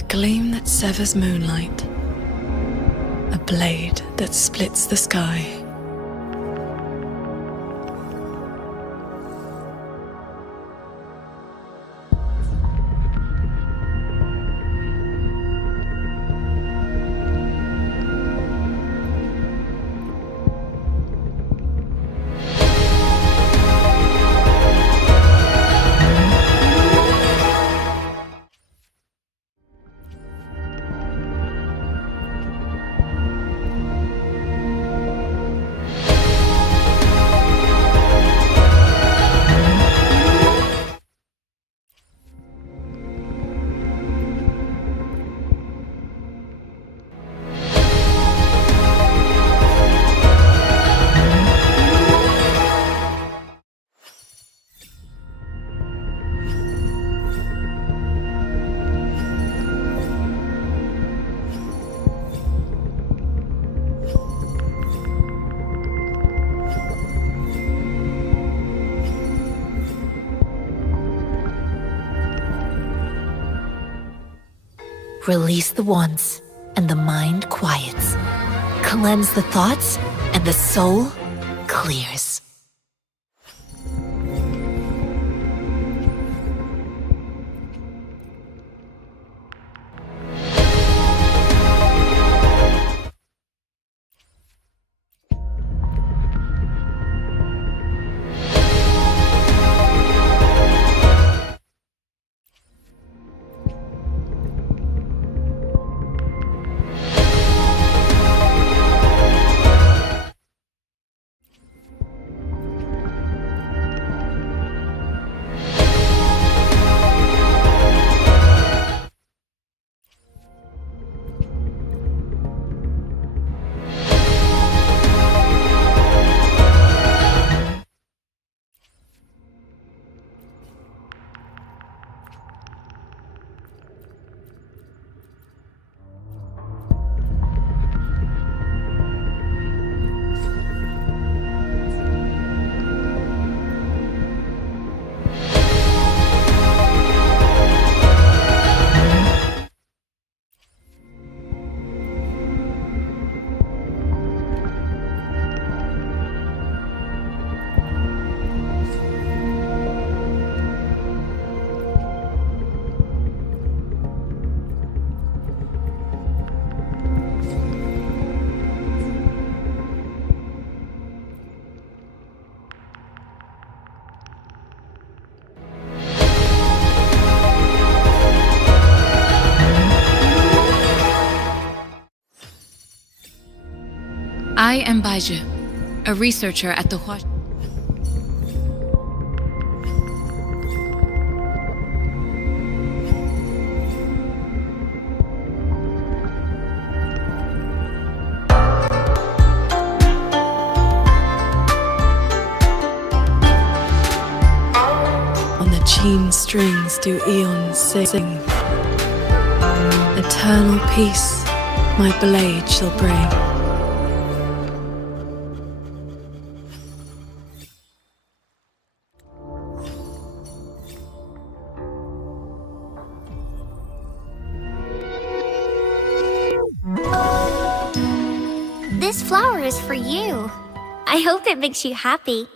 A gleam that severs moonlight, a blade that splits the sky. Release the wands, and the mind quiets. Cleanse the thoughts, and the soul clears. I am Baiju, a researcher at the Hua. On the Qin strings do eons sing. Eternal peace my blade shall bring. This flower is for you. I hope it makes you happy.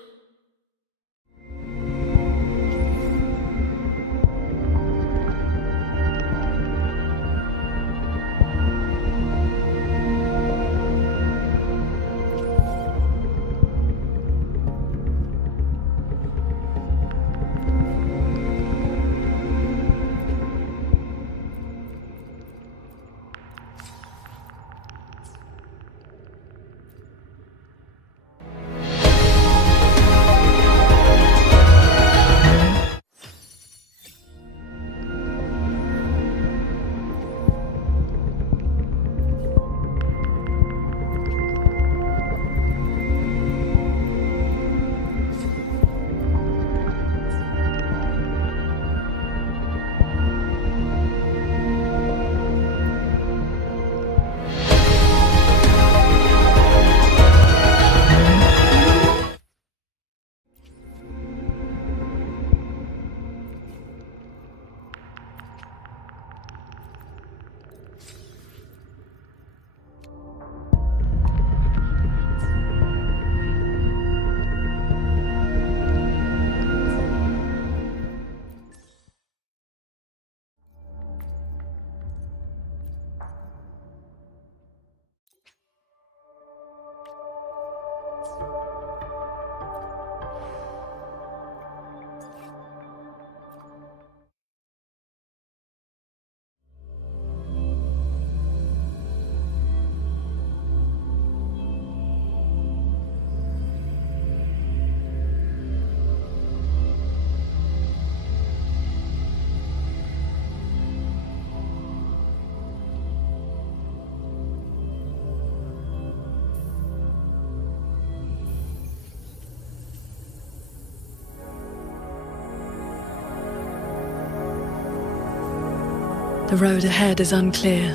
The road ahead is unclear.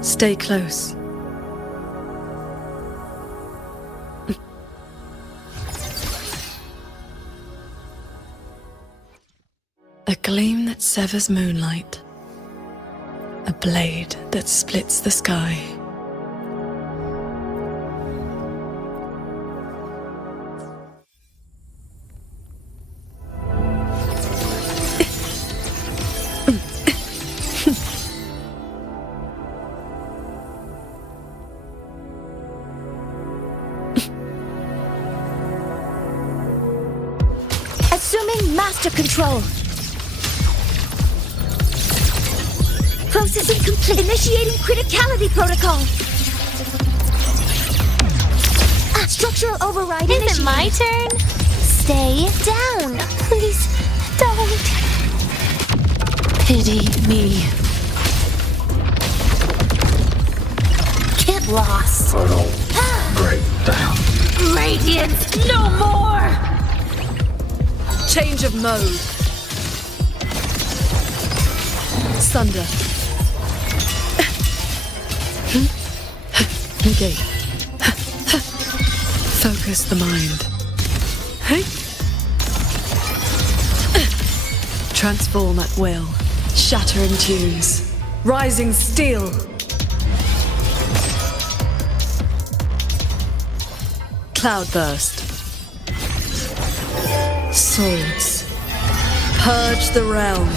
Stay close. A gleam that severs moonlight. A blade that splits the sky. Assuming master control. Processing complete. Initiating criticality protocol. Structural override initiated. Is it my turn? Stay down. Please don't. Pity me. Get lost. Breakdown. Radiance, no more! Change of mode. Sunder. Negate. Focus the mind. Transform at will. Shattering tunes. Rising steel. Cloudburst. Swords. Purge the realm.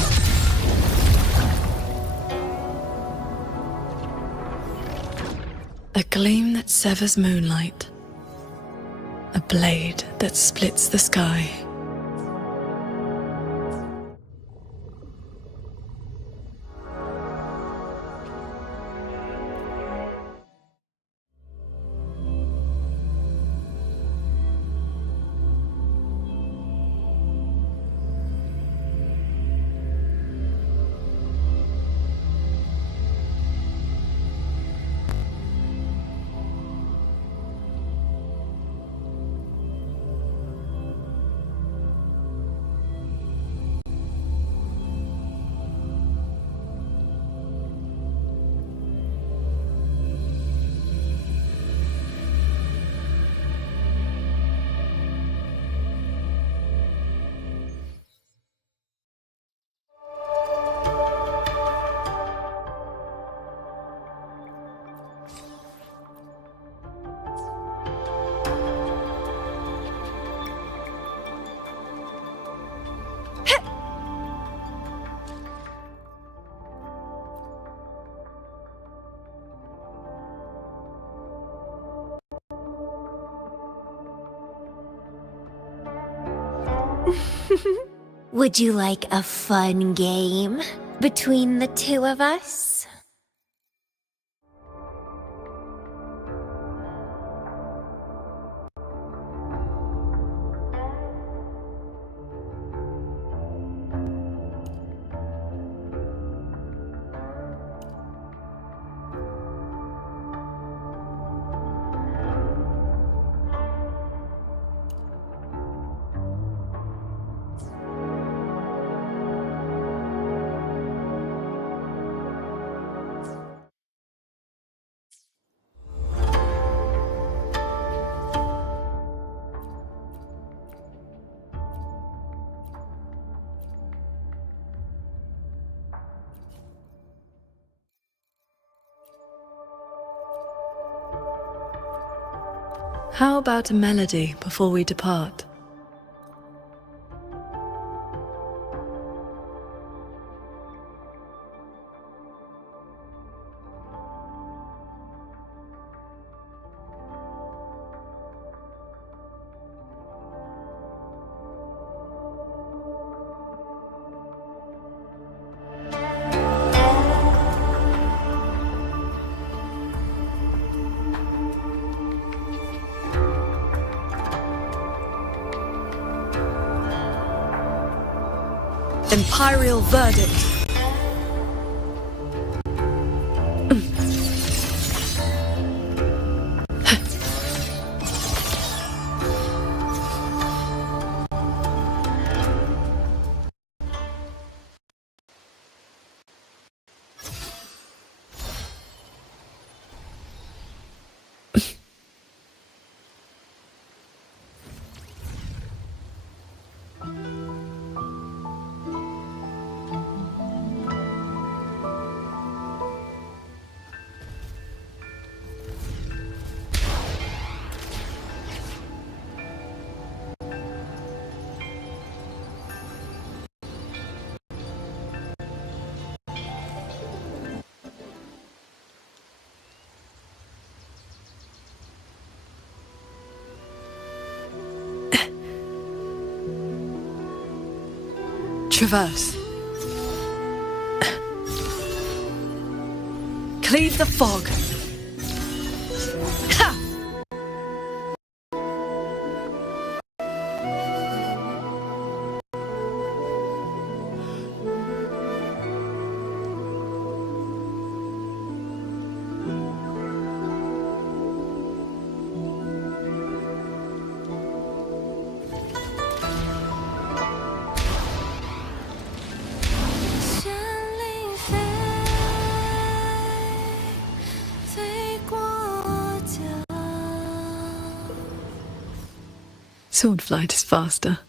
A gleam that severs moonlight. A blade that splits the sky. Would you like a fun game between the two of us? How about a melody before we depart? Imperial verdict. Traverse. Cleave the fog. Ha! Sword flight is faster.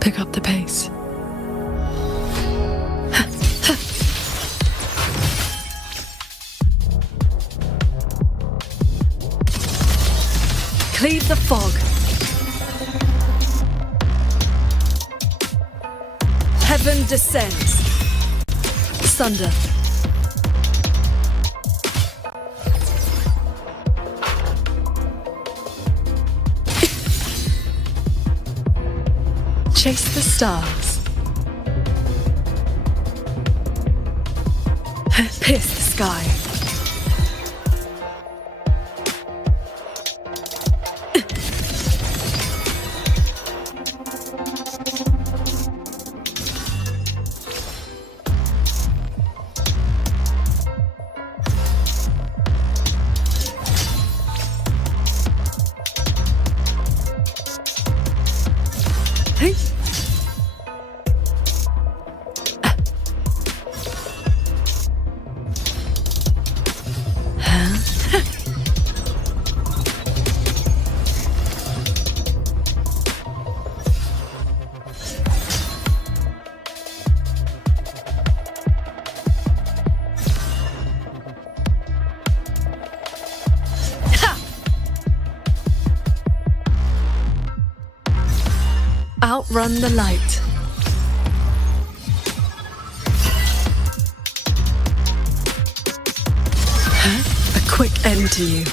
Pick up the pace. Cleave the fog. Heaven descends. Sunder. Chase the stars. Pierce the sky. Hey. Outrun the light. A quick end to you.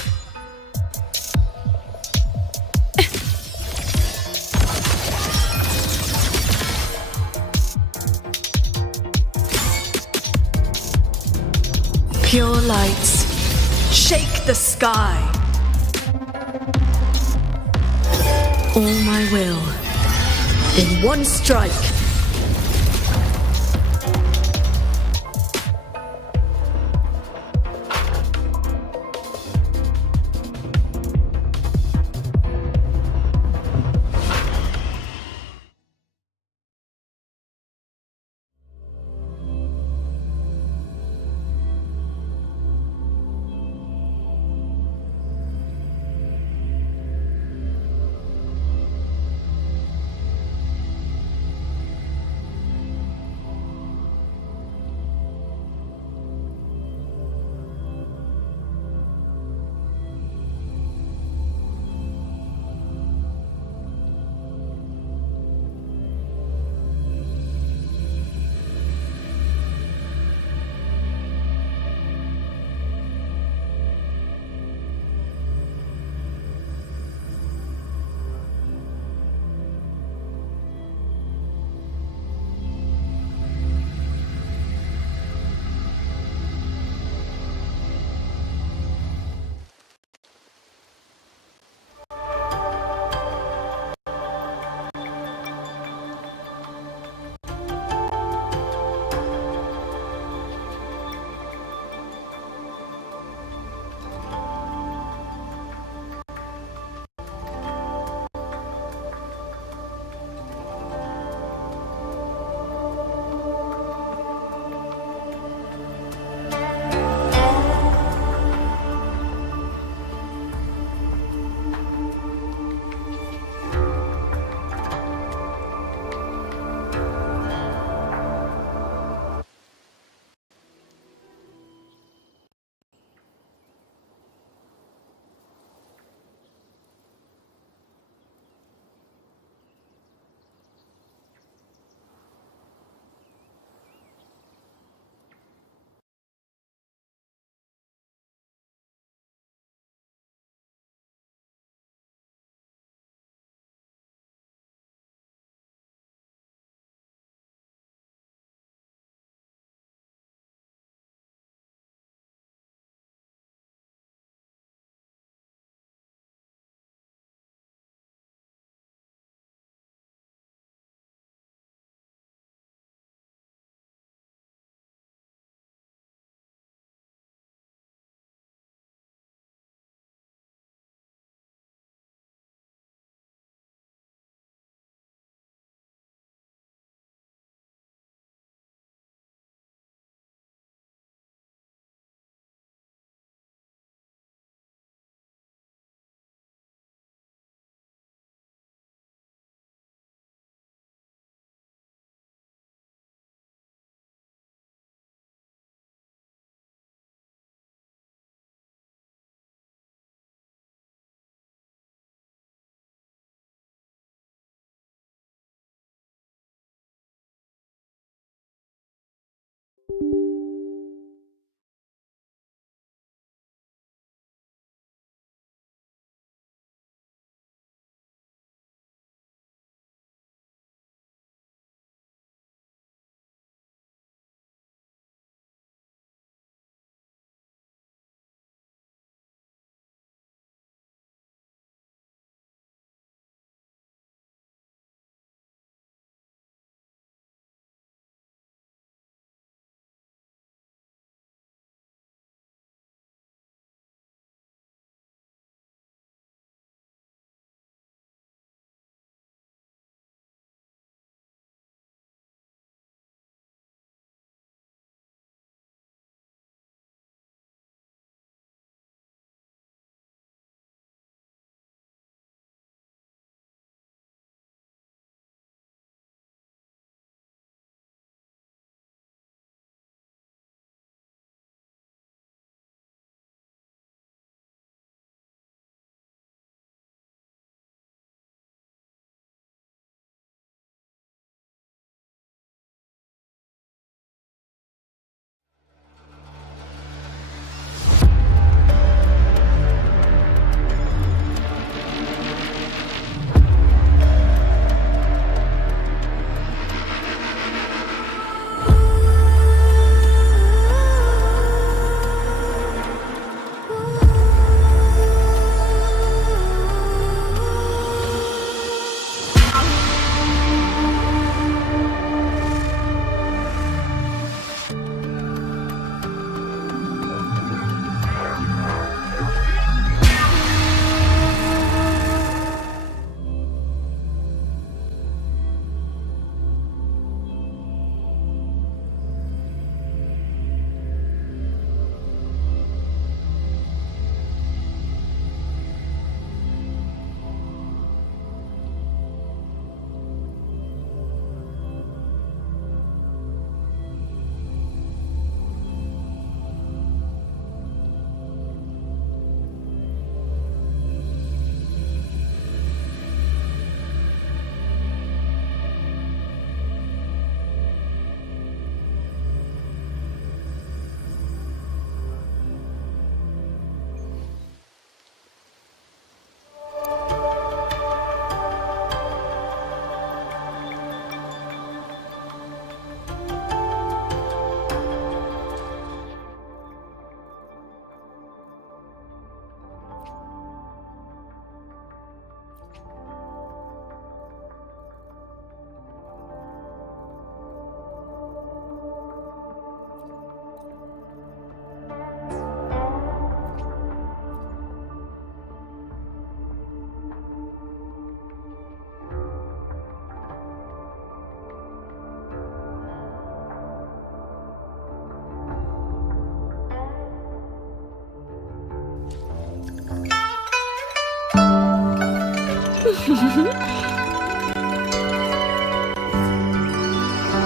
Pure lights. Shake the sky. All my will. In one strike.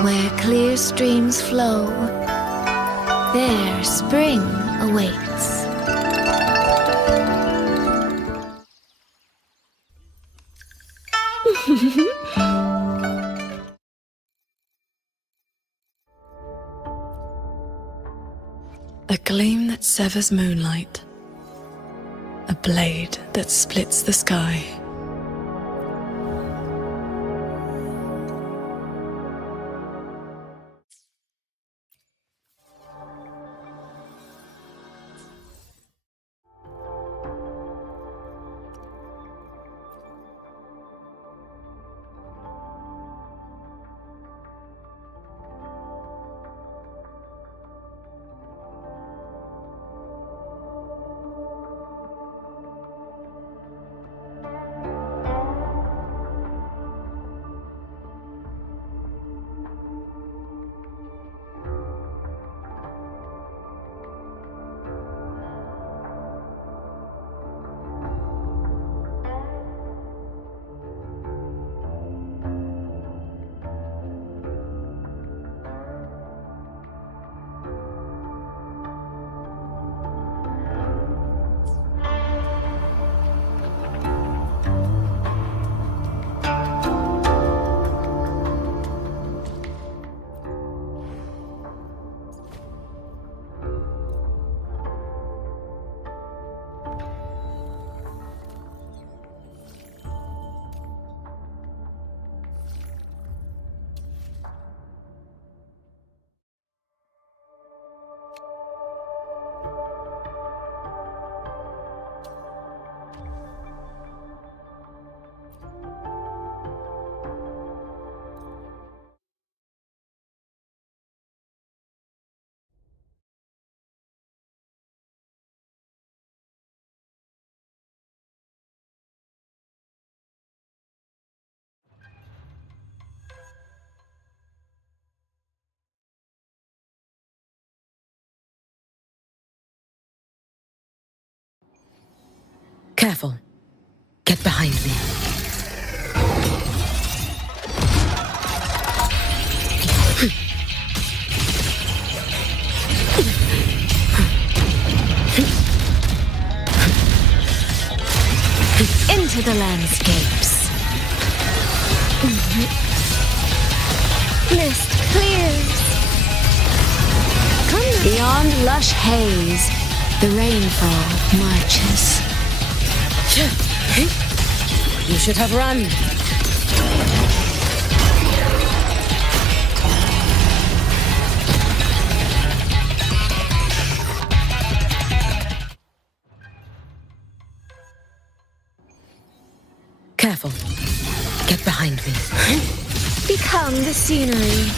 Where clear streams flow, there spring awaits. A gleam that severs moonlight. A blade that splits the sky. Careful. Get behind me. Into the landscapes. Mist clears. Beyond lush haze, the rainfall marches. You should have run. Careful. Get behind me. Become the scenery.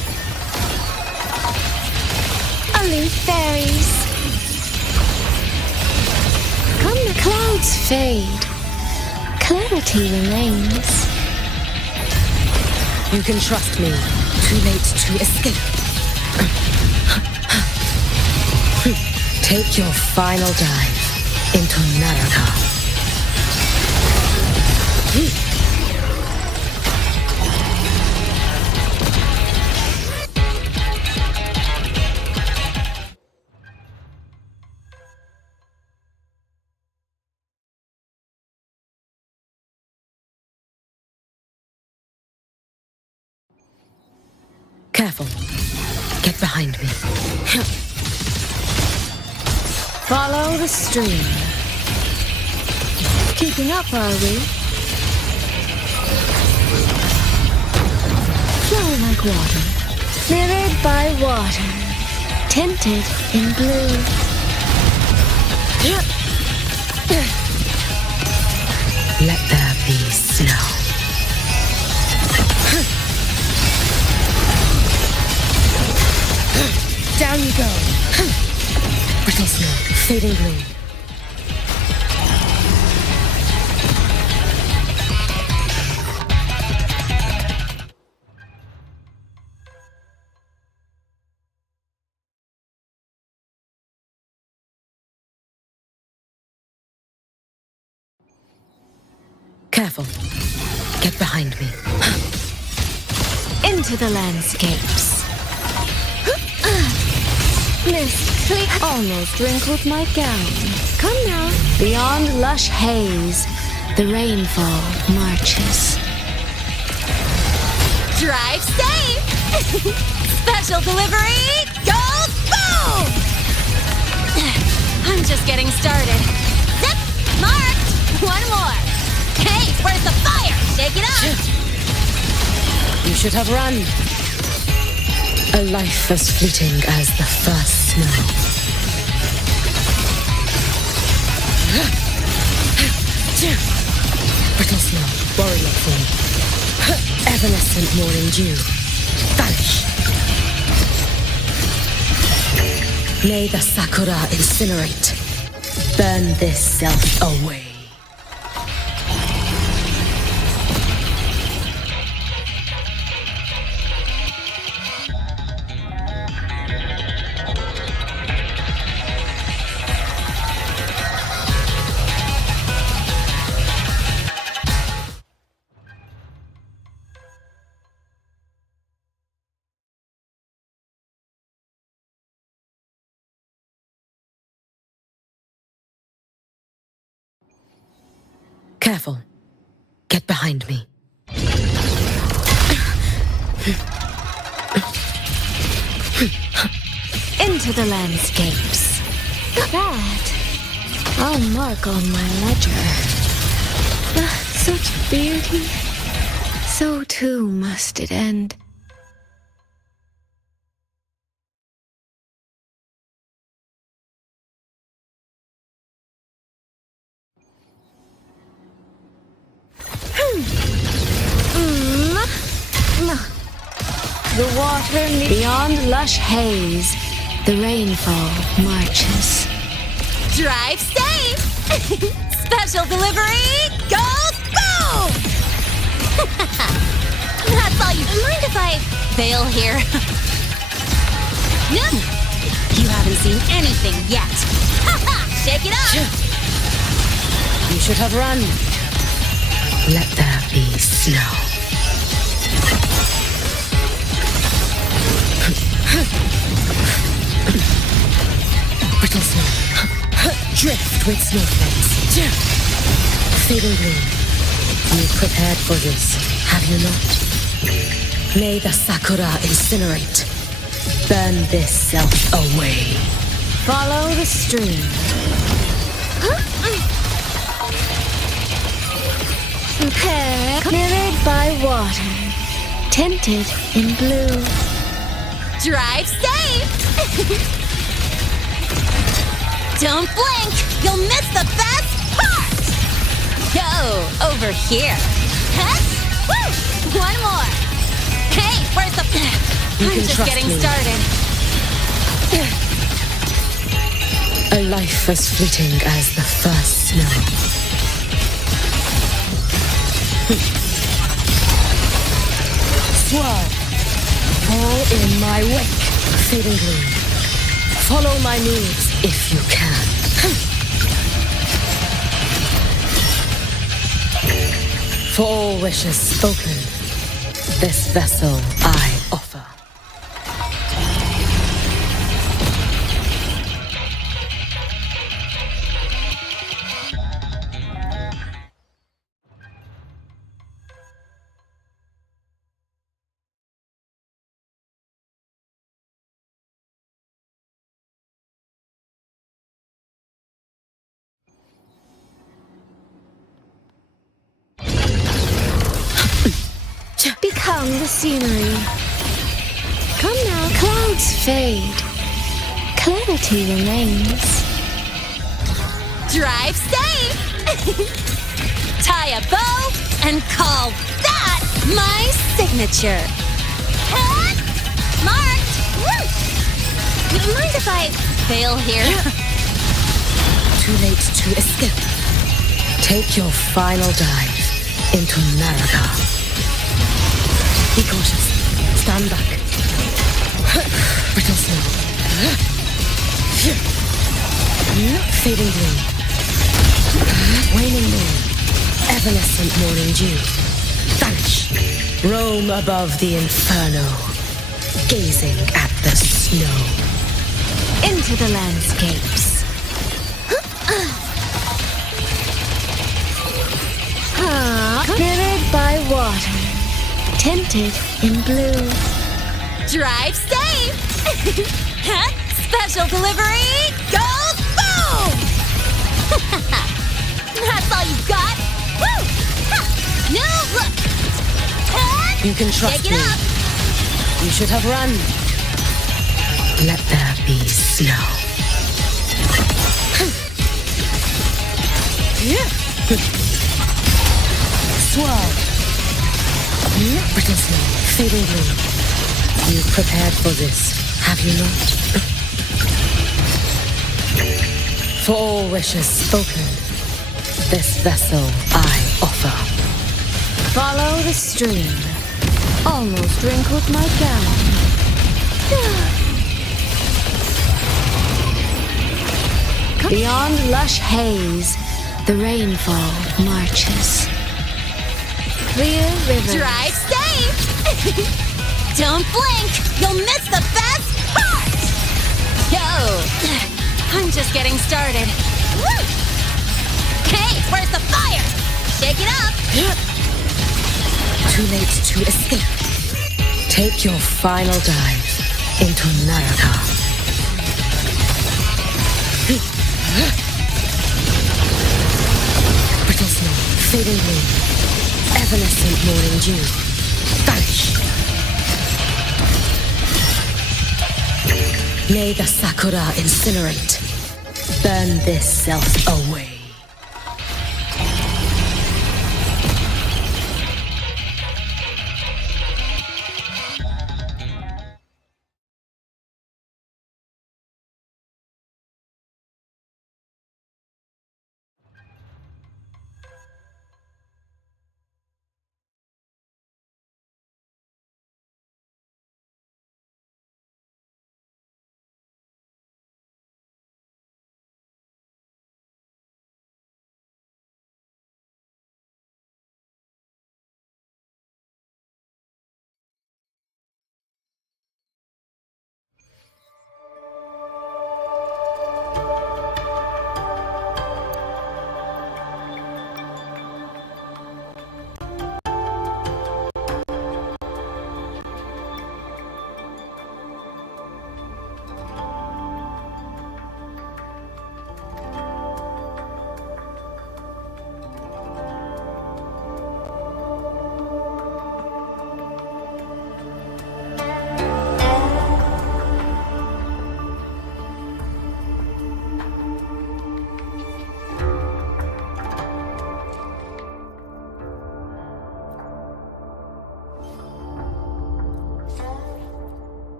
Aloof fairies. Come the clouds fade. Clarity remains. You can trust me. Too late to escape. Take your final dive into Naraka. Careful. Get behind me. Follow the stream. Keeping up, are we? Flow like water. Mirrored by water. Tinted in blue. Let there be snow. Down you go. Brittle snow, fading blue. Careful. get behind me. Into the landscapes. Mist almost wrinkled my gown. Come now. Beyond lush haze, the rainfall marches. Drive safe! Special delivery! Go boom! I'm just getting started. Zip! Marked! One more! Hey, where's the fire? Shake it up! You should have run. A life as fleeting as the first snow. Brittle snow, warrior form. Evanescent morning dew. Vanish. May the sakura incinerate. Burn this self away. Careful. Get behind me. Into the landscapes. That I'll mark on my ledger. Such beauty. So too must it end. The water beyond lush haze, the rainfall marches. Drive safe! Special delivery! Go boom! That's all you... Mind if I bail here? No! You haven't seen anything yet! Shake it up! You should have run. Let there be snow. Brittle snow. Drift with snowflakes. Fading green. You prepared for this, have you not? May the sakura incinerate. Burn this self away. Follow the stream. Mirrored by water, tinted in blue. Drive safe! Don't blink! You'll miss the best part! Go, over here. Huh? Woo! One more! Hey, where's the... You I'm can just trust getting me. started. A life as fleeting as the first snow. Swirl. Fall in my wake. Fading gloom. Follow my moves if you can. For all wishes spoken, this vessel I offer. Become the scenery. Come now, clouds fade. Clarity remains. Drive safe! Tie a bow and call that my signature. Cut! Marked! Woo! Mind if I bail here? Too late to escape. Take your final dive into Naraka. Be cautious. Stand back. Brittle snow. Fading gloom. Waning moon. Evanescent morning dew. Vanish. Roam above the inferno, gazing at the snow. Into the landscapes. Mirrored by water, tinted in blue. Drive safe! Special delivery goes boom! That's all you got? Woo! Ha! New look! And You can trust pick it me. up! You should have run. Let there be snow. Swirl. Brittle snow, fading blue. You've prepared for this, have you not? For all wishes spoken, this vessel I offer. Follow the stream. Almost wrinkled my gown. Beyond lush haze, the rainfall marches. Clear river. Drive safe! Don't blink! You'll miss the best part! Yo! I'm just getting started. Woo! Hey, where's the fire? Shake it up! Too late to escape. Take your final dive into Naraka. Brittle snow, fading blue, evanescent morning dew. Vanish. May the sakura incinerate. Burn this self away.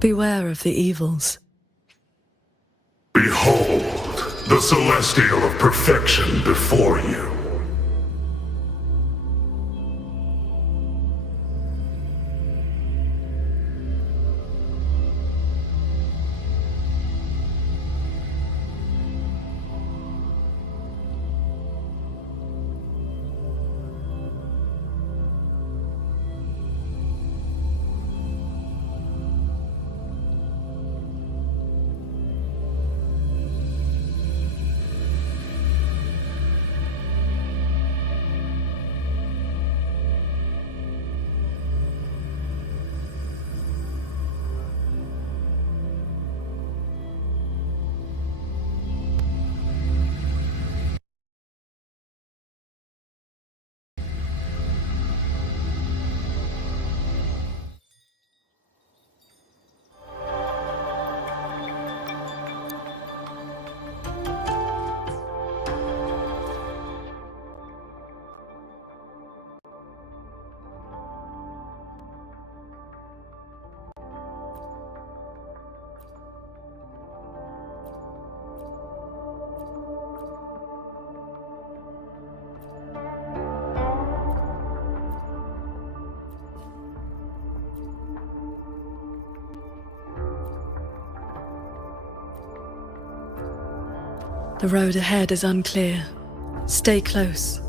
Beware of the evils. Behold, the celestial of perfection before you. The road ahead is unclear. Stay close.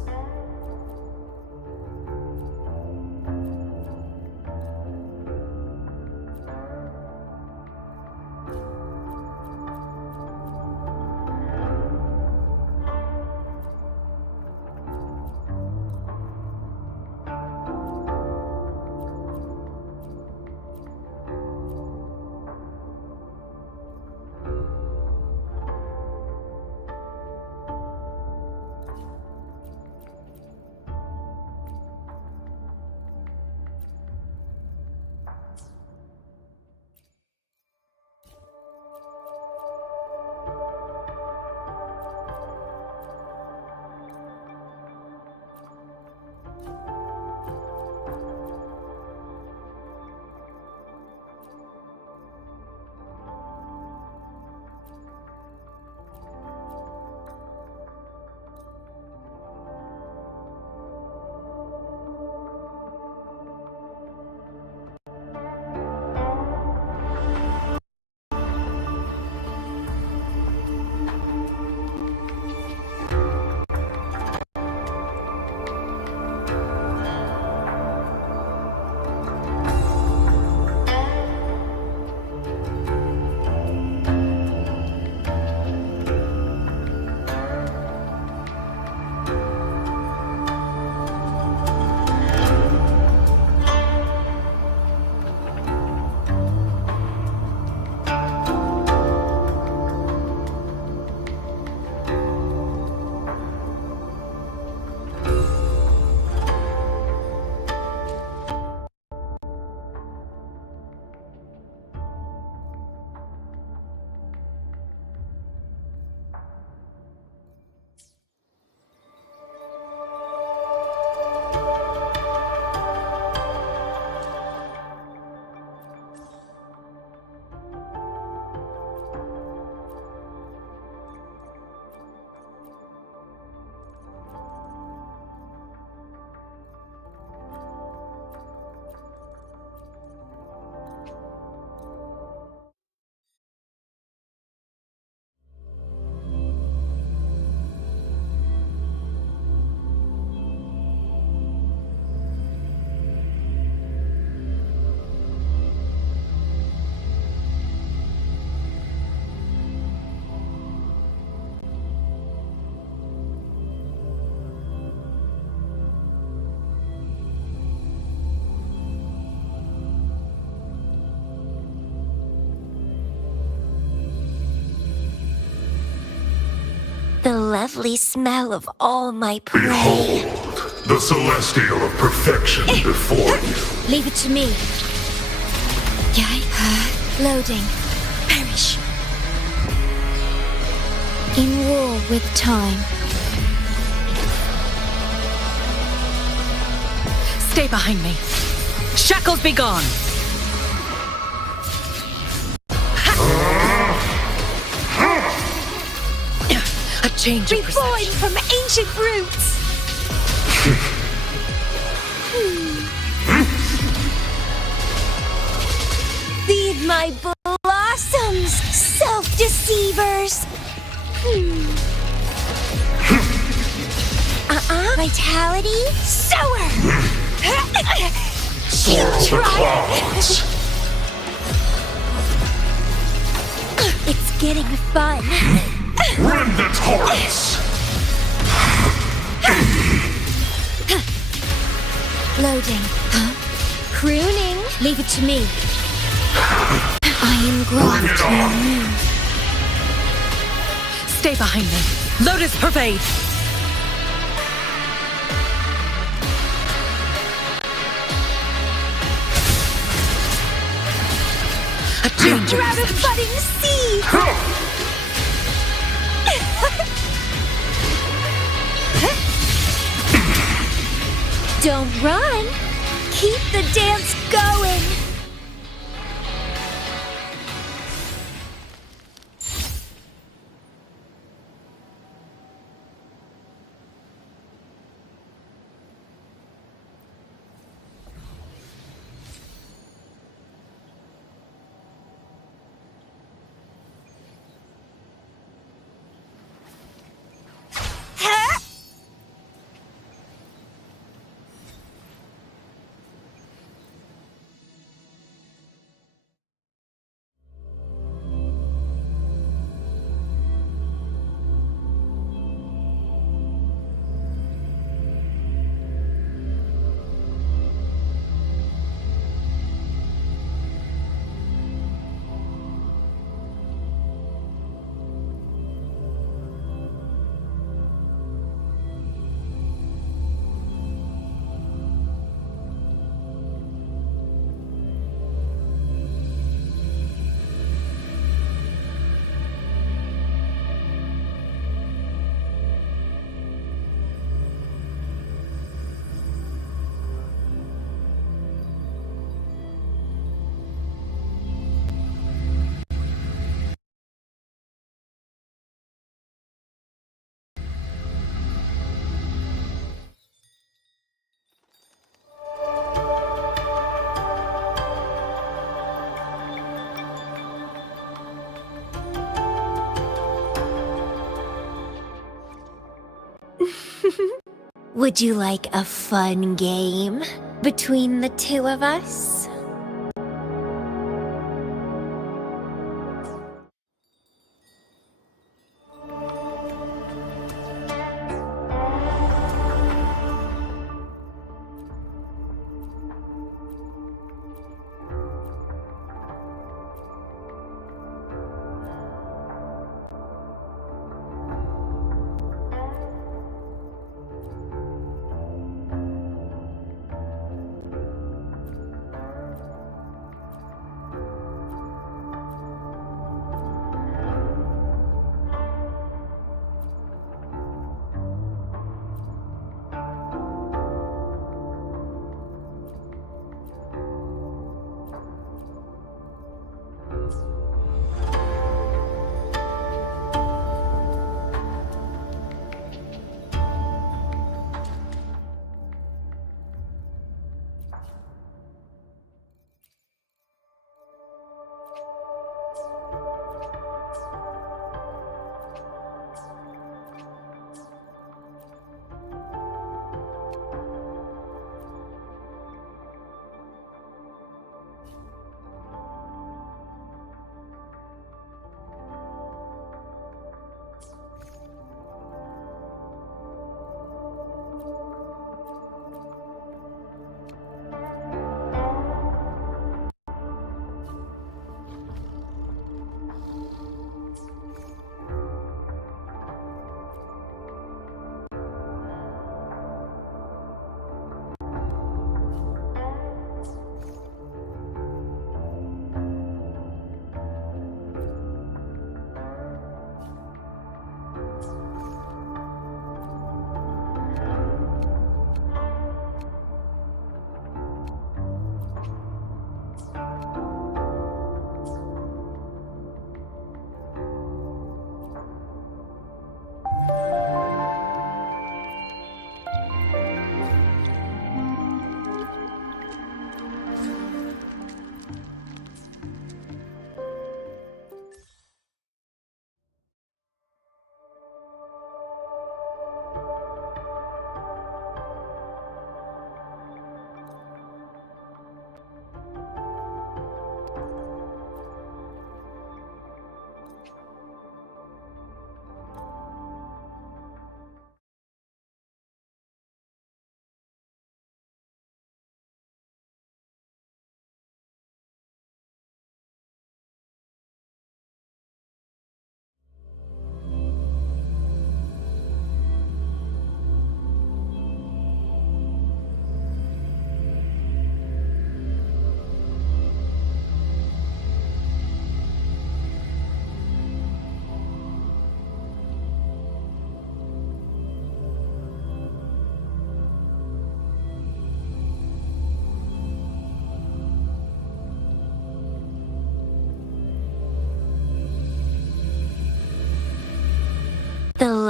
The lovely smell of all my prey. Behold, the celestial of perfection before you. Leave it to me. Loading. Perish. In war with time. Stay behind me. Shackles be gone. change of Reborn perception. from ancient roots! Feed my blossoms, self-deceivers! Vitality, sower! Swirl the clouds. It's getting fun. Rend its hearts. Loading. Pruning. Leave it to me. I am Bring it growing. on. Stay behind me. Lotus pervade. A change of Grab a perception. budding seed! Don't run! Keep the dance going! Would you like a fun game between the two of us?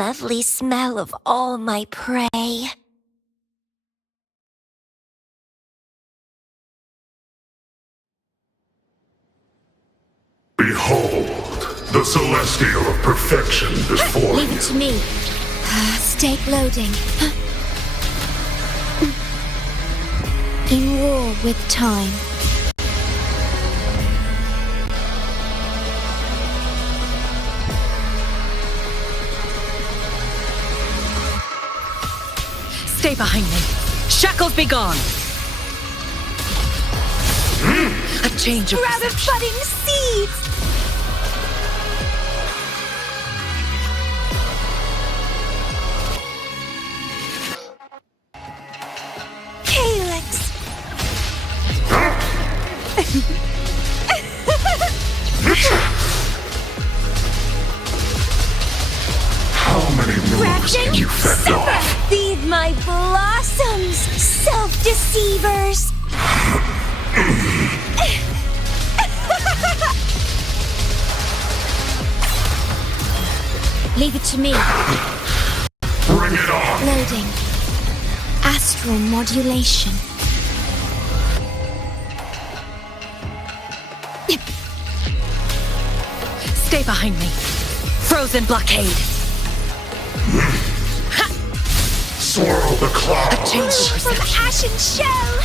lovely smell of all my prey. Behold, the celestial of perfection before Leave you. it to me. Stake loading. In war with time. Stay behind me. Shackles be gone. A change of Rather perception. budding seeds! Calyx! How many moves can you fend off? Feed my blossoms, self-deceivers! Leave it to me. Bring it on! Loading. Astral modulation. Stay behind me. Frozen blockade. Swirl the clouds! Change of From perception. ashen shell!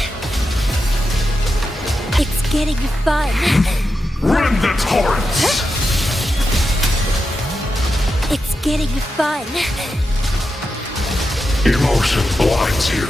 It's getting fun. Rend the torrents! It's getting fun. Emotion blinds you.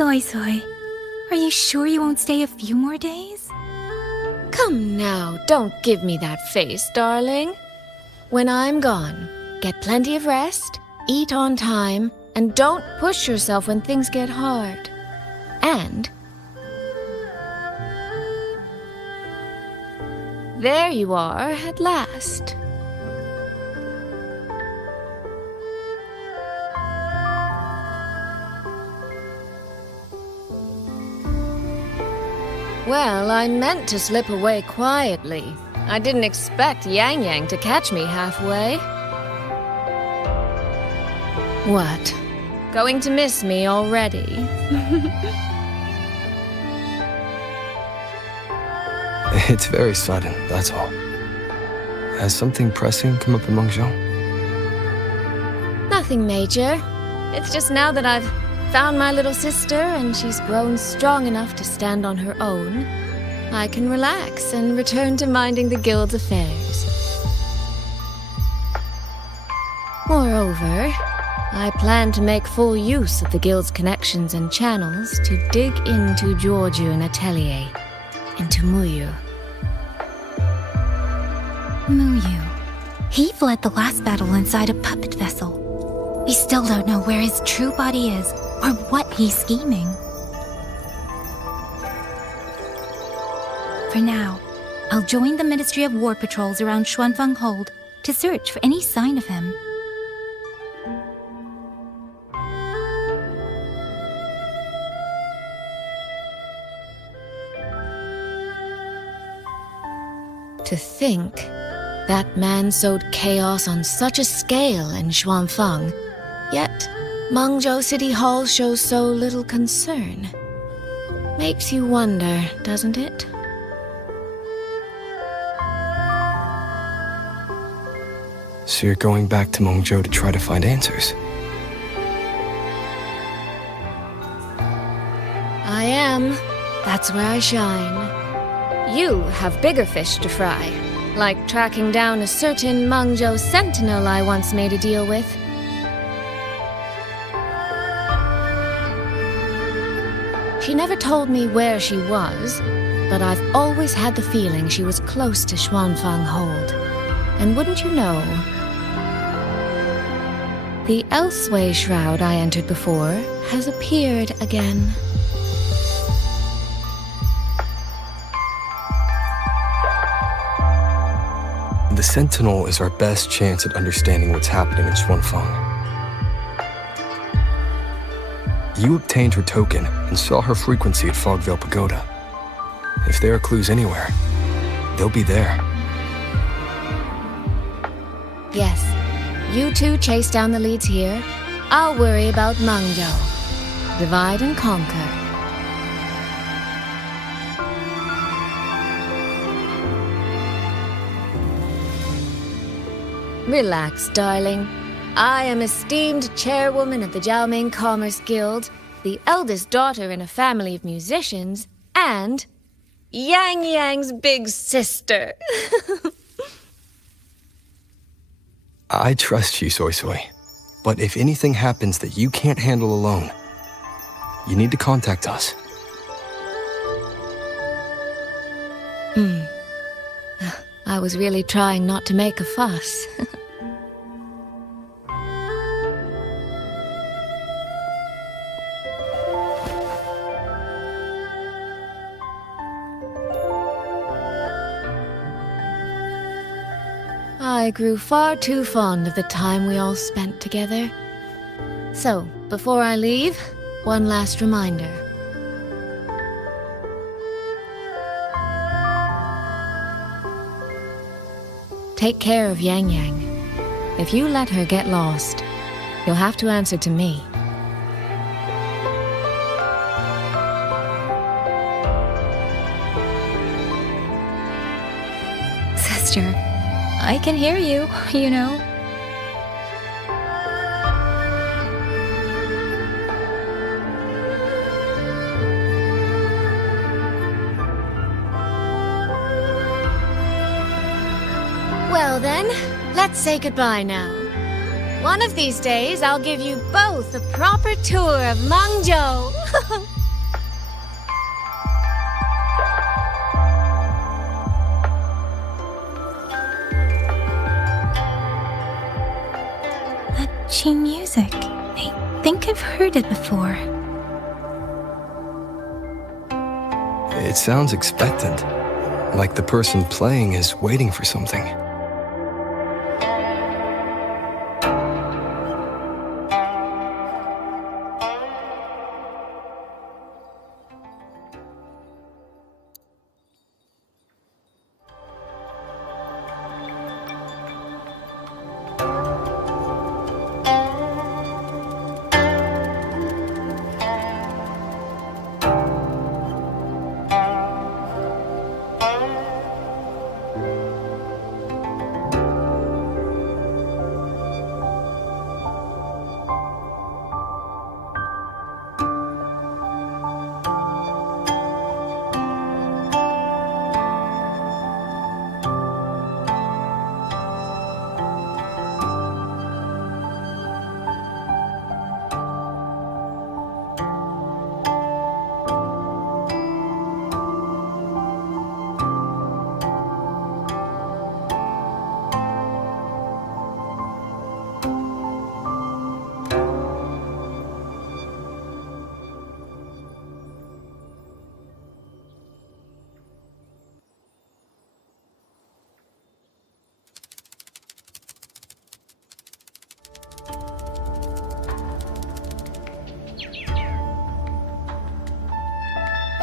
Soy, are you sure you won't stay a few more days? Come now, don't give me that face, darling. When I'm gone, get plenty of rest, eat on time, and don't push yourself when things get hard. And there you are at last. Well, I meant to slip away quietly. I didn't expect Yang Yang to catch me halfway. What? Going to miss me already? It's very sudden, that's all. Has something pressing come up in Mengzhou? Nothing major. It's just now that I've found my little sister and she's grown strong enough to stand on her own, I can relax and return to minding the guild's affairs. Moreover, I plan to make full use of the guild's connections and channels to dig into Georgian Atelier, into Muyu. Muyu. He fled the last battle inside a puppet vessel. We still don't know where his true body is or what he's scheming. For now, I'll join the Ministry of War patrols around Xuanfeng Hold to search for any sign of him. To think that man sowed chaos on such a scale in Xuanfeng, yet Mengzhou City Hall shows so little concern. Makes you wonder, doesn't it? So you're going back to Mengzhou to try to find answers? I am. That's where I shine. You have bigger fish to fry, like tracking down a certain Mengzhou sentinel I once made a deal with. She never told me where she was, but I've always had the feeling she was close to Xuanfeng Hold. And wouldn't you know, the Elseway shroud I entered before has appeared again. The Sentinel is our best chance at understanding what's happening in Xuanfeng. You obtained her token and saw her frequency at Fogvale Pagoda. If there are clues anywhere, they'll be there. Yes, you two chase down the leads here. I'll worry about Mengzhou. Divide and conquer. Relax, darling. I am esteemed chairwoman of the Jiaoming Commerce Guild, the eldest daughter in a family of musicians, and Yang Yang's big sister. I trust you, Soy Soy. But if anything happens that you can't handle alone, you need to contact us. I was really trying not to make a fuss. I grew far too fond of the time we all spent together. So, before I leave, one last reminder. Take care of Yang Yang. If you let her get lost, you'll have to answer to me. Sister, I can hear you, you know. Well then, let's say goodbye now. One of these days, I'll give you both a proper tour of Mangzhou. That Qi music. I think I've heard it before. It sounds expectant, like the person playing is waiting for something.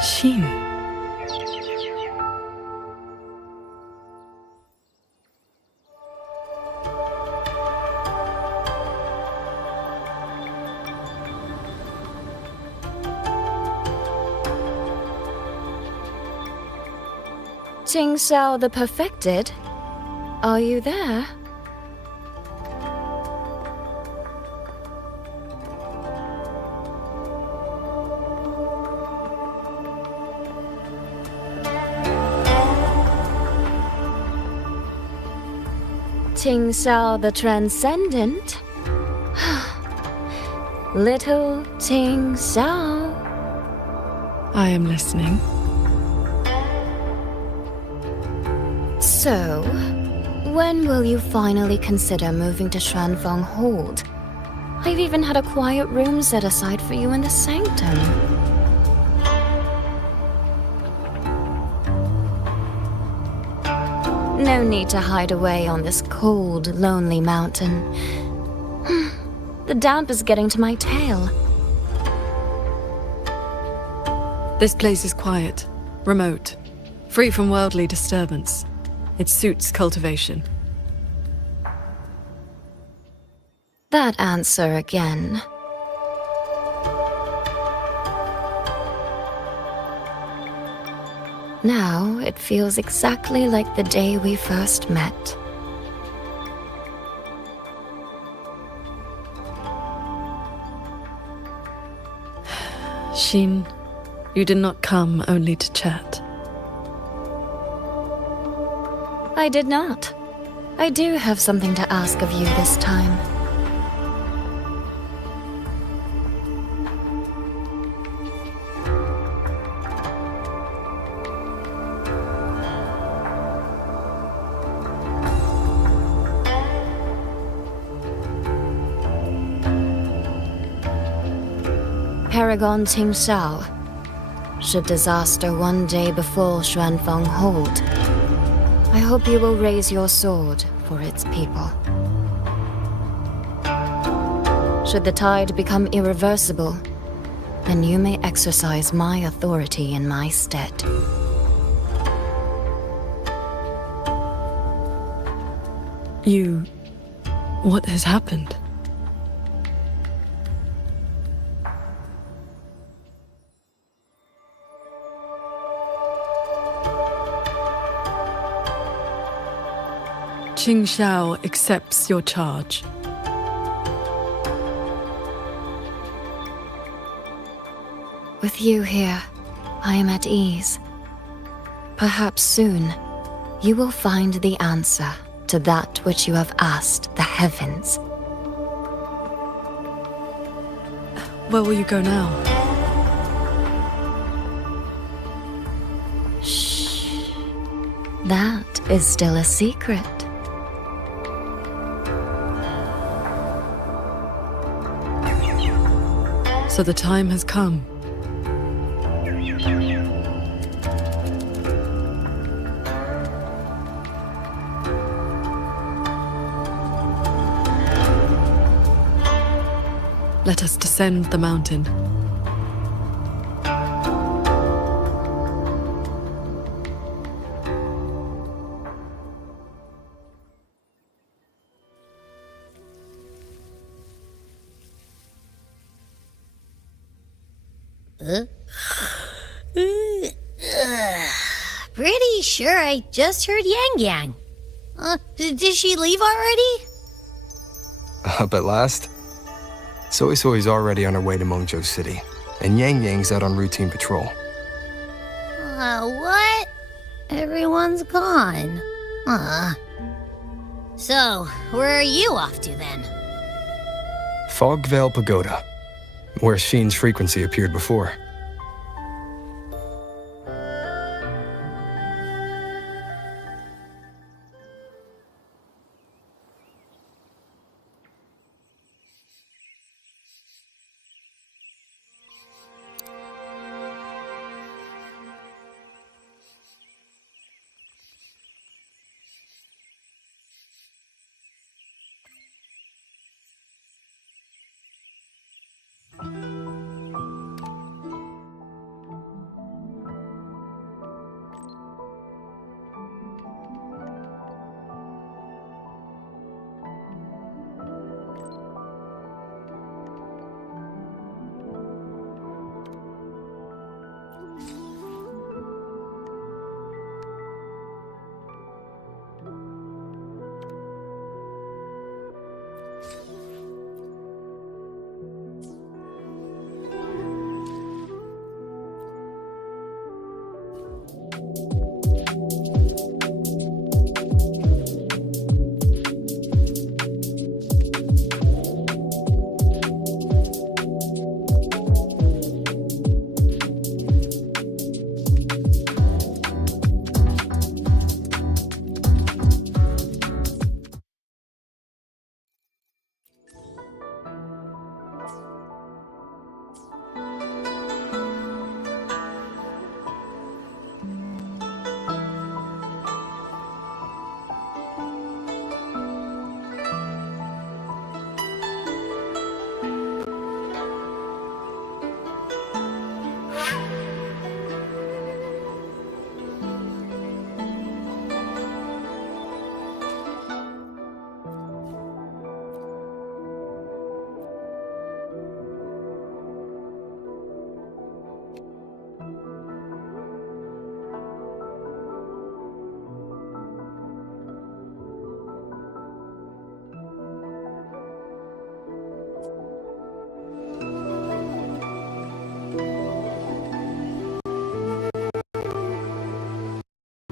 Xin. Qingxiao the Perfected? Are you there? Qingxiao the Transcendent? Little Qingxiao. I am listening. So, when will you finally consider moving to Shuanfeng Hold? I've even had a quiet room set aside for you in the sanctum. No need to hide away on this cold, lonely mountain. The damp is getting to my tail. This place is quiet, remote, free from worldly disturbance. It suits cultivation. That answer again. Now it feels exactly like the day we first met. Xin, you did not come only to chat. I did not. I do have something to ask of you this time. Paragon Qingxiao, should disaster one day befall Shuanfeng Hold, I hope you will raise your sword for its people. Should the tide become irreversible, then you may exercise my authority in my stead. What has happened? Qingxiao accepts your charge. With you here, I am at ease. Perhaps soon, you will find the answer to that which you have asked the heavens. Where will you go now? Shh. That is still a secret. So the time has come. Let us descend the mountain. Pretty sure I just heard Yang Yang. Did she leave already? Up at last? Soy Soy's already on her way to Mengzhou City, and Yang Yang's out on routine patrol. What? Everyone's gone. So, where are you off to then? Fog Veil Pagoda, where Sheen's frequency appeared before.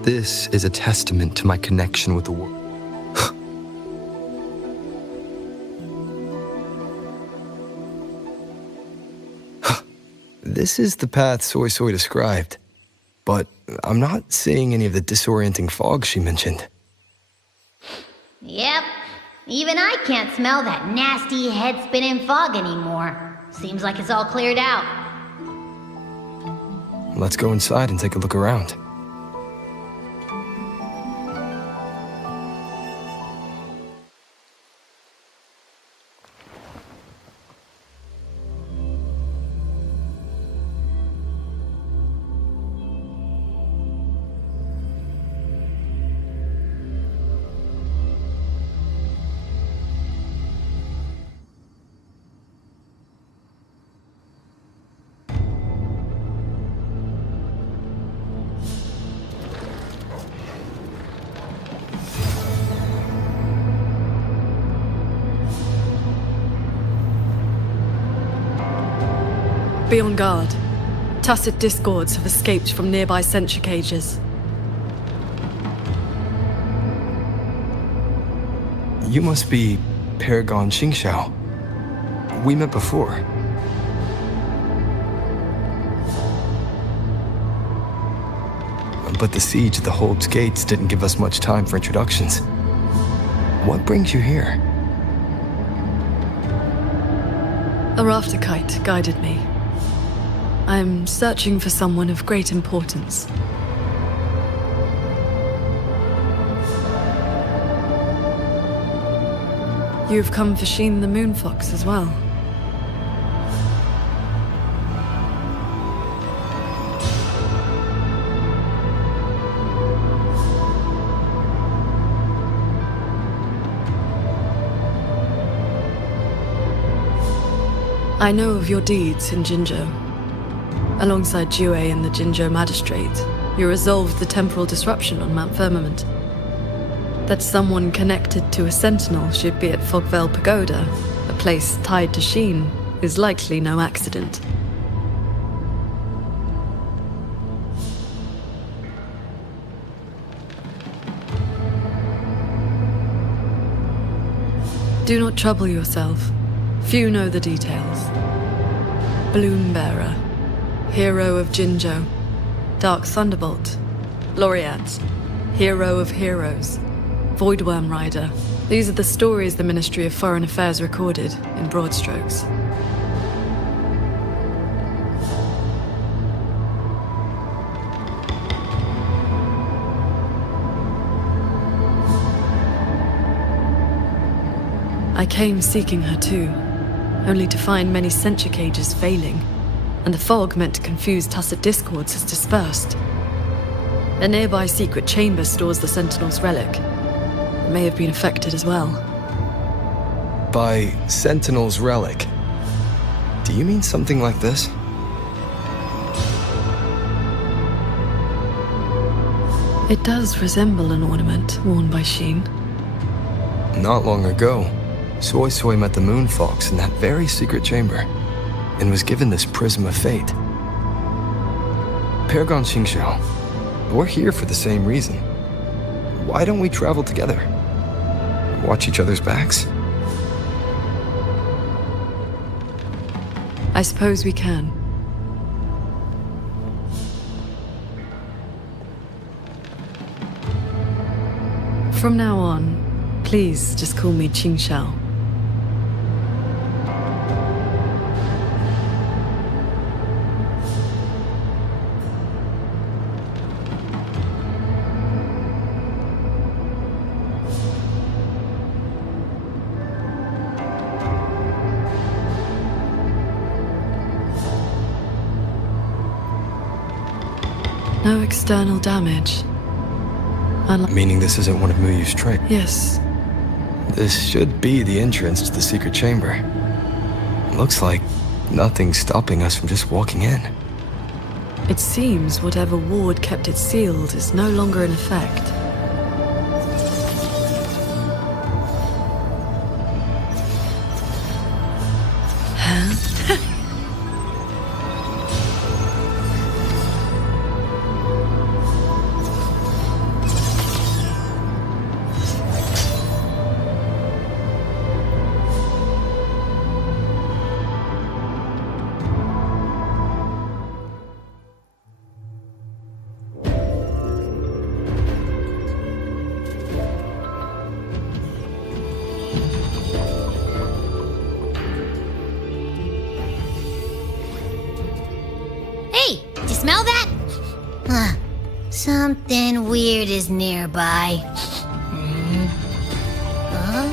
This is a testament to my connection with the world. This is the path Soy Soy described, but I'm not seeing any of the disorienting fog she mentioned. Yep. Even I can't smell that nasty head-spinning fog anymore. Seems like it's all cleared out. Let's go inside and take a look around. Be on guard. Tacit discords have escaped from nearby sentry cages. You must be Paragon Qingxiao. We met before. But the siege at the Hold's gates didn't give us much time for introductions. What brings you here? A rafter kite guided me. I'm searching for someone of great importance. You've come for Sheen the Moonfox as well. I know of your deeds in Qingxiao. Alongside Jue and the Qingxiao Magistrate, you resolved the temporal disruption on Mount Firmament. That someone connected to a sentinel should be at Fogvale Pagoda, a place tied to Sheen, is likely no accident. Do not trouble yourself. Few know the details. Bloombearer, hero of Qingxiao, Dark Thunderbolt, Laureate, hero of heroes, Voidworm Rider. These are the stories the Ministry of Foreign Affairs recorded in broad strokes. I came seeking her too, only to find many sentry cages failing, and the fog meant to confuse tacit discords has dispersed. A nearby secret chamber stores the Sentinel's relic. It may have been affected as well. By Sentinel's relic, do you mean something like this? It does resemble an ornament worn by Sheen. Not long ago, Soy Soy met the Moonfox in that very secret chamber, and was given this Prism of Fate. Paragon Qingxiao, we're here for the same reason. Why don't we travel together? Watch each other's backs? I suppose we can. From now on, please just call me Qingxiao. No external damage. Meaning this isn't one of Muyu's tricks? Yes. This should be the entrance to the secret chamber. Looks like nothing's stopping us from just walking in. It seems whatever ward kept it sealed is no longer in effect. Hey, did you smell that? Something weird is nearby. Huh?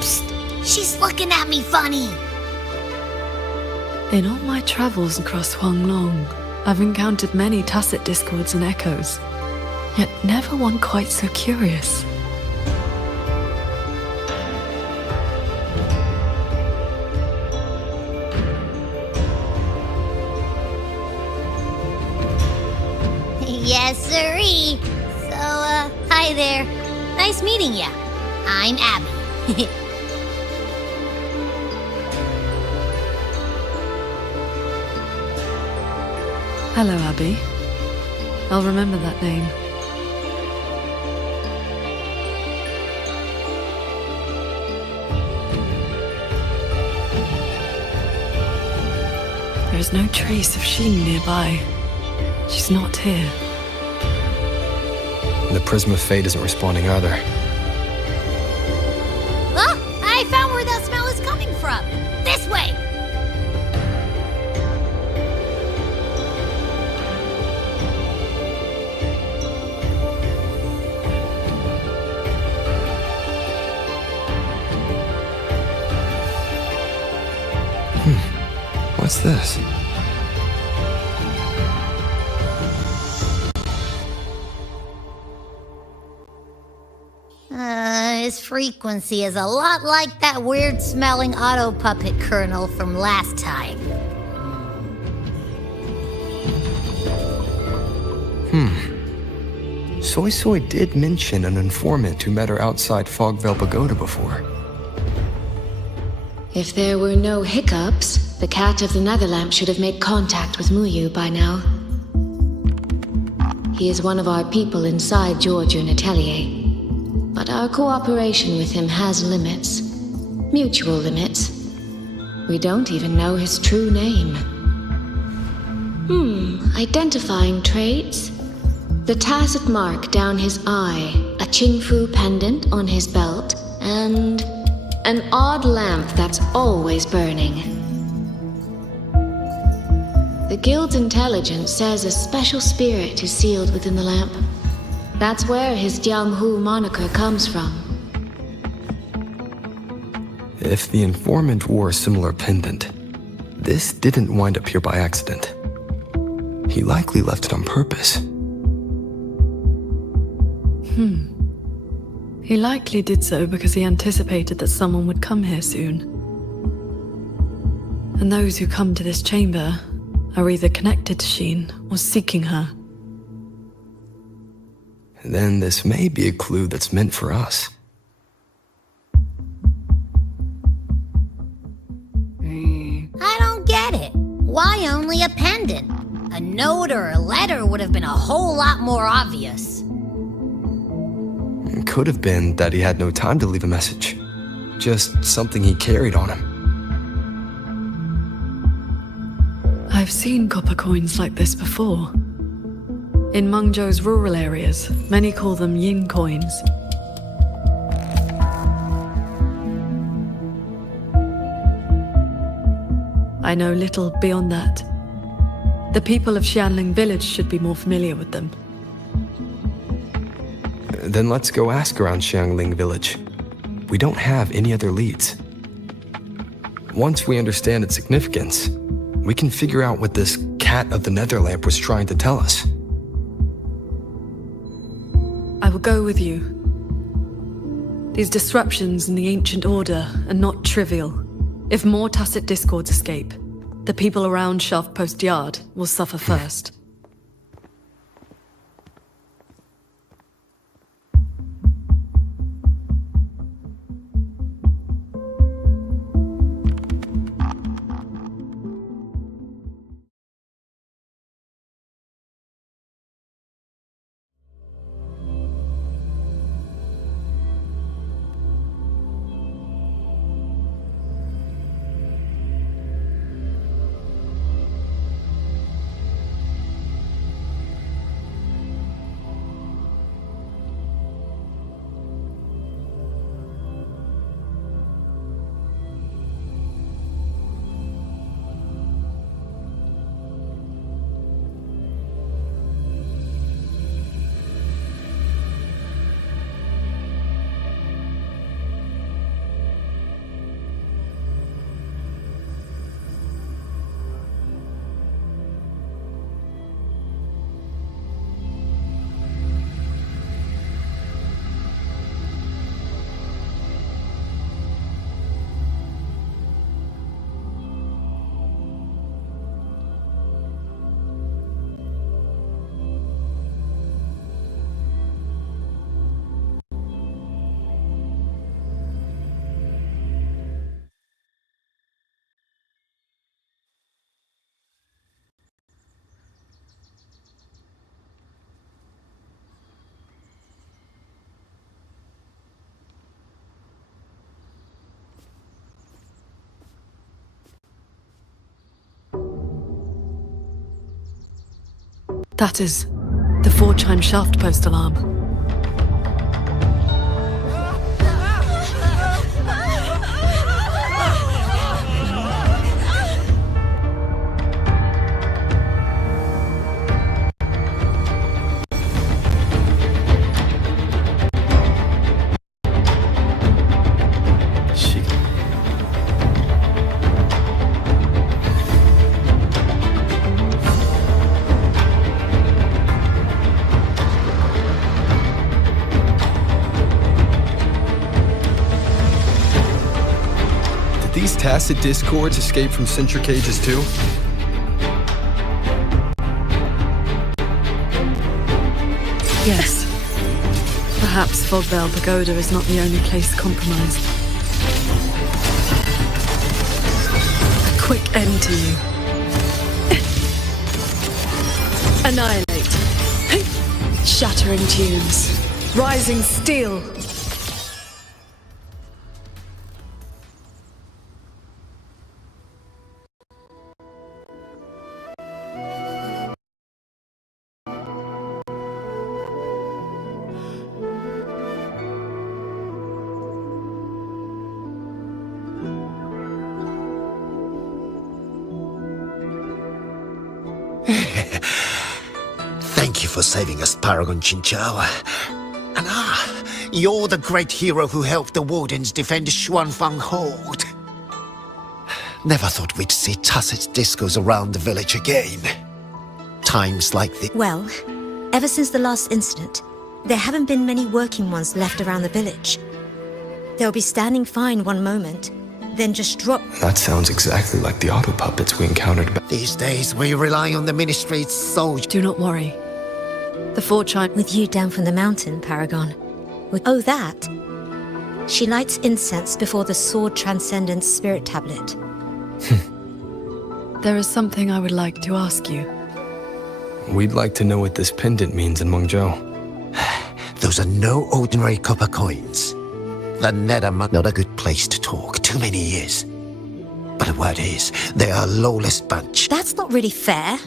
Psst, she's looking at me funny. In all my travels across Huanglong, I've encountered many tacit discords and echoes, yet never one quite so curious. Yes, sirree. So, hi there. Nice meeting ya. I'm Abby. Hello, Abby. I'll remember that name. There is no trace of Sheen nearby. She's not here. The Prism of Fate isn't responding either. Oh, I found where that smell is coming from. This way. What's this? His frequency is a lot like that weird-smelling auto puppet kernel from last time. Soy Soy did mention an informant who met her outside Fogvale Pagoda before. If there were no hiccups, the Cat of the Netherlamp should have made contact with Muyu by now. He is one of our people inside Georgian Atelier. But our cooperation with him has limits. Mutual limits. We don't even know his true name. Identifying traits? The tacit mark down his eye, a Qingfu pendant on his belt, and an odd lamp that's always burning. The Guild's intelligence says a special spirit is sealed within the lamp. That's where his Jianghu moniker comes from. If the informant wore a similar pendant, this didn't wind up here by accident. He likely left it on purpose. He likely did so because he anticipated that someone would come here soon. And those who come to this chamber are either connected to Sheen or seeking her. Then this may be a clue that's meant for us. I don't get it. Why only a pendant? A note or a letter would have been a whole lot more obvious. It could have been that he had no time to leave a message. Just something he carried on him. I've seen copper coins like this before. In Mengzhou's rural areas, many call them yin coins. I know little beyond that. The people of Xianling village should be more familiar with them. Then let's go ask around Xiangling village. We don't have any other leads. Once we understand its significance, we can figure out what this Cat of the Netherlamp was trying to tell us. I will go with you. These disruptions in the ancient order are not trivial. If more tacit discords escape, the people around Shaft Post Yard will suffer first. That is the 4-chime shaft post alarm. These tacit discords escape from sentry cages too? Yes. Perhaps Fogvale Pagoda is not the only place compromised. A quick end to you. Annihilate. Shattering tunes. Rising steel. Thank you for saving us, Paragon Qingxiao. And you're the great hero who helped the Wardens defend Xuanfang Hold. Never thought we'd see tacit discos around the village again. Times like this. Well, ever since the last incident, there haven't been many working ones left around the village. They'll be standing fine one moment, then just drop. That sounds exactly like the auto puppets we encountered. These days, we rely on the Ministry's soldiers. Do not worry. The 4-chime... With you down from the mountain, Paragon. Oh, that. She lights incense before the Sword Transcendence Spirit Tablet. There is something I would like to ask you. We'd like to know what this pendant means in Mengzhou. Those are no ordinary copper coins. The Nether not a good place to talk. Too many years. But the word is, they are a lawless bunch. That's not really fair.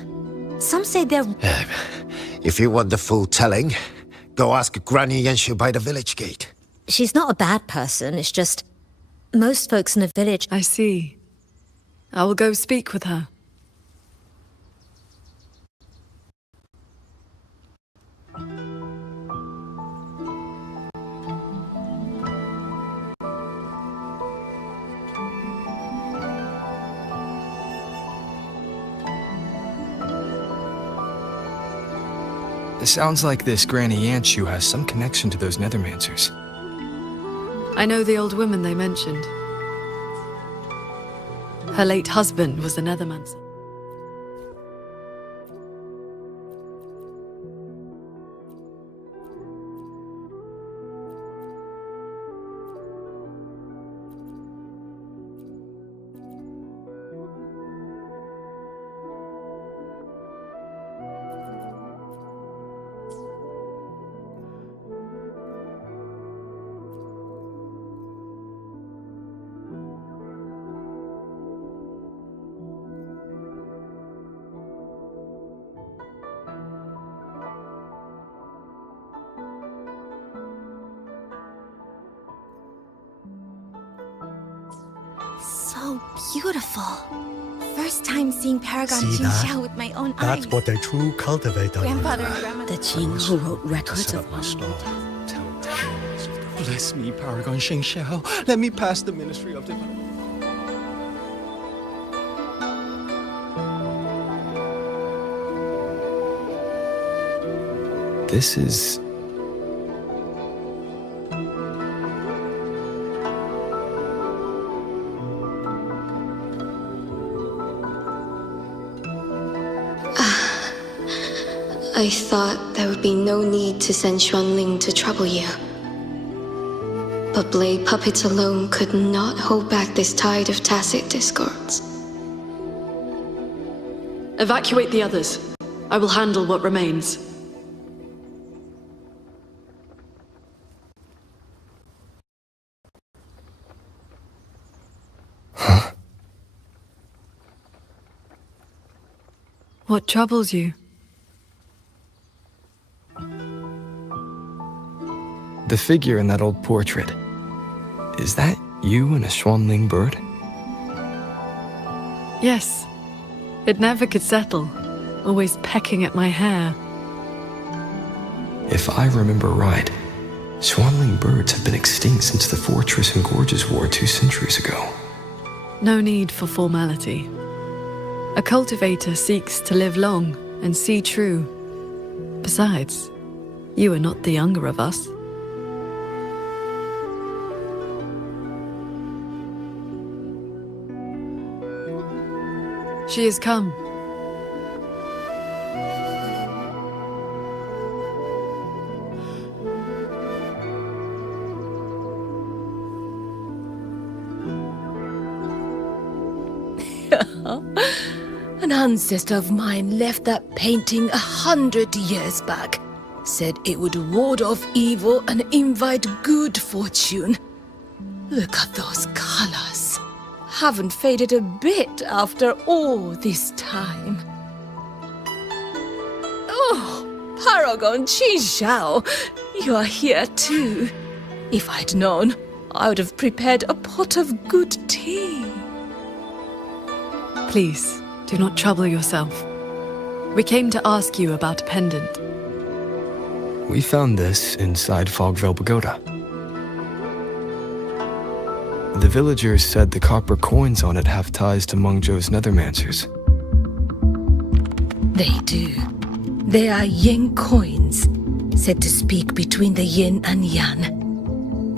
Some say they're... If you want the full telling, go ask Granny Yenshu by the village gate. She's not a bad person, it's just... Most folks in the village... I see. I will go speak with her. It sounds like this Granny Yanshu has some connection to those Nethermancers. I know the old woman they mentioned. Her late husband was a Nethermancer. So beautiful. First time seeing Paragon See that? Qingxiao with my own eyes. That's what a true cultivator Grandfather is. and grandmother. The Qing who wrote records of Bless me, Paragon Qingxiao. Let me pass the Ministry of Divinity. This is... I thought there would be no need to send Xuanling to trouble you. But blade puppets alone could not hold back this tide of tacit discords. Evacuate the others. I will handle what remains. Huh? What troubles you? The figure in that old portrait. Is that you and a Xuanling bird? Yes. It never could settle, always pecking at my hair. If I remember right, Xuanling birds have been extinct since the Fortress and Gorges War 2 centuries ago. No need for formality. A cultivator seeks to live long and see true. Besides, you are not the younger of us. She has come. An ancestor of mine left that painting 100 years back. Said it would ward off evil and invite good fortune. Look at those colors. Haven't faded a bit after all this time. Oh, Paragon Qingxiao, you are here too. If I'd known, I would have prepared a pot of good tea. Please, do not trouble yourself. We came to ask you about a pendant. We found this inside Fogvale Pagoda. The villagers said the copper coins on it have ties to Mengzhou's nethermancers. They do. They are yin coins, said to speak between the yin and yang.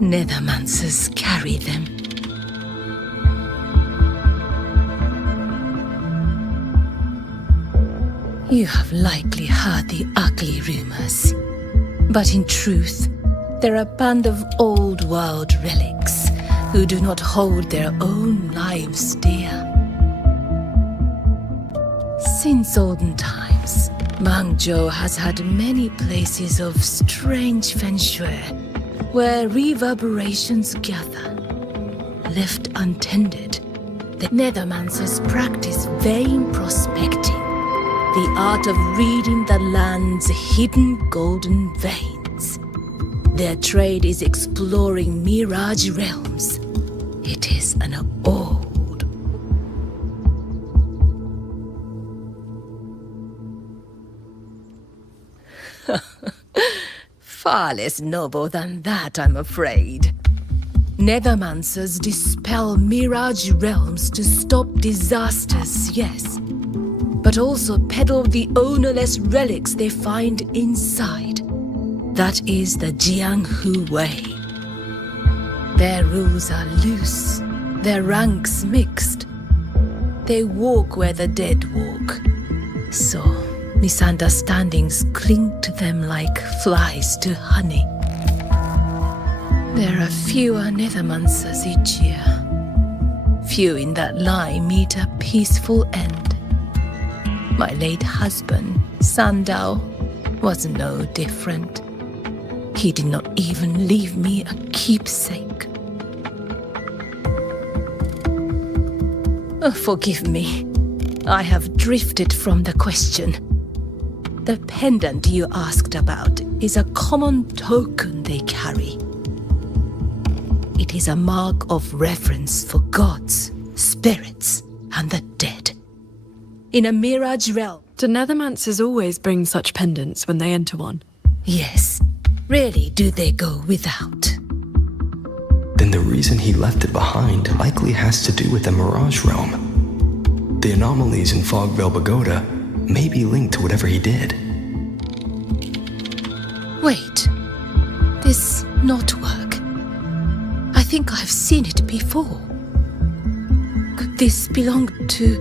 Nethermancers carry them. You have likely heard the ugly rumors. But in truth, they're a band of old world relics who do not hold their own lives dear. Since olden times, Mengzhou has had many places of strange feng shui where reverberations gather. Left untended, the nethermancers practice vain prospecting, the art of reading the land's hidden golden veins. Their trade is exploring mirage realms. It is an old... Far less noble than that, I'm afraid. Nethermancers dispel mirage realms to stop disasters, yes, but also peddle the ownerless relics they find inside. That is the Jianghu way. Their rules are loose, their ranks mixed. They walk where the dead walk. So, misunderstandings cling to them like flies to honey. There are fewer nethermancers each year. Few in that line meet a peaceful end. My late husband, Sandao, was no different. He did not even leave me a keepsake. Oh, forgive me. I have drifted from the question. The pendant you asked about is a common token they carry. It is a mark of reverence for gods, spirits, and the dead. In a mirage realm. Do nethermancers always bring such pendants when they enter one? Yes. Rarely do they go without. Then the reason he left it behind likely has to do with the Mirage Realm. The anomalies in Fogvale Pagoda may be linked to whatever he did. Wait. This knotwork. I think I've seen it before. Could this belong to...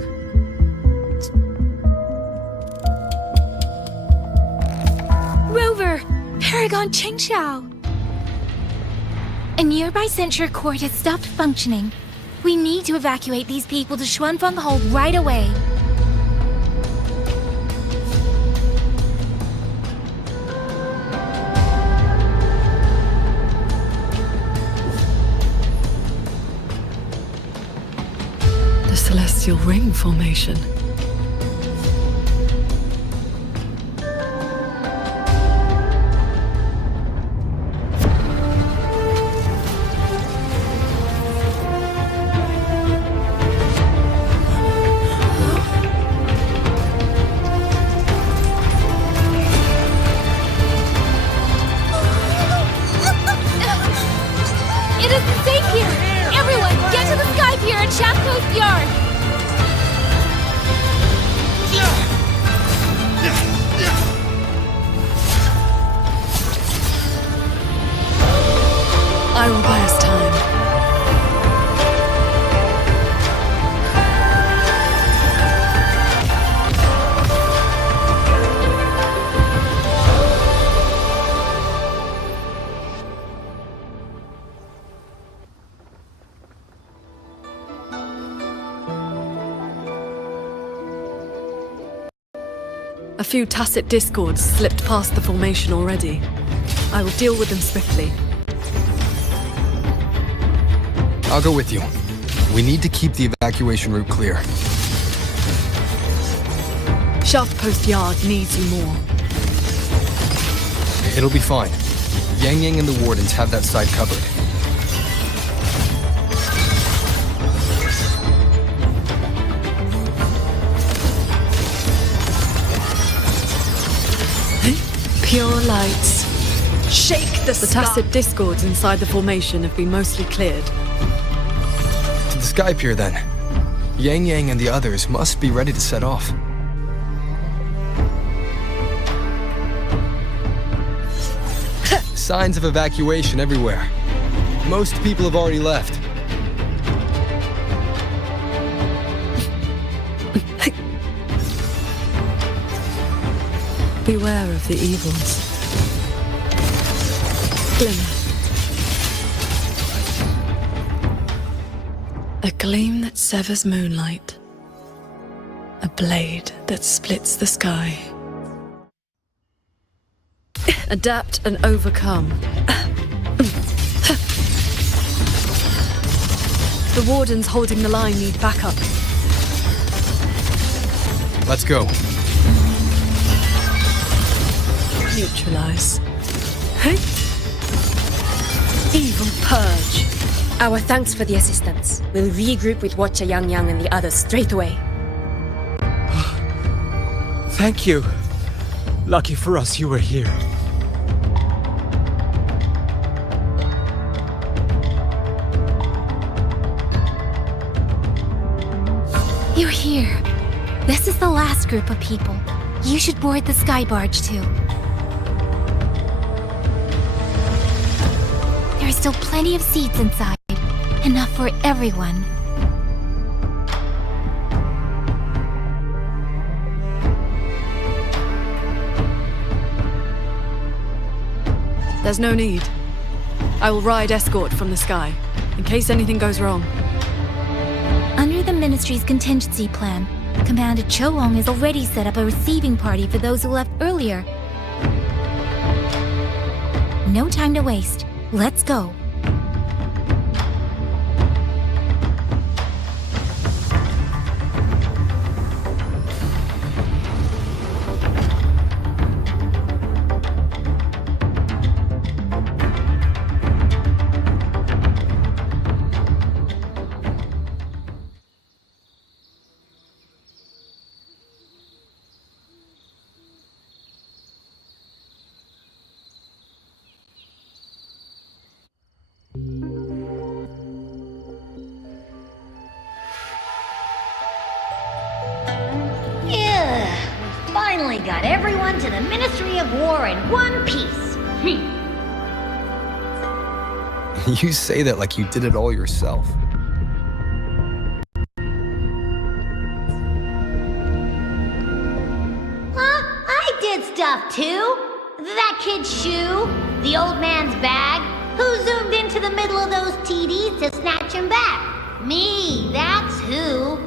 Rover! Paragon Qingxiao! A nearby censure court has stopped functioning. We need to evacuate these people to Xuanfeng Hold right away. The Celestial Ring formation. South Coast Yard! I will buy us time. A few tacit discords slipped past the formation already. I will deal with them swiftly. I'll go with you. We need to keep the evacuation route clear. Shaft Post Yard needs you more. It'll be fine. Yang Yang and the Wardens have that side covered. Pure lights. Shake the tacit discords inside the formation have been mostly cleared. To the Sky Pier, then. Yang Yang and the others must be ready to set off. Signs of evacuation everywhere. Most people have already left. Beware of the evils. Glimmer. A gleam that severs moonlight. A blade that splits the sky. Adapt and overcome. The Wardens holding the line need backup. Let's go. Neutralize. Hey. Evil purge. Our thanks for the assistance. We'll regroup with Watcher Yang Yang and the others straight away. Thank you. Lucky for us you were here. You're here. This is the last group of people. You should board the sky barge too. There are still plenty of seats inside. Enough for everyone. There's no need. I will ride escort from the sky, in case anything goes wrong. Under the Ministry's contingency plan, Commander Cho-Ong has already set up a receiving party for those who left earlier. No time to waste. Let's go. Finally got everyone to the Ministry of War in one piece. You say that like you did it all yourself. I did stuff too. That kid's shoe, the old man's bag. Who zoomed into the middle of those TDs to snatch him back? Me, that's who.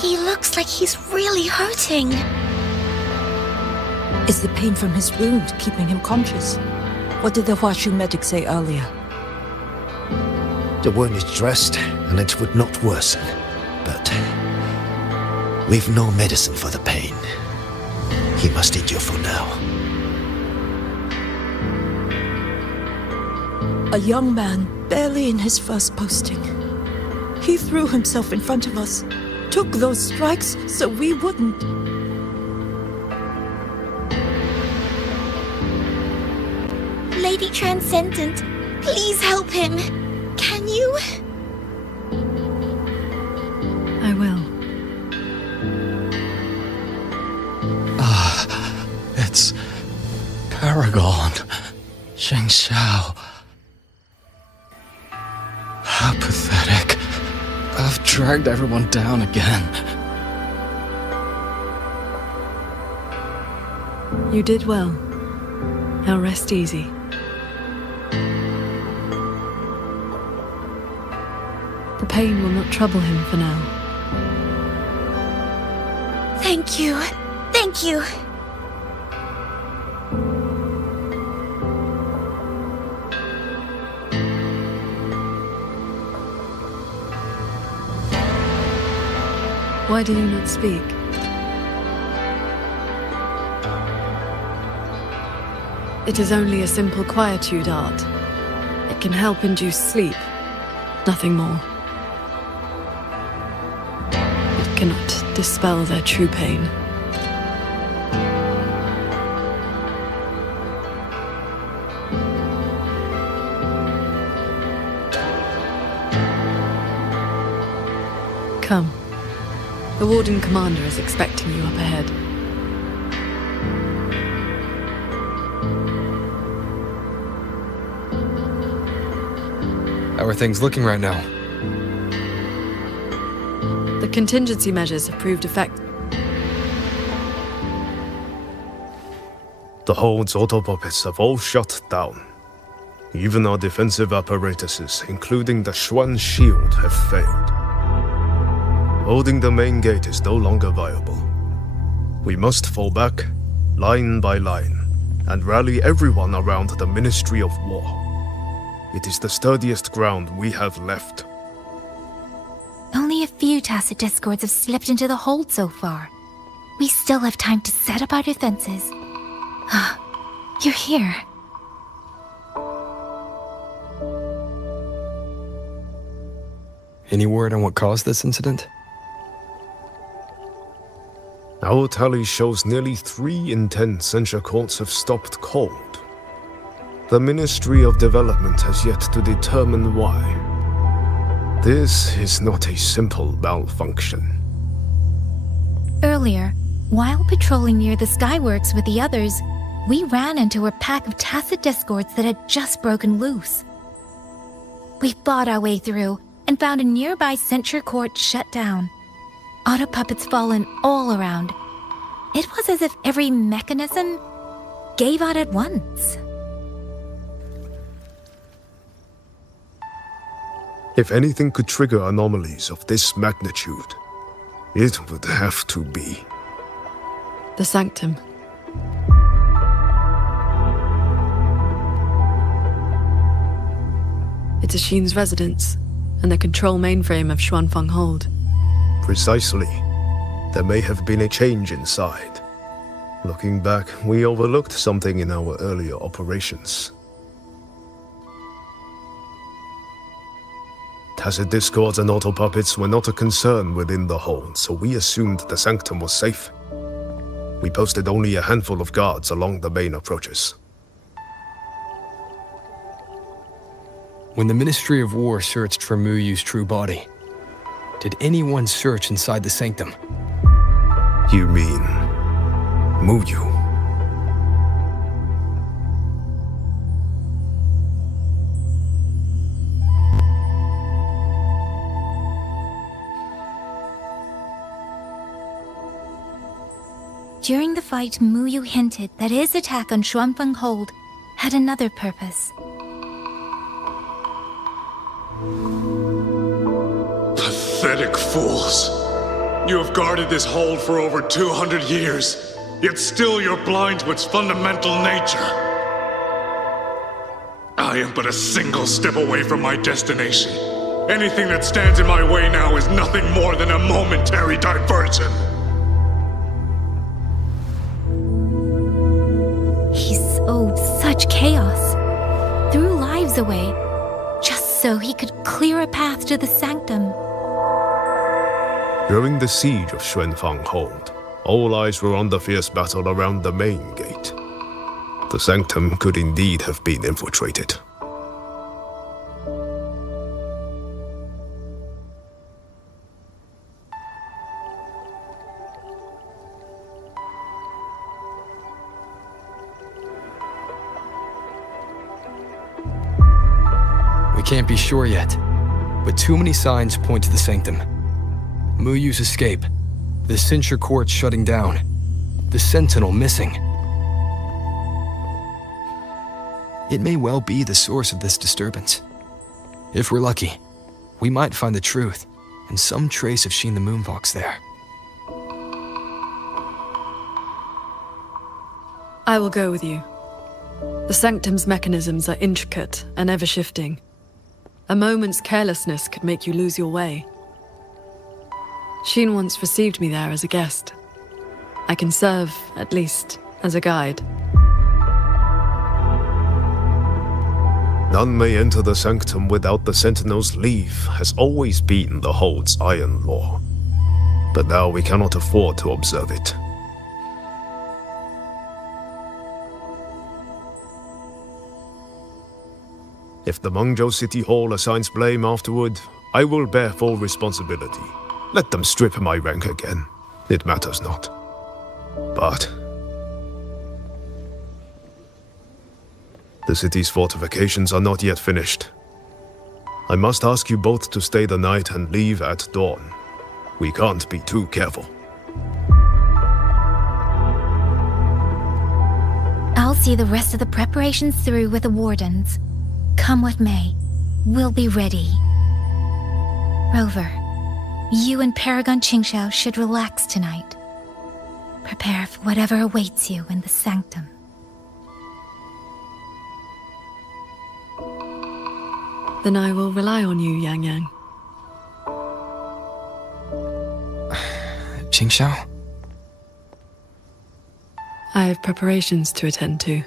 He looks like he's really hurting. Is the pain from his wound keeping him conscious? What did the Huashu medic say earlier? The wound is dressed, and it would not worsen. But we've no medicine for the pain. He must endure for now. A young man, barely in his first posting. He threw himself in front of us, took those strikes so we wouldn't. Lady Transcendent, please help him. Can you? I will. It's Paragon. Qingxiao. How pathetic. I've dragged everyone down again. You did well. Now rest easy. The pain will not trouble him for now. Thank you. Thank you. Why do you not speak? It is only a simple quietude art. It can help induce sleep, nothing more. It cannot dispel their true pain. Come. The Warden Commander is expecting you up ahead. How are things looking right now? The contingency measures have proved effective. The Hold's autopuppets have all shut down. Even our defensive apparatuses, including the Xuan shield, have failed. Holding the main gate is no longer viable. We must fall back, line by line, and rally everyone around the Ministry of War. It is the sturdiest ground we have left. Only a few Tacet Discords have slipped into the hold so far. We still have time to set up our defenses. You're here. Any word on what caused this incident? Our tally shows nearly 3 in 10 censure courts have stopped cold. The Ministry of Development has yet to determine why. This is not a simple malfunction. Earlier, while patrolling near the Skyworks with the others, we ran into a pack of Tacet Discords that had just broken loose. We fought our way through and found a nearby censure court shut down. Auto puppets fallen all around. It was as if every mechanism gave out at once. If anything could trigger anomalies of this magnitude, it would have to be The Sanctum. It's Ashin's residence, and the control mainframe of Xuanfeng Hold. Precisely. There may have been a change inside. Looking back, we overlooked something in our earlier operations. Tacet Discords and autopuppets were not a concern within the hold, so we assumed the Sanctum was safe. We posted only a handful of guards along the main approaches. When the Ministry of War searched for Muyu's true body, did anyone search inside the Sanctum? You mean Muyu? During the fight, Muyu hinted that his attack on Xuanfeng Hold had another purpose. Pathetic fools. You have guarded this hold for over 200 years, yet still you're blind to its fundamental nature. I am but a single step away from my destination. Anything that stands in my way now is nothing more than a momentary diversion. He sowed such chaos, threw lives away, just so he could clear a path to the sanctum. During the siege of Xuanfang Hold, all eyes were on the fierce battle around the main gate. The sanctum could indeed have been infiltrated. We can't be sure yet, but too many signs point to the sanctum. Muyu's escape, the censure court shutting down, the sentinel missing. It may well be the source of this disturbance. If we're lucky, we might find the truth and some trace of Sheen the Moonfox there. I will go with you. The sanctum's mechanisms are intricate and ever-shifting. A moment's carelessness could make you lose your way. Sheen once received me there as a guest. I can serve, at least, as a guide. None may enter the sanctum without the sentinel's leave has always been the Hold's iron law. But now we cannot afford to observe it. If the Mengzhou City Hall assigns blame afterward, I will bear full responsibility. Let them strip my rank again. It matters not. But the city's fortifications are not yet finished. I must ask you both to stay the night and leave at dawn. We can't be too careful. I'll see the rest of the preparations through with the wardens. Come what may, we'll be ready. Rover, you and Paragon Qingxiao should relax tonight. Prepare for whatever awaits you in the sanctum. Then I will rely on you, Yang Yang. Qingxiao? I have preparations to attend to.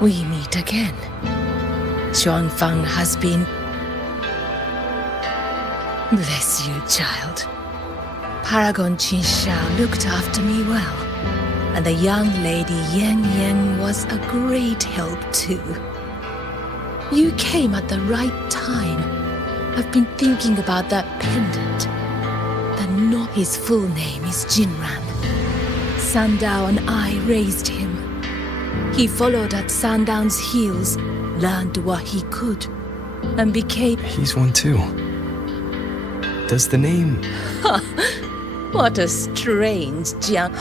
We meet again. Xuanfang has been... Bless you, child. Paragon Qingxiao looked after me well, and the young lady Yang Yang was a great help too. You came at the right time. I've been thinking about that pendant. His full name is Jinran. Sandao and I raised him. He followed at Sandown's heels, learned what he could, and became... He's one too. Does the name... What a strange Jiang...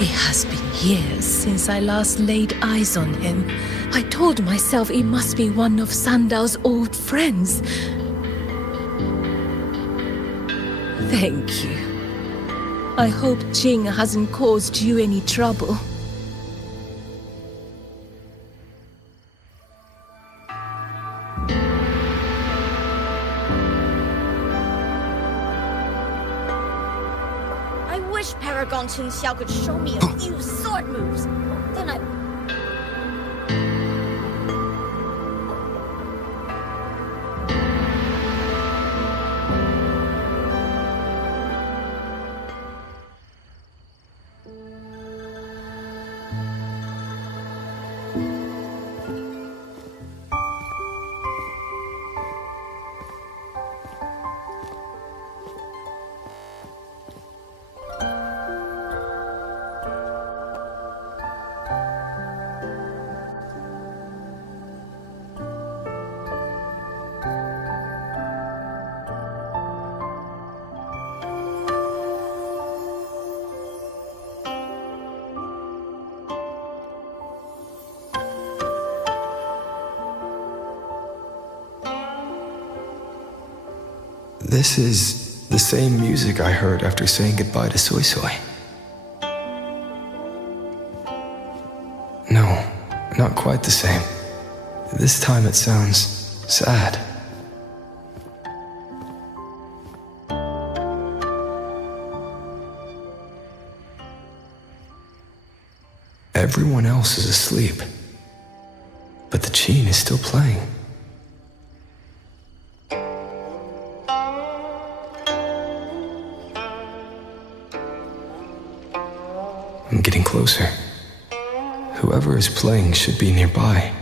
It has been years since I last laid eyes on him. I told myself it must be one of Sandao's old friends. Thank you. I hope Jing hasn't caused you any trouble. I wish Paragon Qingxiao could show me a few sword moves. Then I... This is the same music I heard after saying goodbye to Soy Soy. No, not quite the same. This time it sounds sad. Everyone else is asleep, but the Qing is still playing. I'm getting closer. Whoever is playing should be nearby.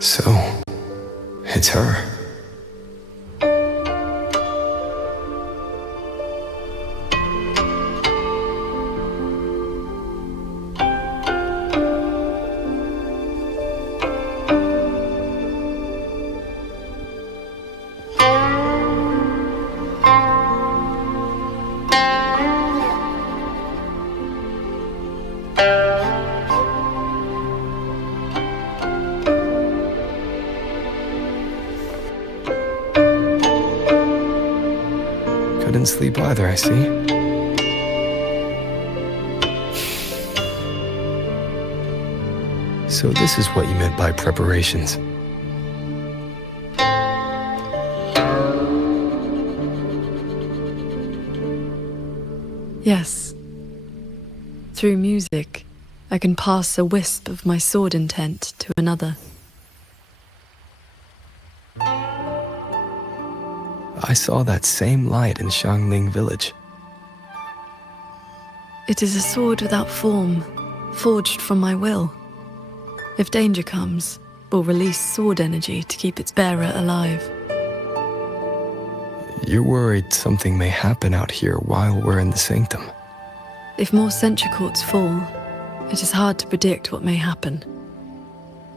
So, it's her. Couldn't sleep either, I see. So this is what you meant by preparations. Yes. Through music, I can pass a wisp of my sword intent to another. I saw that same light in Xiangling village. It is a sword without form, forged from my will. If danger comes, will release sword energy to keep its bearer alive. You're worried something may happen out here while we're in the sanctum. If more sentry courts fall, it is hard to predict what may happen.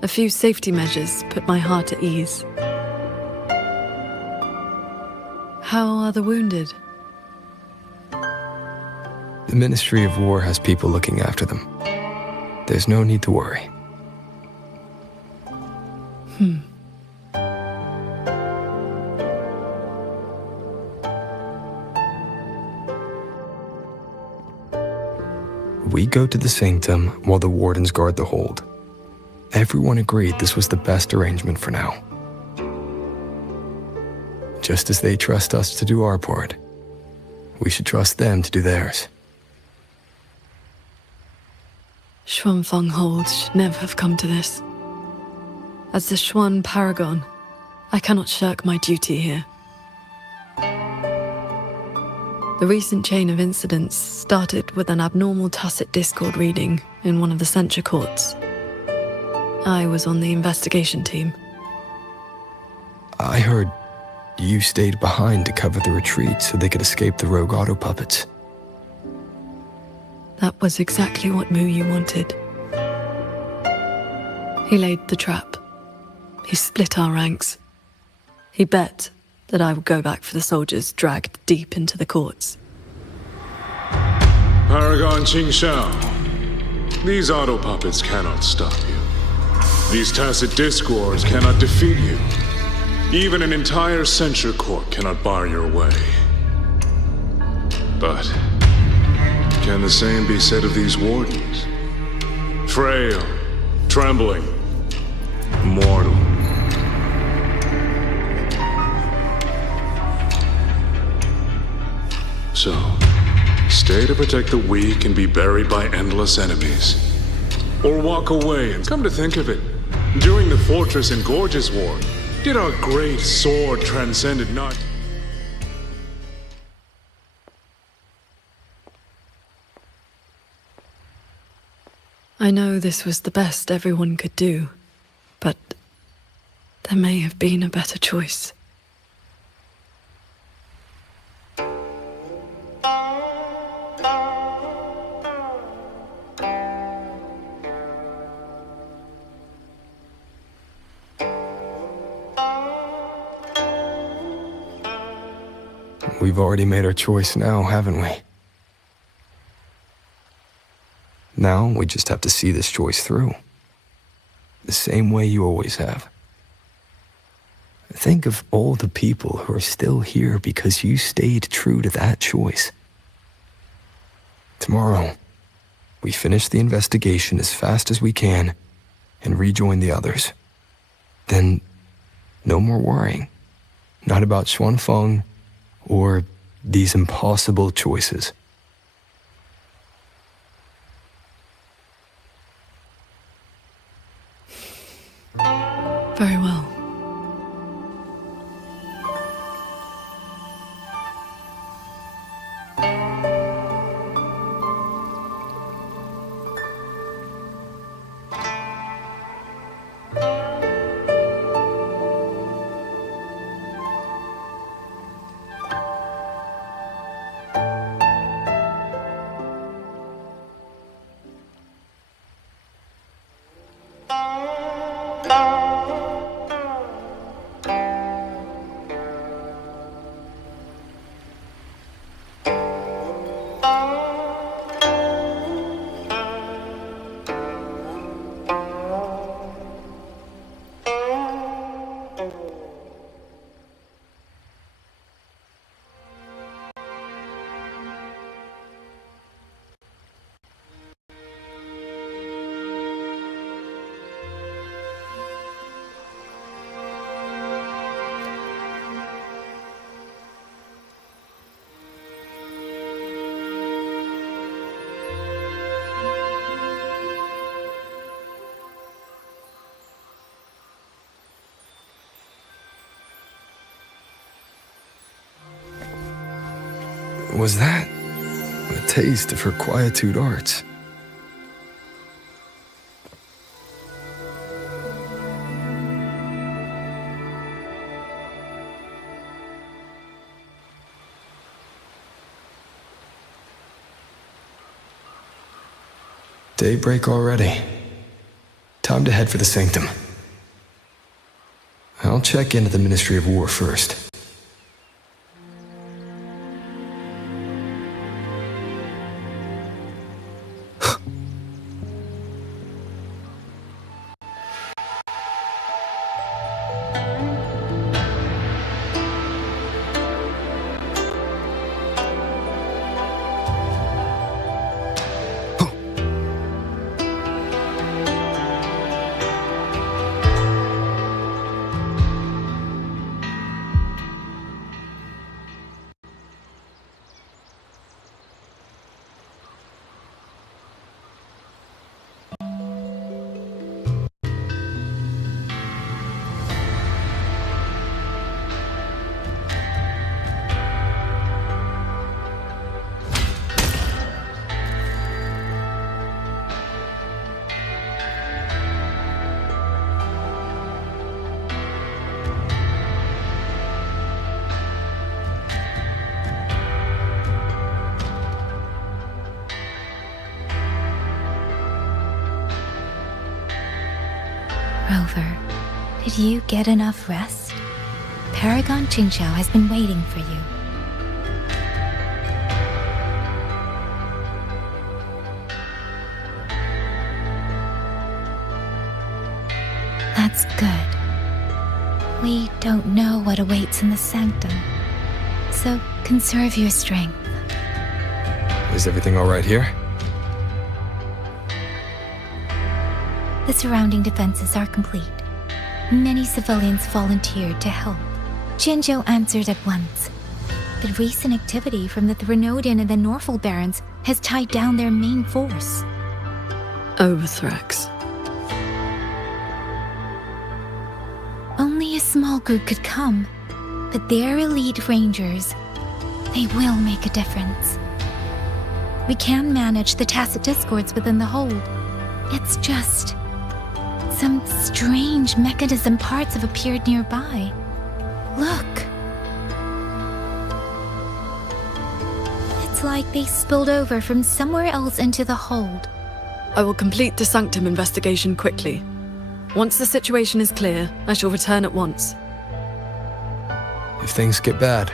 A few safety measures put my heart at ease. How are the wounded? The Ministry of War has people looking after them. There's no need to worry. We go to the sanctum while the wardens guard the hold. Everyone agreed this was the best arrangement for now. Just as they trust us to do our part, we should trust them to do theirs. Xuanfeng Hold should never have come to this. As the Xuan Paragon, I cannot shirk my duty here. The recent chain of incidents started with an abnormal tacit discord reading in one of the censure courts. I was on the investigation team. I heard you stayed behind to cover the retreat so they could escape the rogue auto puppets. That was exactly what Muyu wanted. He laid the trap. He split our ranks. He bet that I would go back for the soldiers dragged deep into the courts. Paragon Qingxiao, these auto puppets cannot stop you. These tacit discords cannot defeat you. Even an entire censure court cannot bar your way. But can the same be said of these wardens? Frail, trembling, mortal. So, stay to protect the weak and be buried by endless enemies. Or walk away and come to think of it, during the Fortress and Gorges War, did our great sword transcended not... I know this was the best everyone could do, but there may have been a better choice. We've already made our choice now, haven't we? Now we just have to see this choice through. The same way you always have. Think of all the people who are still here because you stayed true to that choice. Tomorrow, we finish the investigation as fast as we can and rejoin the others. Then, no more worrying. Not about Xuanfeng or these impossible choices. Very well. Was that a taste of her quietude arts? Daybreak already. Time to head for the sanctum. I'll check into the Ministry of War first. Rover, did you get enough rest? Paragon Qingxiao has been waiting for you. That's good. We don't know what awaits in the sanctum, so conserve your strength. Is everything all right here? The surrounding defenses are complete. Many civilians volunteered to help. Qingxiao answered at once. The recent activity from the Threnodian and the Norful Barons has tied down their main force. Overthrex. Only a small group could come, but their elite rangers, they will make a difference. We can manage the tacit discords within the hold. It's just some strange mechanism parts have appeared nearby. Look. It's like they spilled over from somewhere else into the hold. I will complete the sanctum investigation quickly. Once the situation is clear, I shall return at once. If things get bad,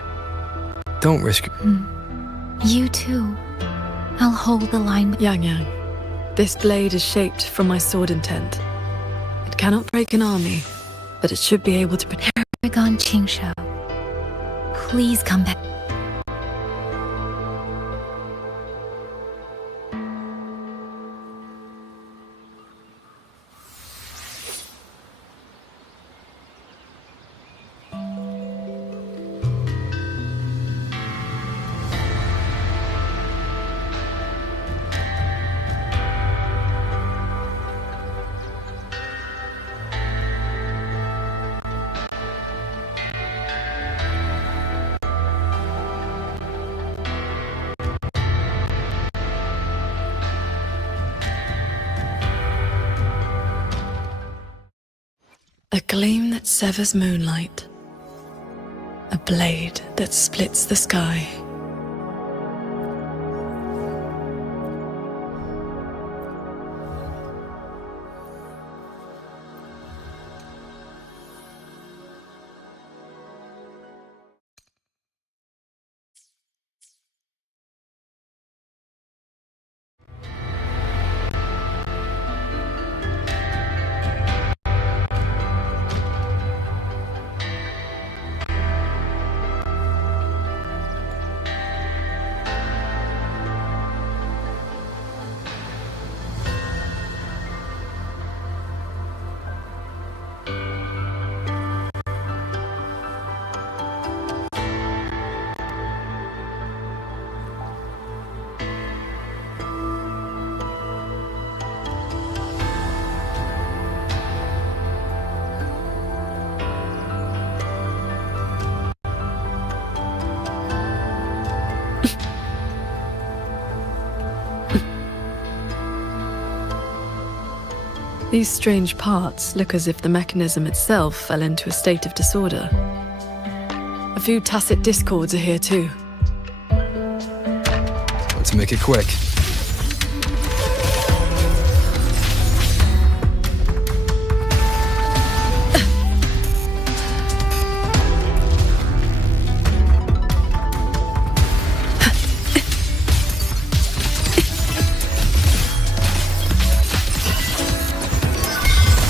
Don't risk... You too. I'll hold the line. Yang Yang, this blade is shaped from my sword intent. It cannot break an army, but it should be able to protect... Paragon Qingxiao, please come back. A gleam that severs moonlight. A blade that splits the sky. These strange parts look as if the mechanism itself fell into a state of disorder. A few tacit discords are here too. Let's make it quick.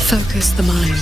Focus the mind.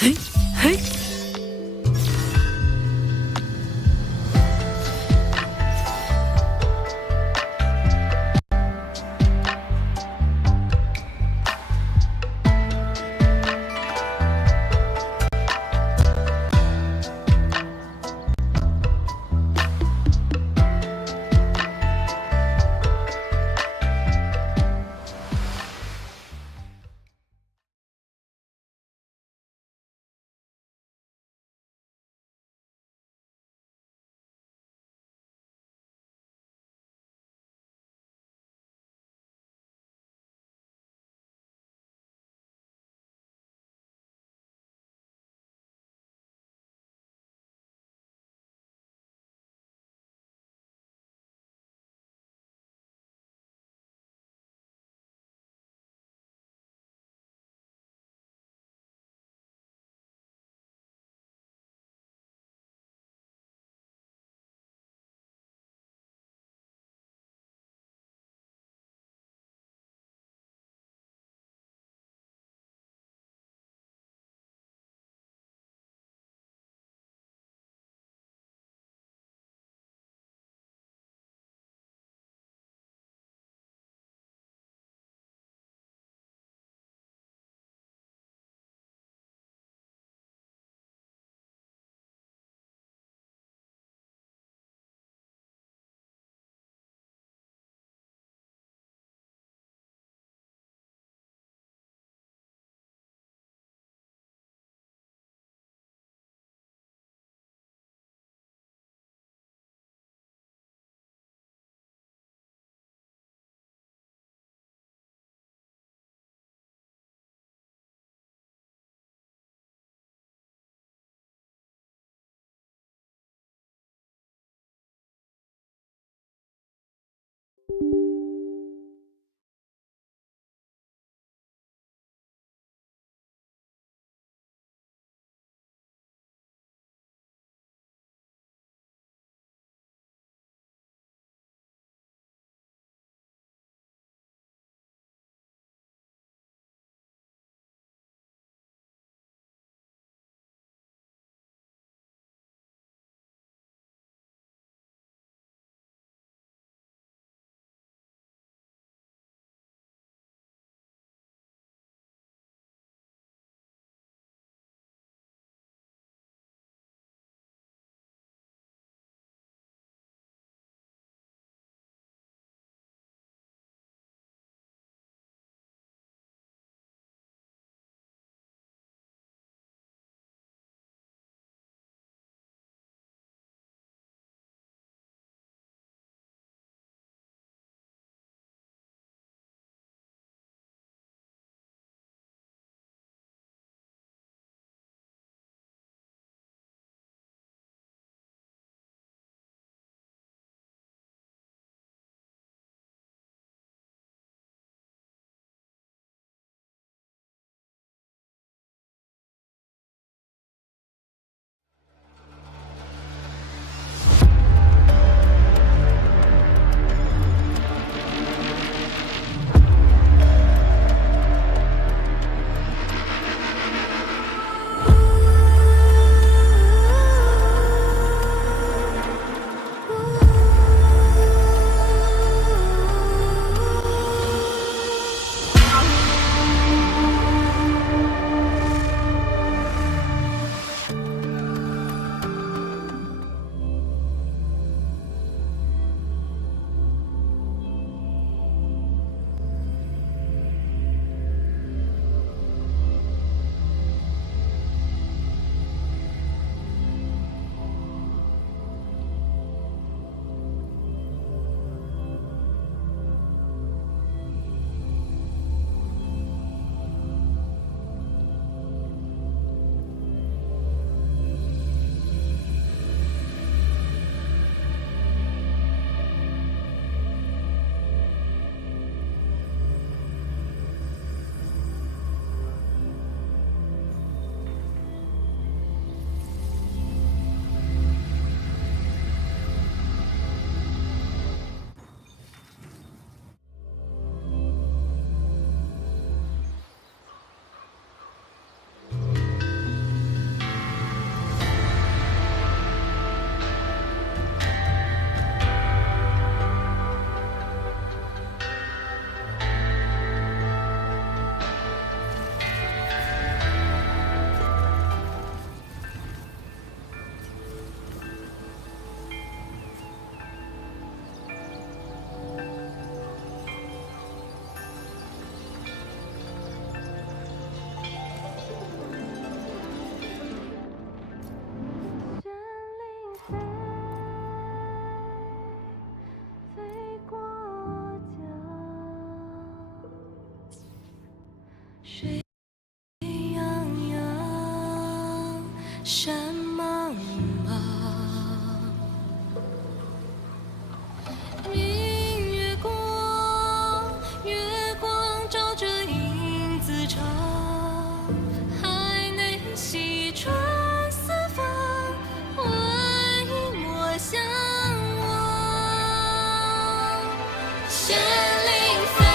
Hey, hey. 什么吗？明月光，月光照着影子长，海内西川四方，为我相望。仙灵飞。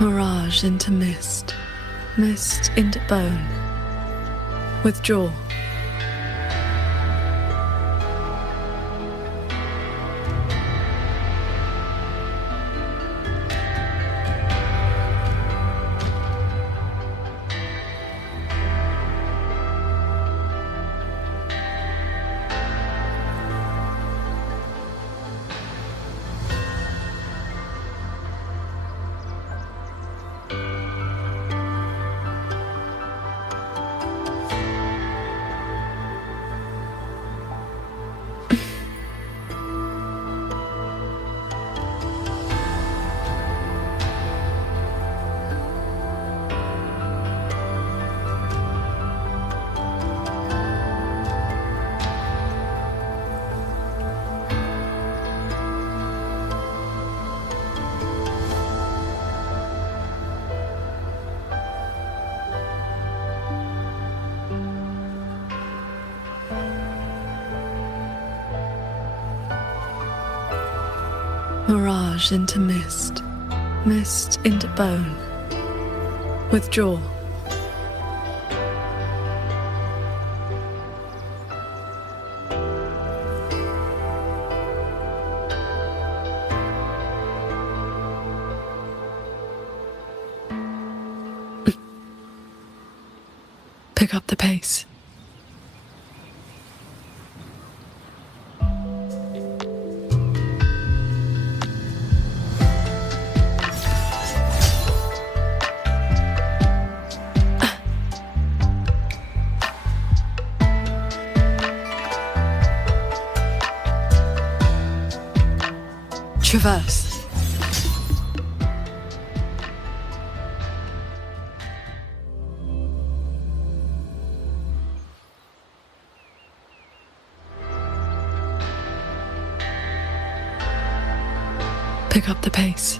Mirage into mist, mist into bone. Withdraw. Mirage into mist, mist into bone. Withdraw. Pick up the pace. Traverse. Pick up the pace.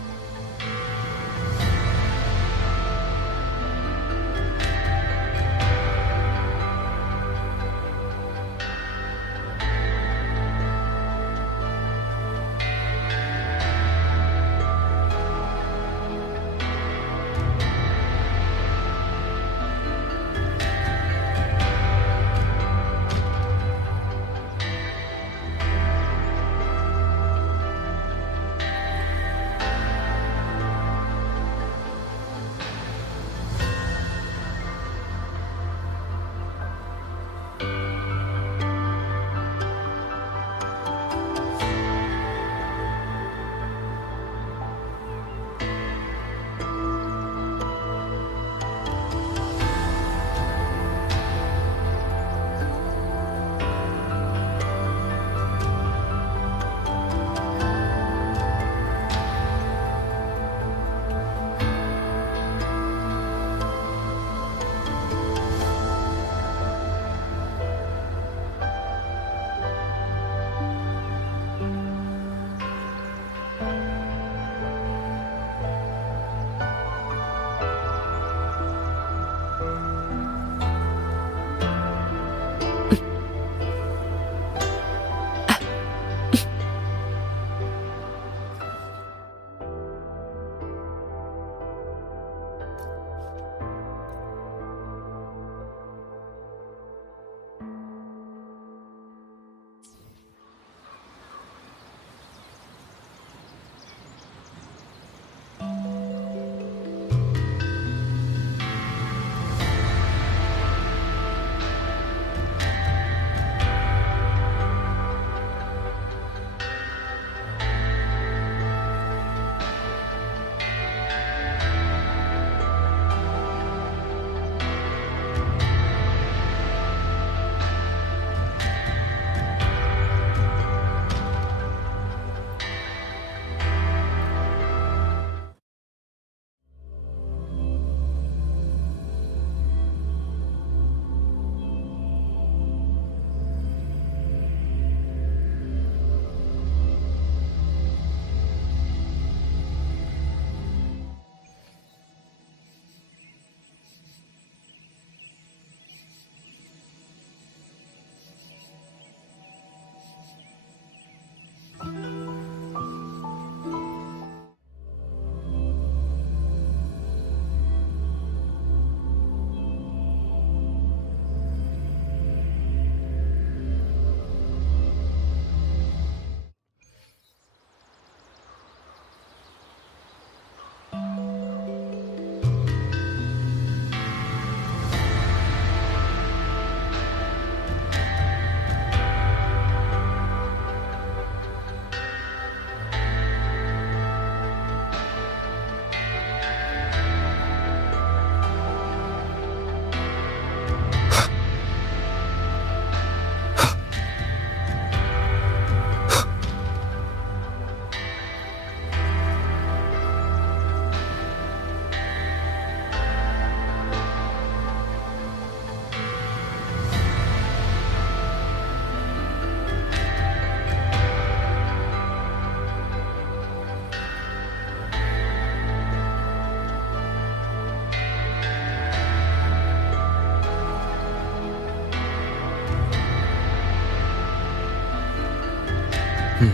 Pick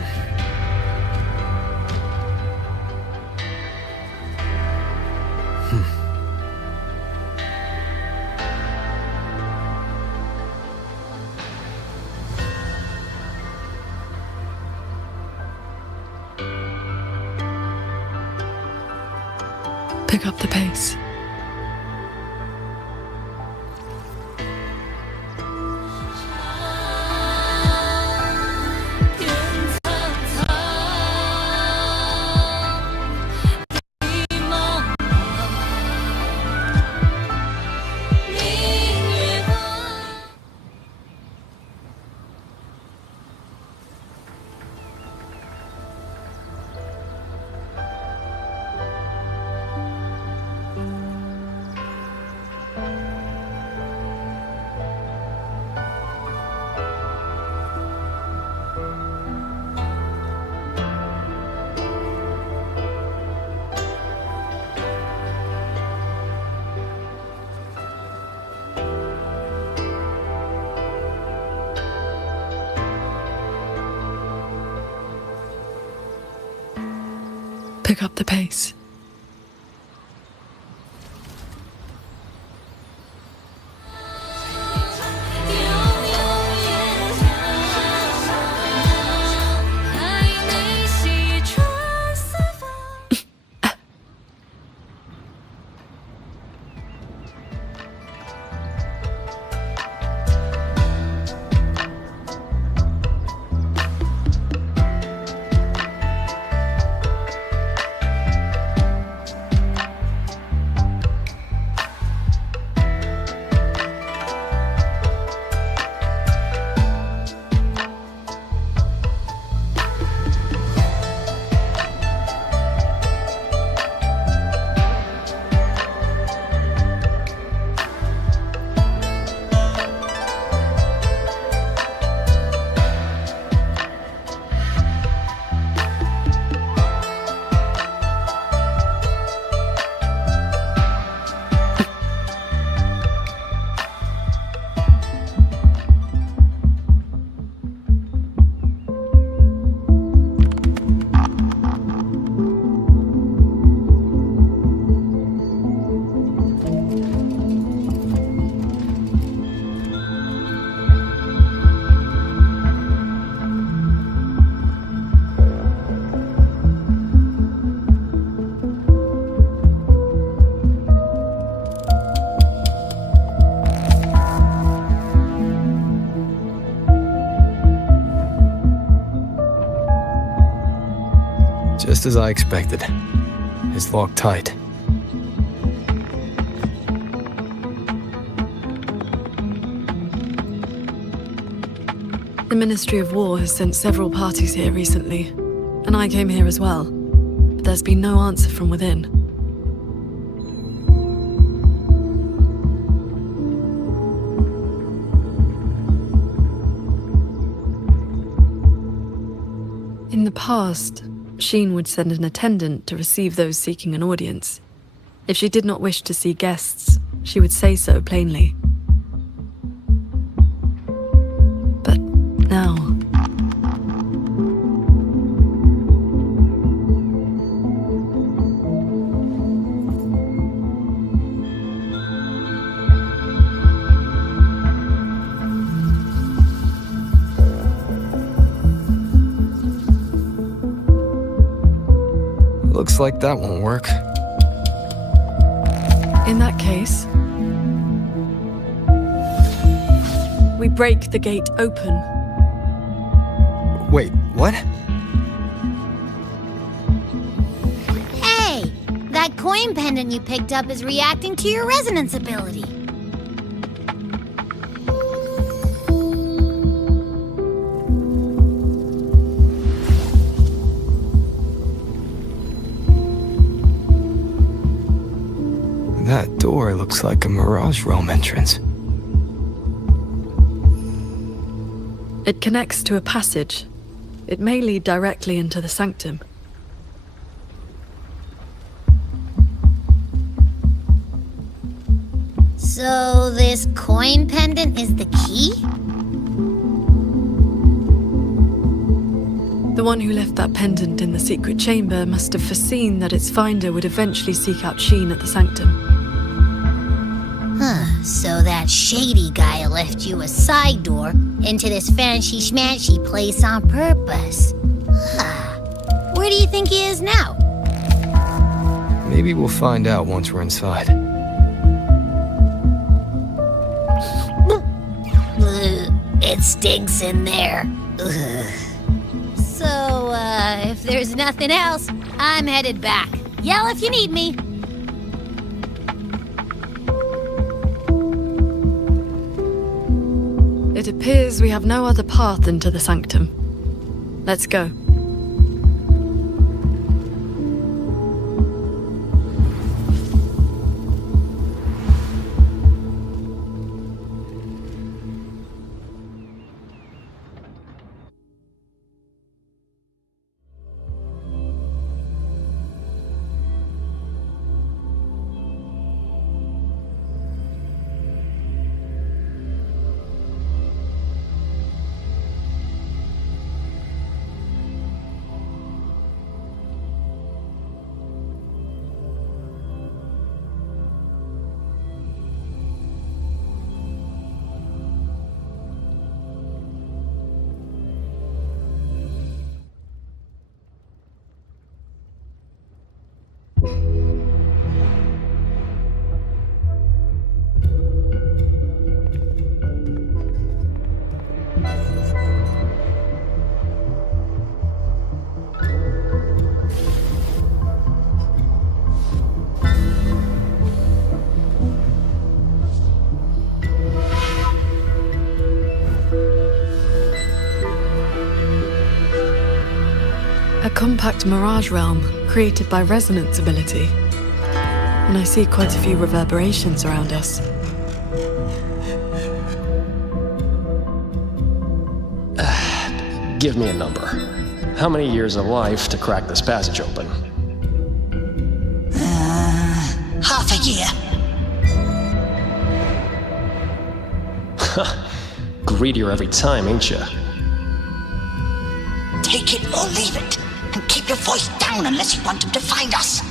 up the pace. Pick up the pace. Just as I expected. It's locked tight. The Ministry of War has sent several parties here recently, and I came here as well. But there's been no answer from within. In the past, Sheen would send an attendant to receive those seeking an audience. If she did not wish to see guests, she would say so plainly. But now... Looks like that won't work. In that case, we break the gate open. Wait, what? Hey! That coin pendant you picked up is reacting to your resonance ability. That door looks like a Mirage Realm entrance. It connects to a passage. It may lead directly into the sanctum. So this coin pendant is the key? The one who left that pendant in the secret chamber must have foreseen that its finder would eventually seek out Sheen at the sanctum. Huh, so that shady guy left you a side door into this fancy-schmancy place on purpose. Huh. Where do you think he is now? Maybe we'll find out once we're inside. It stinks in there. Ugh. So, if there's nothing else, I'm headed back. Yell if you need me. It appears we have no other path into the sanctum. Let's go. A compact mirage realm created by resonance ability. And I see quite a few reverberations around us. Give me a number. How many years of life to crack this passage open? Half a year. Greedier every time, ain't ya? Take it or leave it. And keep your voice down unless you want him to find us.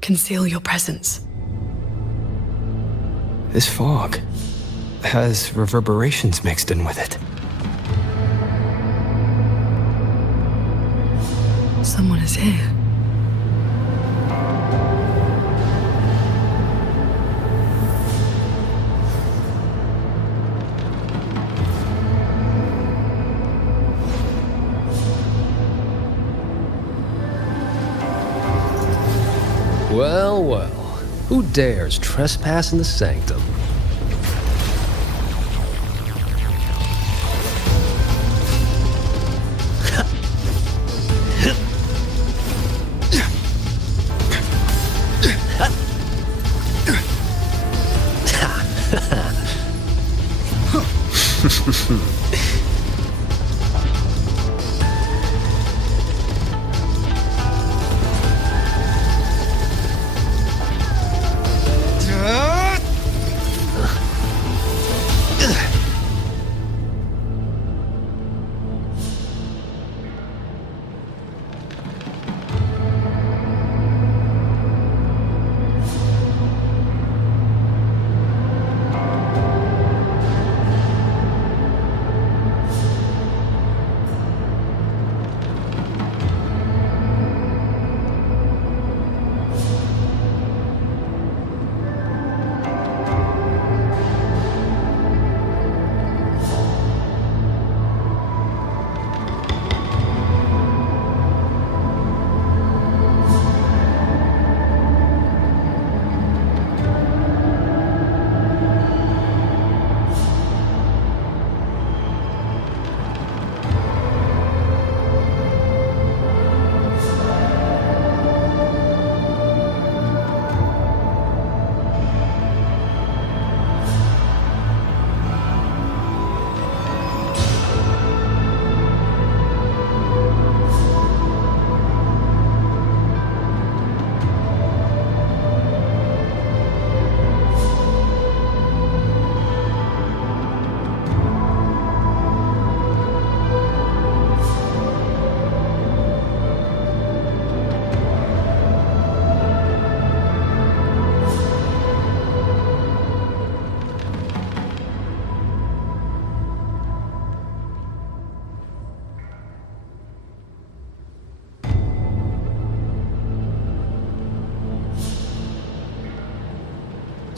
Conceal your presence. This fog has reverberations mixed in with it. Someone is here. Well, well. Who dares trespass in the sanctum?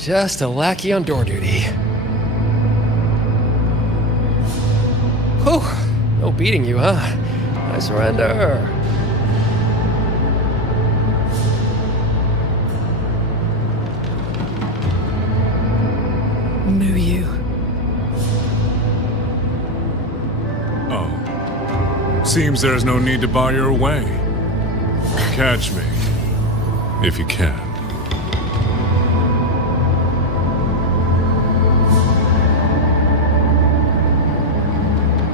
Just a lackey on door duty. Whew, no beating you, huh? I surrender. Muyu. Oh. Seems there's no need to bar your way. Catch me, if you can.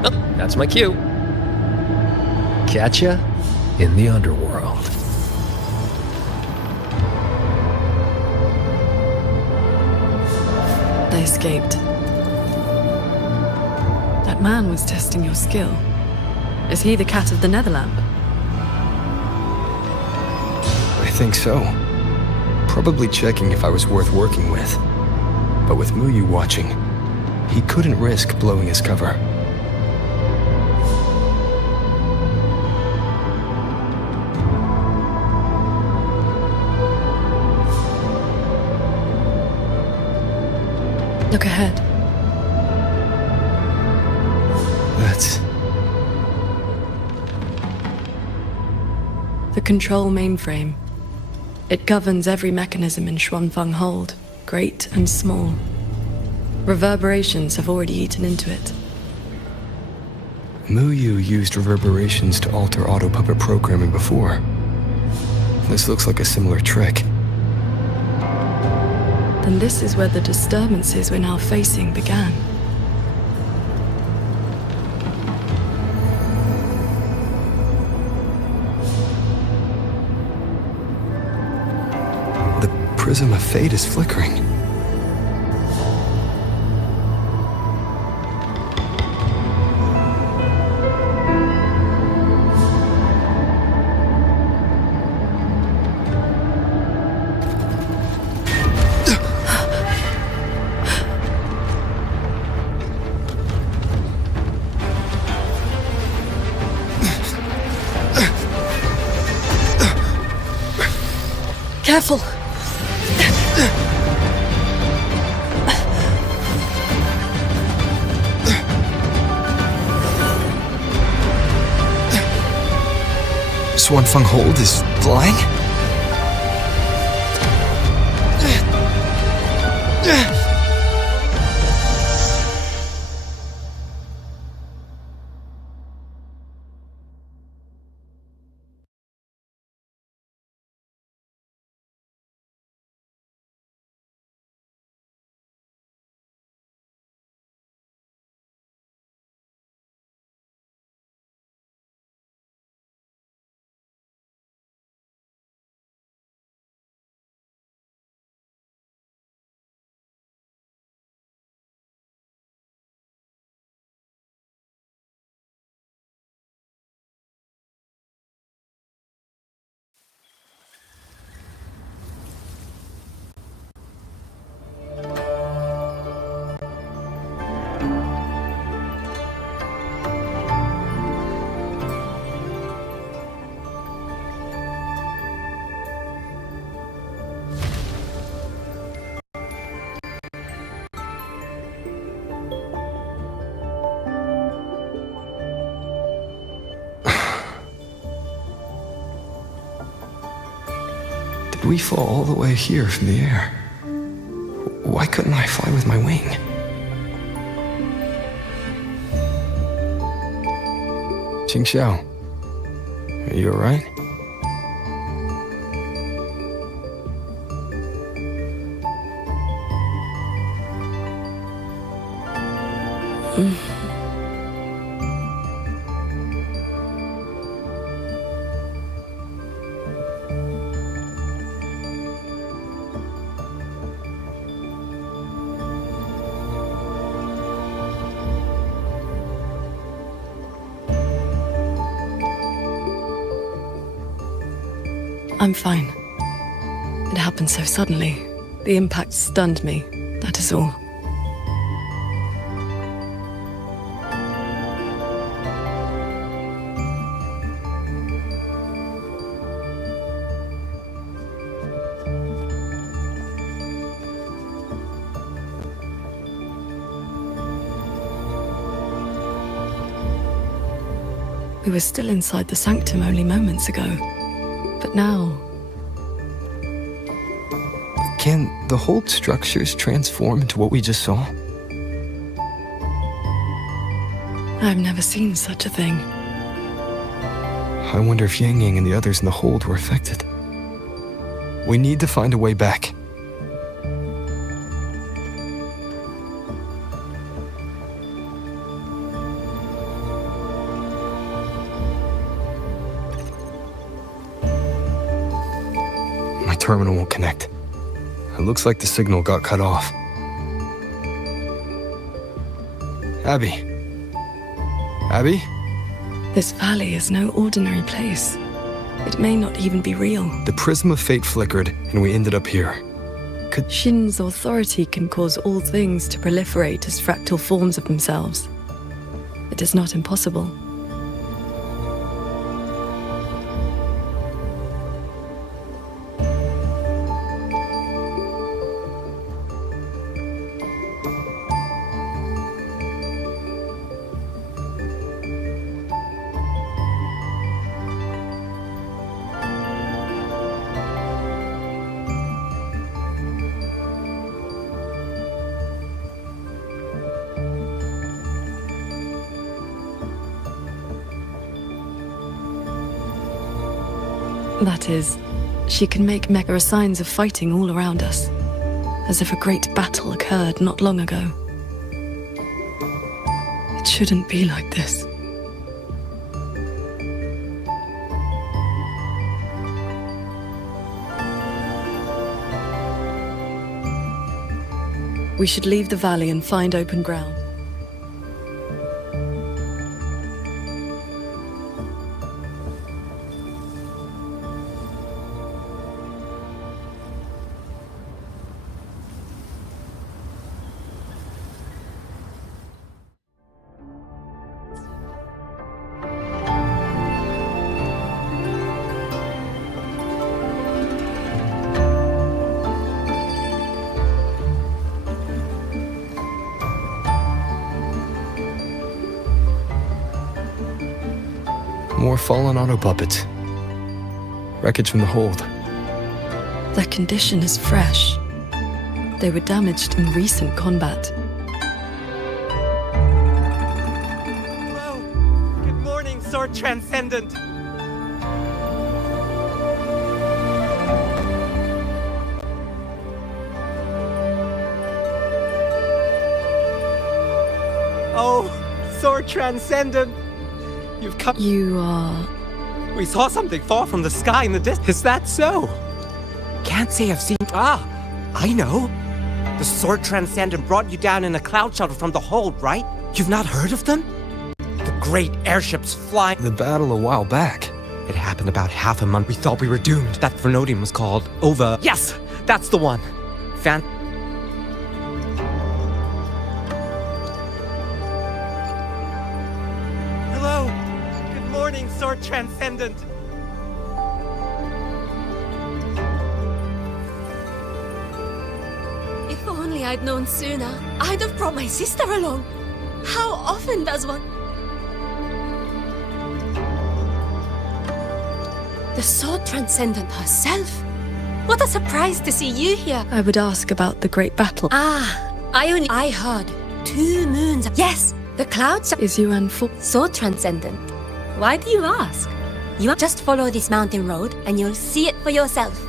Oh, that's my cue. Catch ya in the underworld. They escaped. That man was testing your skill. Is he the cat of the Netherlamp? I think so. Probably checking if I was worth working with. But with Muyu watching, he couldn't risk blowing his cover. Look ahead. That's... the control mainframe. It governs every mechanism in Xuanfeng Hold, great and small. Reverberations have already eaten into it. Muyu used reverberations to alter auto-puppet programming before. This looks like a similar trick. Then this is where the disturbances we're now facing began. The prism of fate is flickering. Careful! Xuanfeng Hold is flying? Did we fall all the way here from the air? Why couldn't I fly with my wing? Qingxiao, are you alright? I'm fine. It happened so suddenly. The impact stunned me, that is all. We were still inside the sanctum only moments ago. But now... Can the whole structures transform into what we just saw? I've never seen such a thing. I wonder if Yang Yang and the others in the hold were affected. We need to find a way back. My terminal won't connect. It looks like the signal got cut off. Abby? Abby? This valley is no ordinary place. It may not even be real. The prism of fate flickered, and we ended up here. Shin's authority can cause all things to proliferate as fractal forms of themselves. It is not impossible. That is, she can make mecha signs of fighting all around us, as if a great battle occurred not long ago. It shouldn't be like this. We should leave the valley and find open ground. More fallen auto puppets. Wreckage from the hold. Their condition is fresh. They were damaged in recent combat. Hello! Good morning, Sword Transcendent! Oh, Sword Transcendent! You've come. You are... We saw something fall from the sky in the distance. Is that so? Can't say I've seen. Ah, I know. The Sword Transcendent brought you down in a cloud shuttle from the hold, right? You've not heard of them? The great airships flying. The battle a while back. It happened about half a month. We thought we were doomed. That Vernodium was called Over. Yes, that's the one. Hello. Good morning, Sword Transcendent. If only I'd known sooner, I'd have brought my sister along. How often does one? The Sword Transcendent herself. What a surprise to see you here. I would ask about the great battle. I heard 2 moons. Yes, the clouds. Is Yuan Sword Transcendent? Why do you ask? You just follow this mountain road and you'll see it for yourself.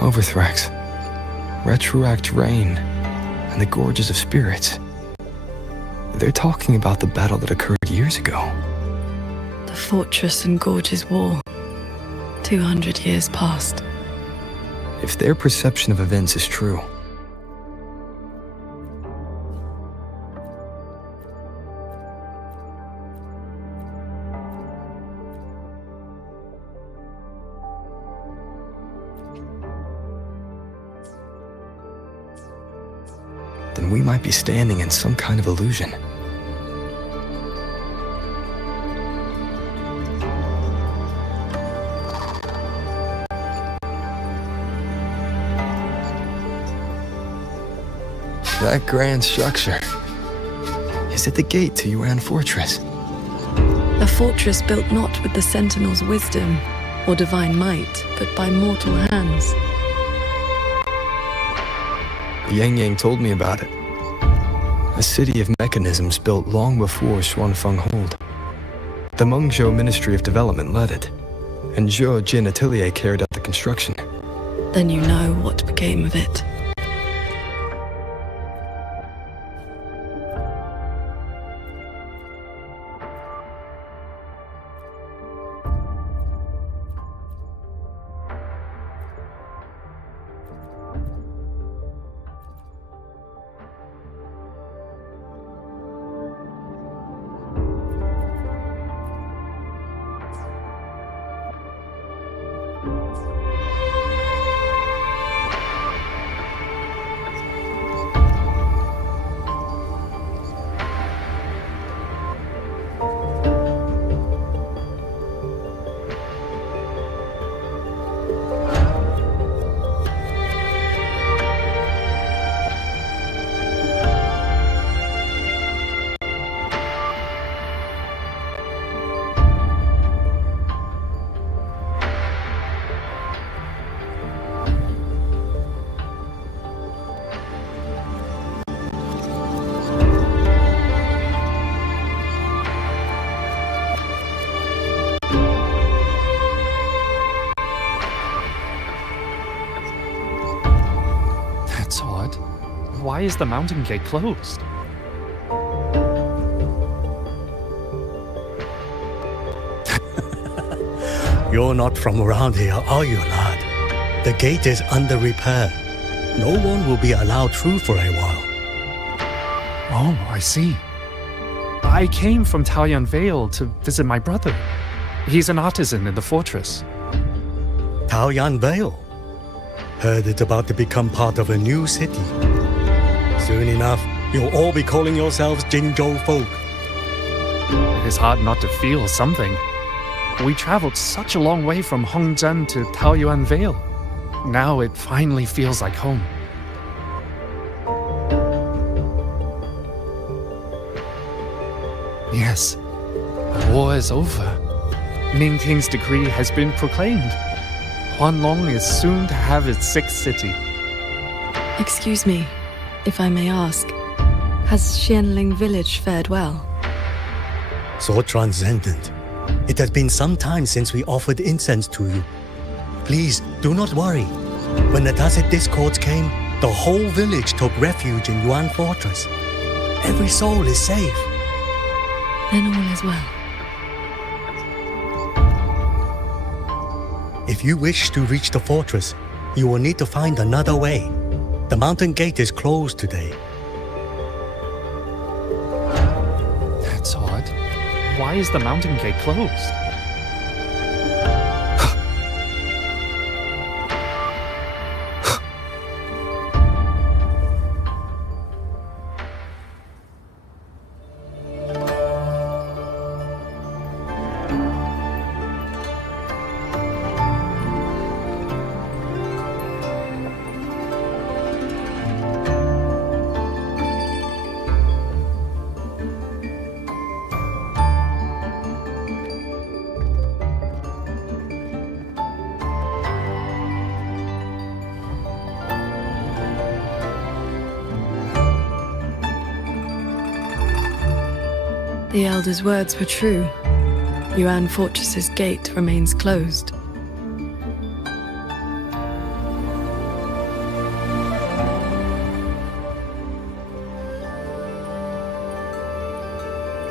Overthrax. Retroact Rain. And the Gorges of Spirits. They're talking about the battle that occurred years ago. The Fortress and Gorges War. 200 years past. If their perception of events is true, then we might be standing in some kind of illusion. That grand structure. Is it the gate to Yuan Fortress? A fortress built not with the Sentinel's wisdom or divine might, but by mortal hands. Yang Yang told me about it. A city of mechanisms built long before Xuanfeng Hold. The Mengzhou Ministry of Development led it, and Zhou Jin Atelier carried out the construction. Then you know what became of it. That's odd. Why is the mountain gate closed? You're not from around here, are you, lad? The gate is under repair. No one will be allowed through for a while. Oh, I see. I came from Taoyuan Vale to visit my brother. He's an artisan in the fortress. Taoyuan Vale? Heard it's about to become part of a new city. Soon enough, you'll all be calling yourselves Jingzhou folk. It is hard not to feel something. We traveled such a long way from Hongzhen to Taoyuan Vale. Now it finally feels like home. Yes, the war is over. Ming Ting's decree has been proclaimed. Huanlong is soon to have its sixth city. Excuse me, if I may ask, has Xianling village fared well? So transcendent. It has been some time since we offered incense to you. Please, do not worry. When the Tacit Discords came, the whole village took refuge in Yuan Fortress. Every soul is safe. Then all is well. If you wish to reach the fortress, you will need to find another way. The mountain gate is closed today. That's odd. Why is the mountain gate closed? The Elder's words were true. Yuan Fortress's gate remains closed.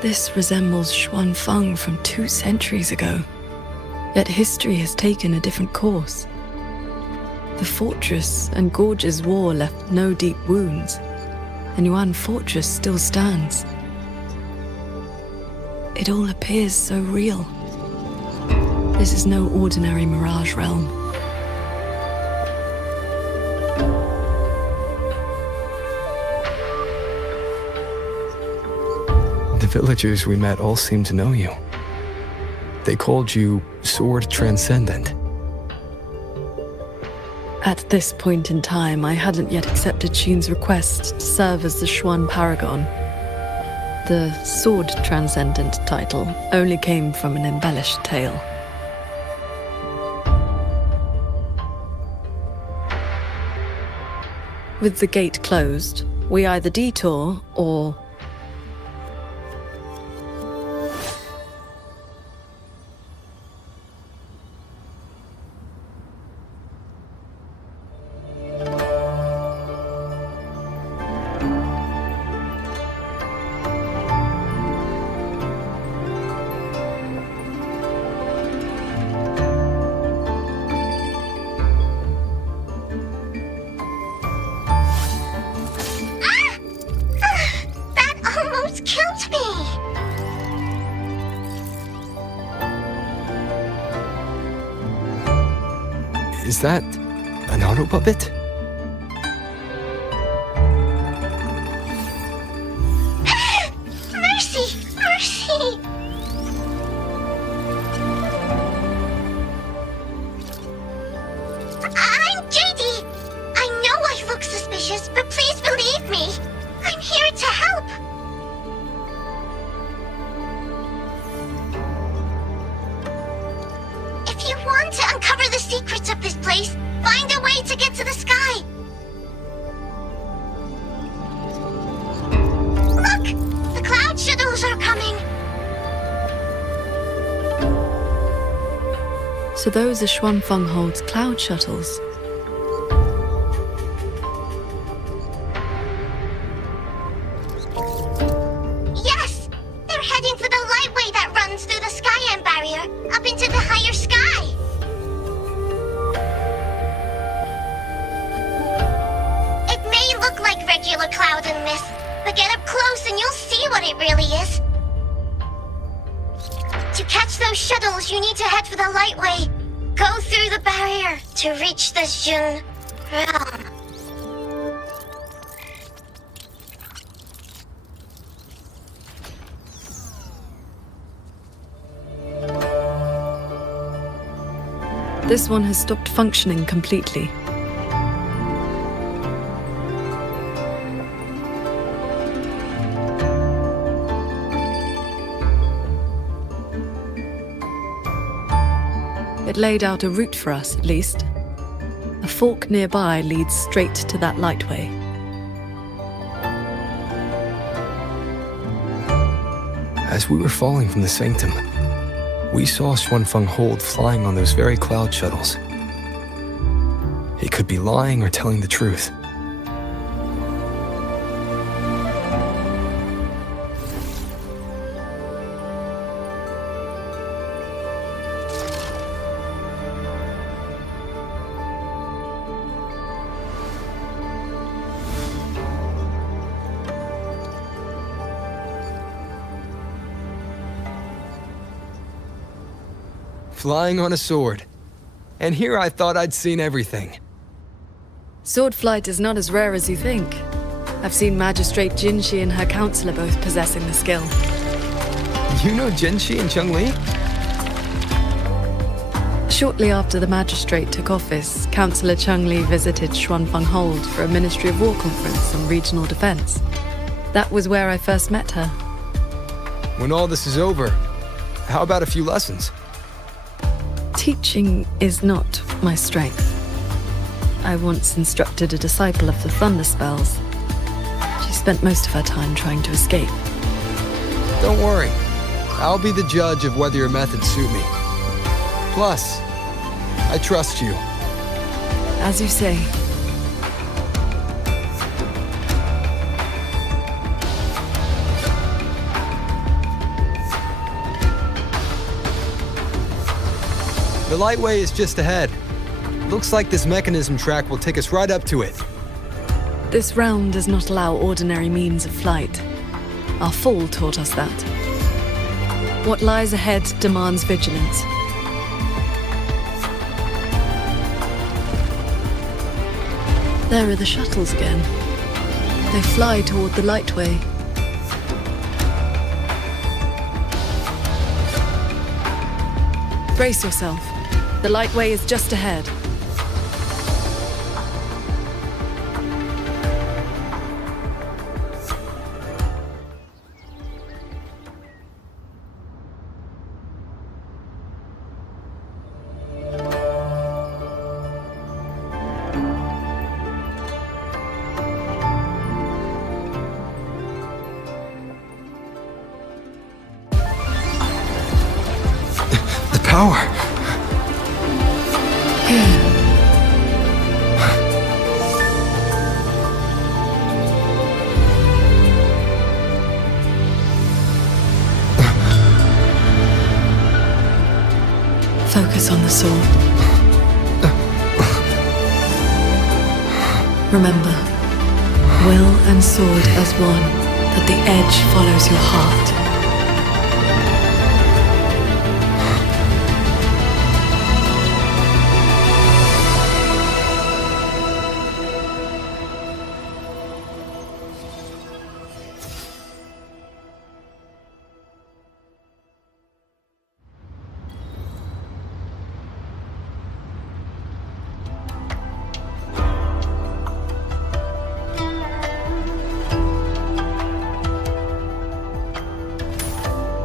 This resembles Xuanfeng from 2 centuries ago. Yet history has taken a different course. The fortress and Gorge's war left no deep wounds, and Yuan Fortress still stands. It all appears so real. This is no ordinary mirage realm. The villagers we met all seemed to know you. They called you Sword Transcendent. At this point in time, I hadn't yet accepted Qin's request to serve as the Xuan Paragon. The Sword Transcendent title only came from an embellished tale. With the gate closed, we either detour or... Is that an auto puppet? Mercy! Mercy! I'm JD. I know I look suspicious, but please believe me. I'm here to help. If you want to uncover the secrets of this place, find a way to get to the sky. Look! The cloud shuttles are coming. So those are Xuanfenghold's cloud shuttles. Yes! They're heading for the lightway that runs through the Skyend barrier, up into the higher sky. It may look like regular cloud and mist, but get up close and you'll see what it really is. To catch those shuttles, you need to head for the lightway. Go through the barrier to reach the Jun realm. This one has stopped functioning completely. It laid out a route for us, at least. A fork nearby leads straight to that lightway. As we were falling from the sanctum, we saw Xuanfenghold flying on those very cloud shuttles. He could be lying or telling the truth. Flying on a sword. And here I thought I'd seen everything. Sword flight is not as rare as you think. I've seen Magistrate Jinxi and her counselor both possessing the skill. You know Jinxi and Cheng-Li? Shortly after the magistrate took office, Councillor Cheng-Li visited Xuanfenghold for a Ministry of War conference on regional defense. That was where I first met her. When all this is over, how about a few lessons? Teaching is not my strength. I once instructed a disciple of the Thunder Spells. She spent most of her time trying to escape. Don't worry. I'll be the judge of whether your methods suit me. Plus, I trust you. As you say. The lightway is just ahead. Looks like this mechanism track will take us right up to it. This realm does not allow ordinary means of flight. Our fall taught us that. What lies ahead demands vigilance. There are the shuttles again. They fly toward the lightway. Brace yourself. The lightway is just ahead. power. Focus on the sword. Remember, will and sword as one, that the edge follows your heart.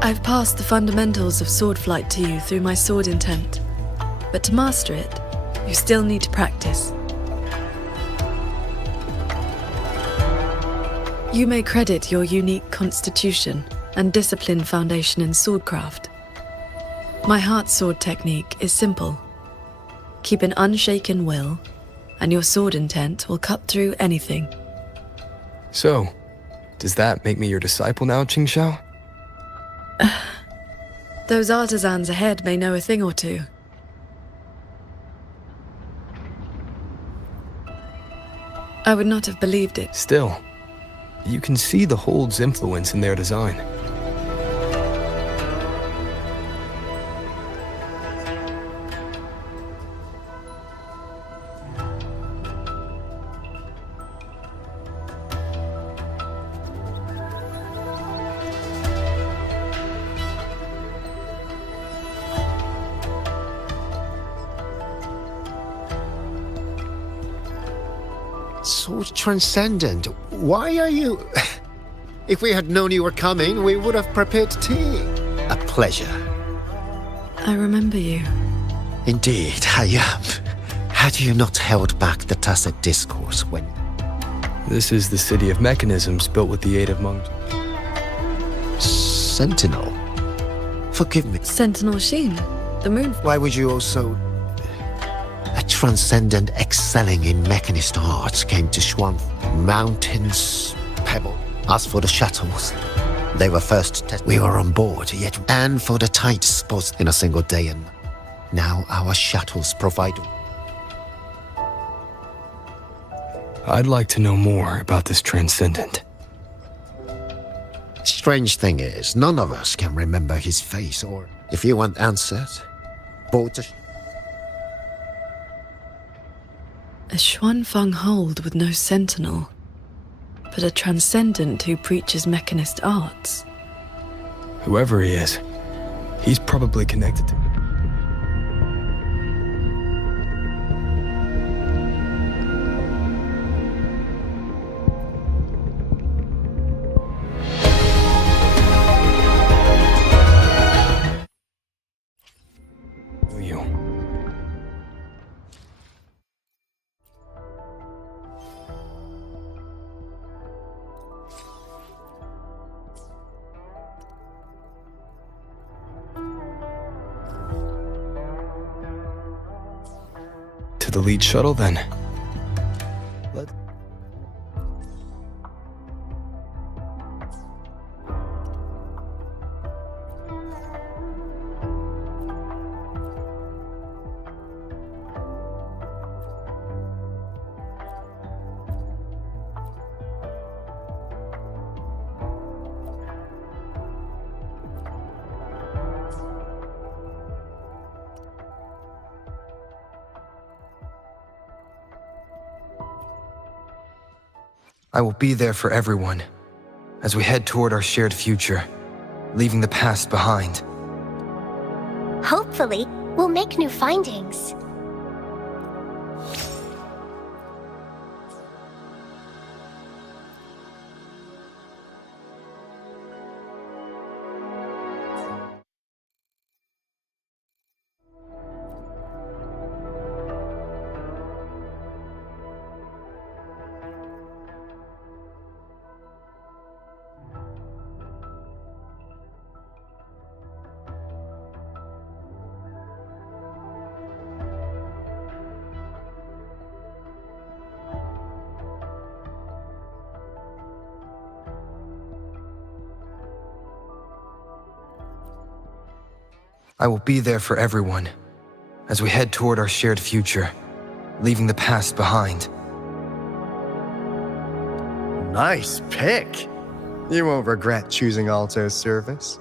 I've passed the fundamentals of sword flight to you through my sword intent, but to master it, you still need to practice. You may credit your unique constitution and disciplined foundation in swordcraft. My heart sword technique is simple. Keep an unshaken will, and your sword intent will cut through anything. So, does that make me your disciple now, Qingxiao? Those artisans ahead may know a thing or two. I would not have believed it. Still, you can see the Hold's influence in their design. Sword Transcendent, why are you... If we had known you were coming, we would have prepared tea. A pleasure. I remember you. Indeed, I am. Had you not held back the tacit discourse when... This is the city of mechanisms built with the aid of monks. Sentinel? Forgive me. Sentinel Sheen, the moon... Why would you also... A transcendent excelling in mechanist arts came to Xuan. Mountains, pebble. As for the shuttles, they were first tested. We were on board, yet... And for the tight spots in a single day, and now our shuttles provide... I'd like to know more about this transcendent. Strange thing is, none of us can remember his face, or if you want answers, board A Xuanfeng hold with no sentinel, but a transcendent who preaches mechanist arts. Whoever he is, he's probably connected to... you. To the lead shuttle, then. I will be there for everyone, as we head toward our shared future, leaving the past behind. Hopefully, we'll make new findings. I will be there for everyone as we head toward our shared future, leaving the past behind. Nice pick. You won't regret choosing Alto's service.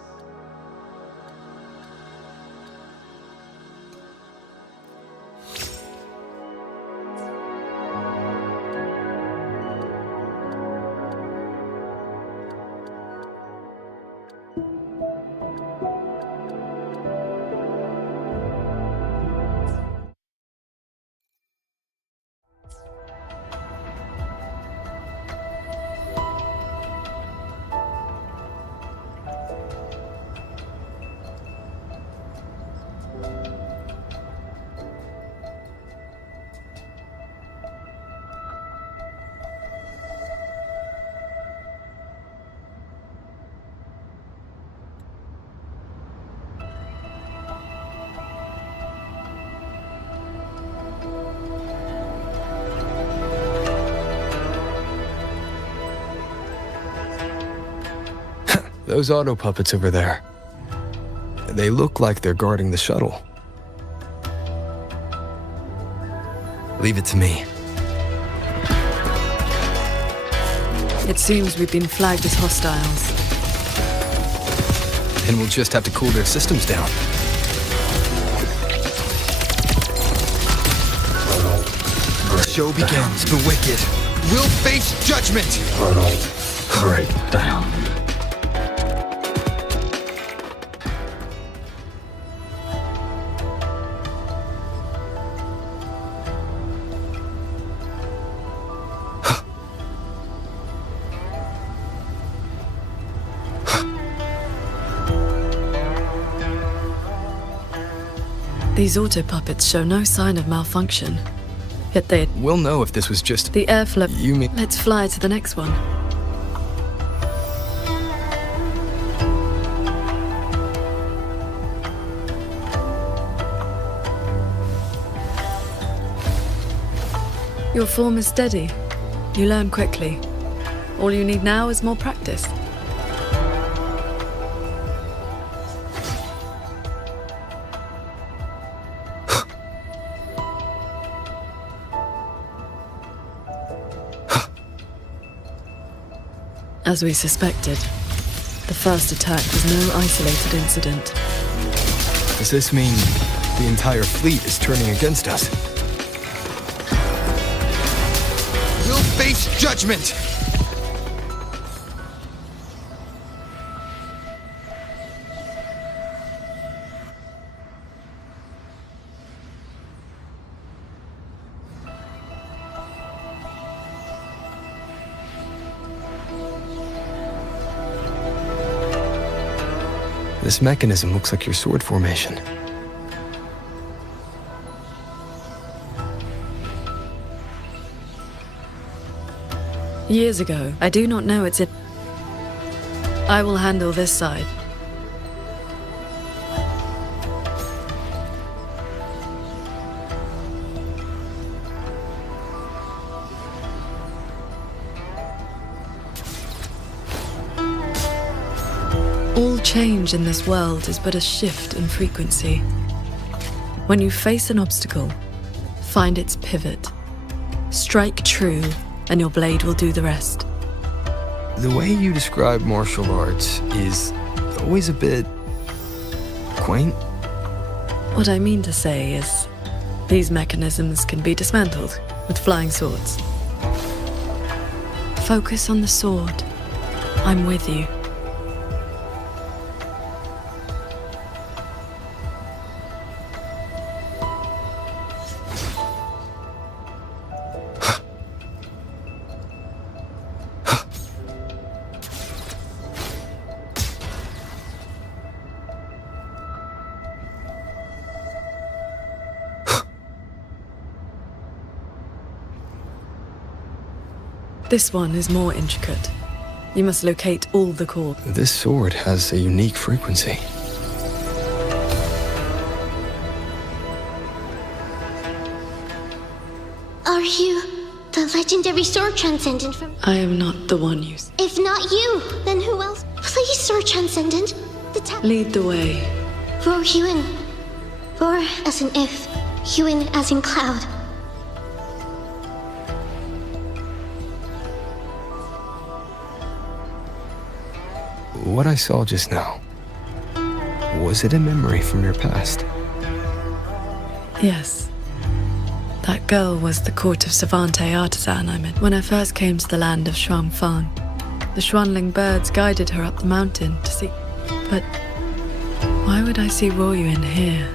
Those auto puppets over there. They look like they're guarding the shuttle. Leave it to me. It seems we've been flagged as hostiles. Then we'll just have to cool their systems down. The show begins. The wicked will face judgment. Break down. These auto puppets show no sign of malfunction. Yet they... We'll know if this was just... The airflow... You mean... Let's fly to the next one. Your form is steady. You learn quickly. All you need now is more practice. As we suspected, the first attack was no isolated incident. Does this mean the entire fleet is turning against us? We'll face judgment! This mechanism looks like your sword formation. Years ago, I do not know it's it. I will handle this side. All change in this world is but a shift in frequency. When you face an obstacle, find its pivot. Strike true, and your blade will do the rest. The way you describe martial arts is always a bit... quaint. What I mean to say is, these mechanisms can be dismantled with flying swords. Focus on the sword. I'm with you. This one is more intricate. You must locate all the core. This sword has a unique frequency. Are you the legendary sword transcendent from... I am not the one you... If not you, then who else? Please, sword transcendent. Lead the way. For Huin. For as in if, Huin as in cloud. What I saw just now, was it a memory from your past? Yes. That girl was the court of Savante artisan I met when I first came to the land of Shuangfang. The Xuanling birds guided her up the mountain to see. But why would I see Ruoyuan here?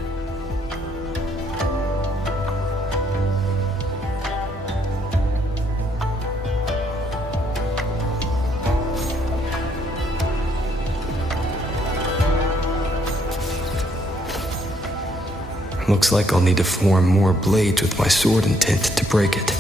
Looks like I'll need to form more blades with my sword intent to break it.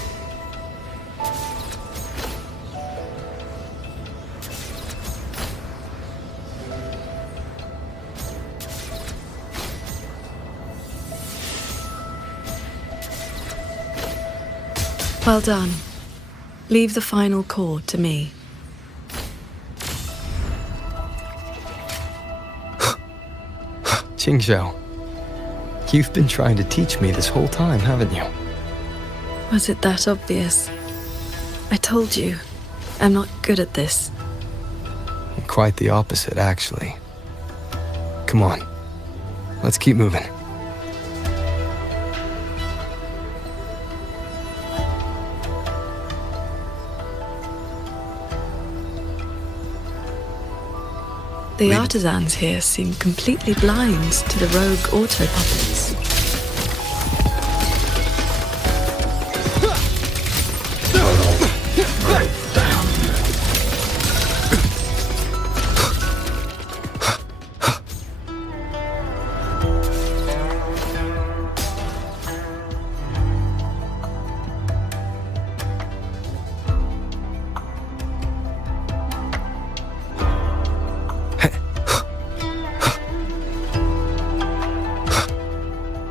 Well done. Leave the final core to me. Qingxiao, you've been trying to teach me this whole time, haven't you? Was it that obvious? I told you, I'm not good at this. Quite the opposite, actually. Come on, let's keep moving. The artisans here seem completely blind to the rogue auto puppets.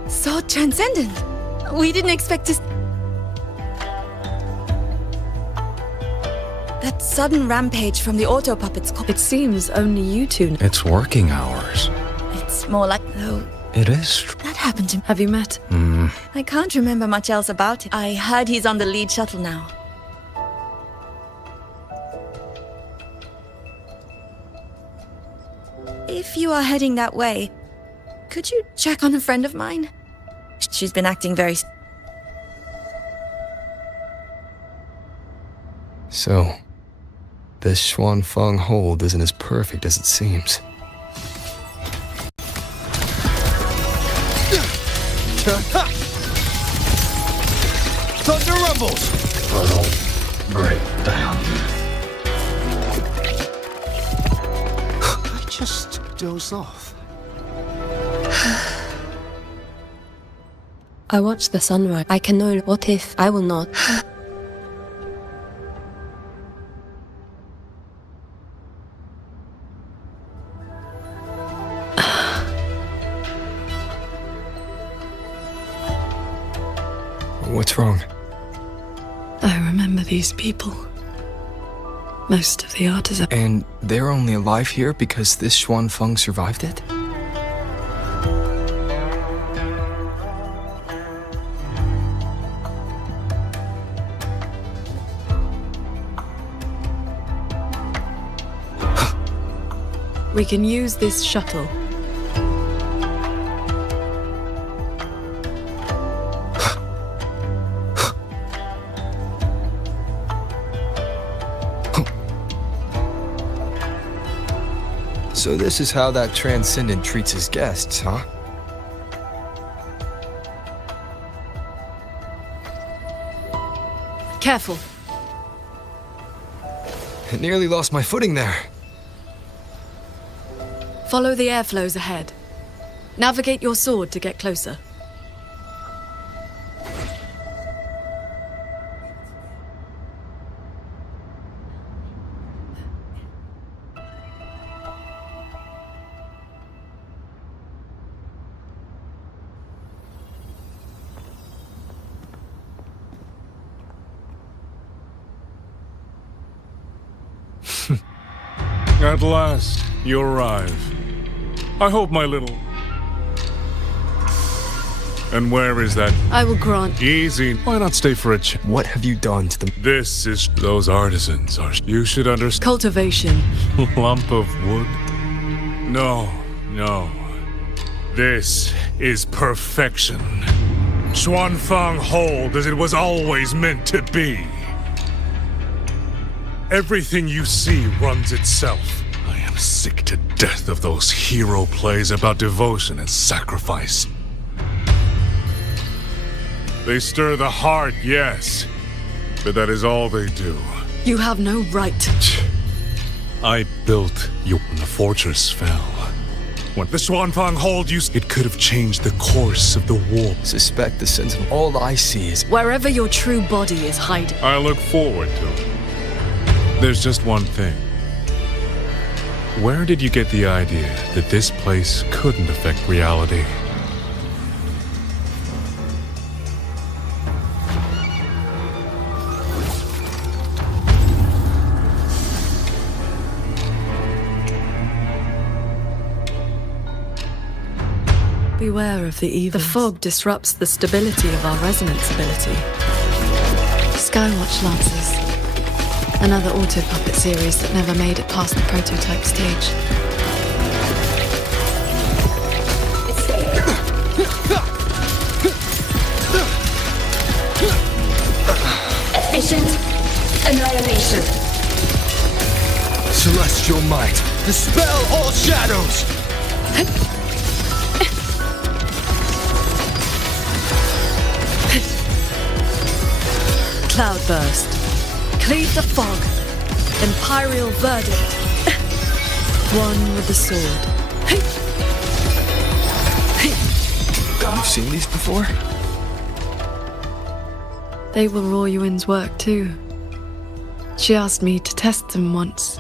So transcendent. We didn't expect to... That sudden rampage from the auto puppets... It seems only you two... It's working hours. It's more like... though. It is. That happened to me. Have you met? I can't remember much else about it. I heard he's on the lead shuttle now. If you are heading that way, could you check on a friend of mine? She's been acting very... So, this Xuanfang hold isn't as perfect as it seems. Thunder rumbles! Break down. I just doze off. I watched the sunrise. I can know what if I will not. What's wrong? I remember these people. Most of the artisans. And they're only alive here because this Xuanfang survived it? We can use this shuttle. So this is how that Transcendent treats his guests, huh? Careful. I nearly lost my footing there. Follow the airflows ahead. Navigate your sword to get closer. At last, you arrive. I hope my little And where is that? I will grant. Easy. Why not stay for a chat? What have you done to them? This is... Those artisans are... You should understand. Cultivation. Lump of wood? No. This is perfection. Xuanfang hold as it was always meant to be. Everything you see runs itself. I am sick to death of those hero plays about devotion and sacrifice. They stir the heart, yes, but that is all they do. You have no right. I built you when the fortress fell. When the Xuanfang hold you, it could have changed the course of the war. Suspect the Sentinel. All I see is... Wherever your true body is hiding. I look forward to it. There's just one thing. Where did you get the idea that this place couldn't affect reality? Beware of the evil. The fog disrupts the stability of our resonance ability. Skywatch Lancers. Another auto-puppet series that never made it past the prototype stage. Efficient annihilation. Celestial might. Dispel all shadows! Cloudburst. Cleave the fog. Imperial verdict. One with the sword. You've seen these before? They were Raw Yuan's work too. She asked me to test them once,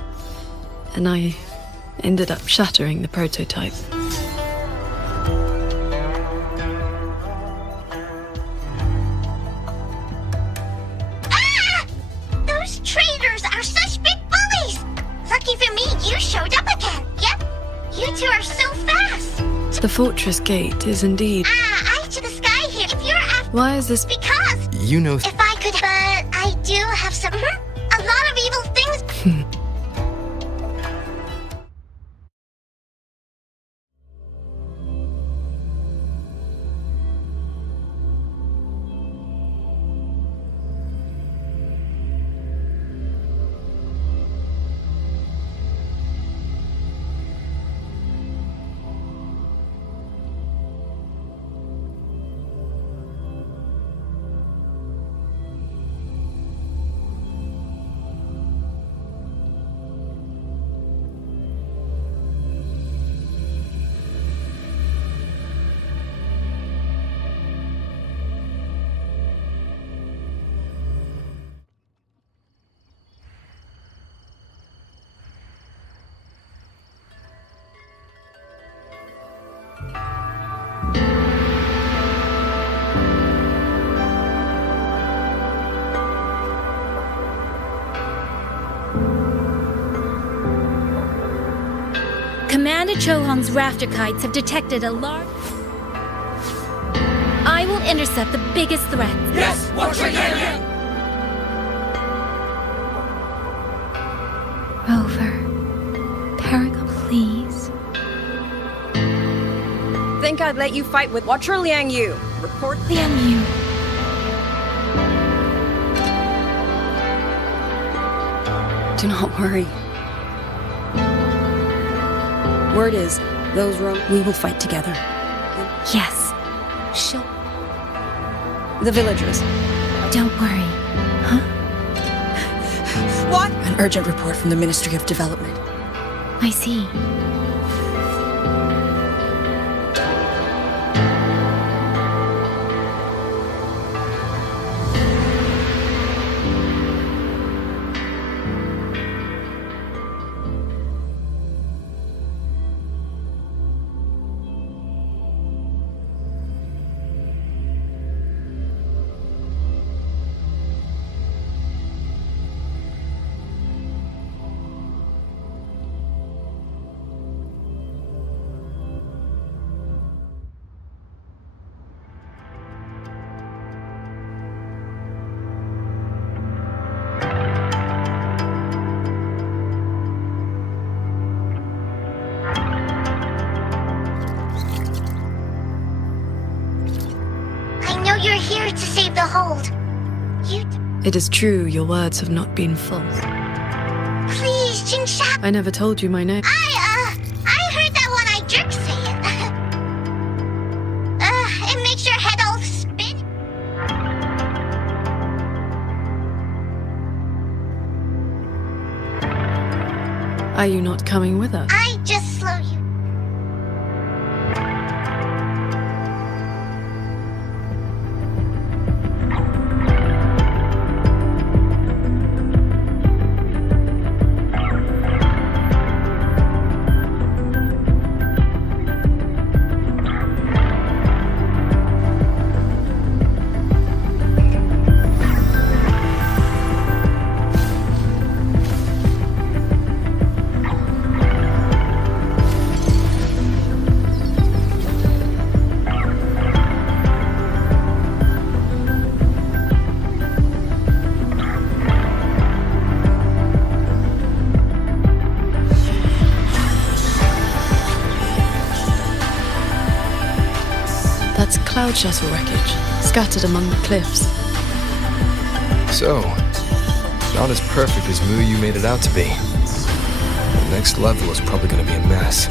and I ended up shattering the prototype. Those traitors are such big bullies! Lucky for me, you showed up again. Yep, you two are so fast. The fortress gate is indeed... Eye to the sky here. If you're after... Why is this... Because... You know... If I could... But I do have some... a lot of evil things... Commander Chohong's rafter kites have detected a large... I will intercept the biggest threat. Yes, Wuthering! Rover. Paragon, please. Think I'd let you fight with Watcher Liang Yu. Report Liang Yu. Do not worry. Word is, we will fight together. Yes. She'll... The villagers. Don't worry. Huh? What? An urgent report from the Ministry of Development. I see. It is true your words have not been false. Please, Qingxiao. I never told you my name. I heard that one I jerk say it. It makes your head all spin. Are you not coming with us? I just slow you. That's cloud shuttle wreckage, scattered among the cliffs. So, not as perfect as Mu made it out to be. The next level is probably going to be a mess.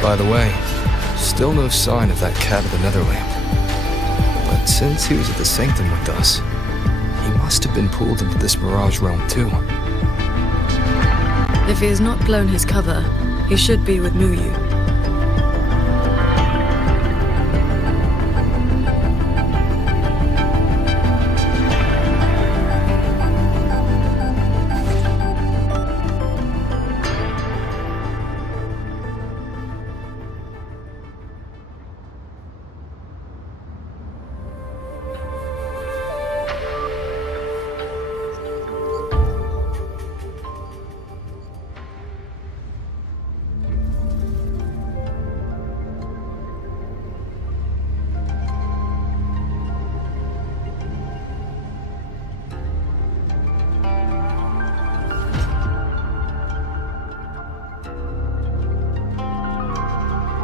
By the way, still no sign of that cat of the Netherlamp. But since he was at the Sanctum with us, he must have been pulled into this Mirage realm too. If he has not blown his cover, he should be with Muyu.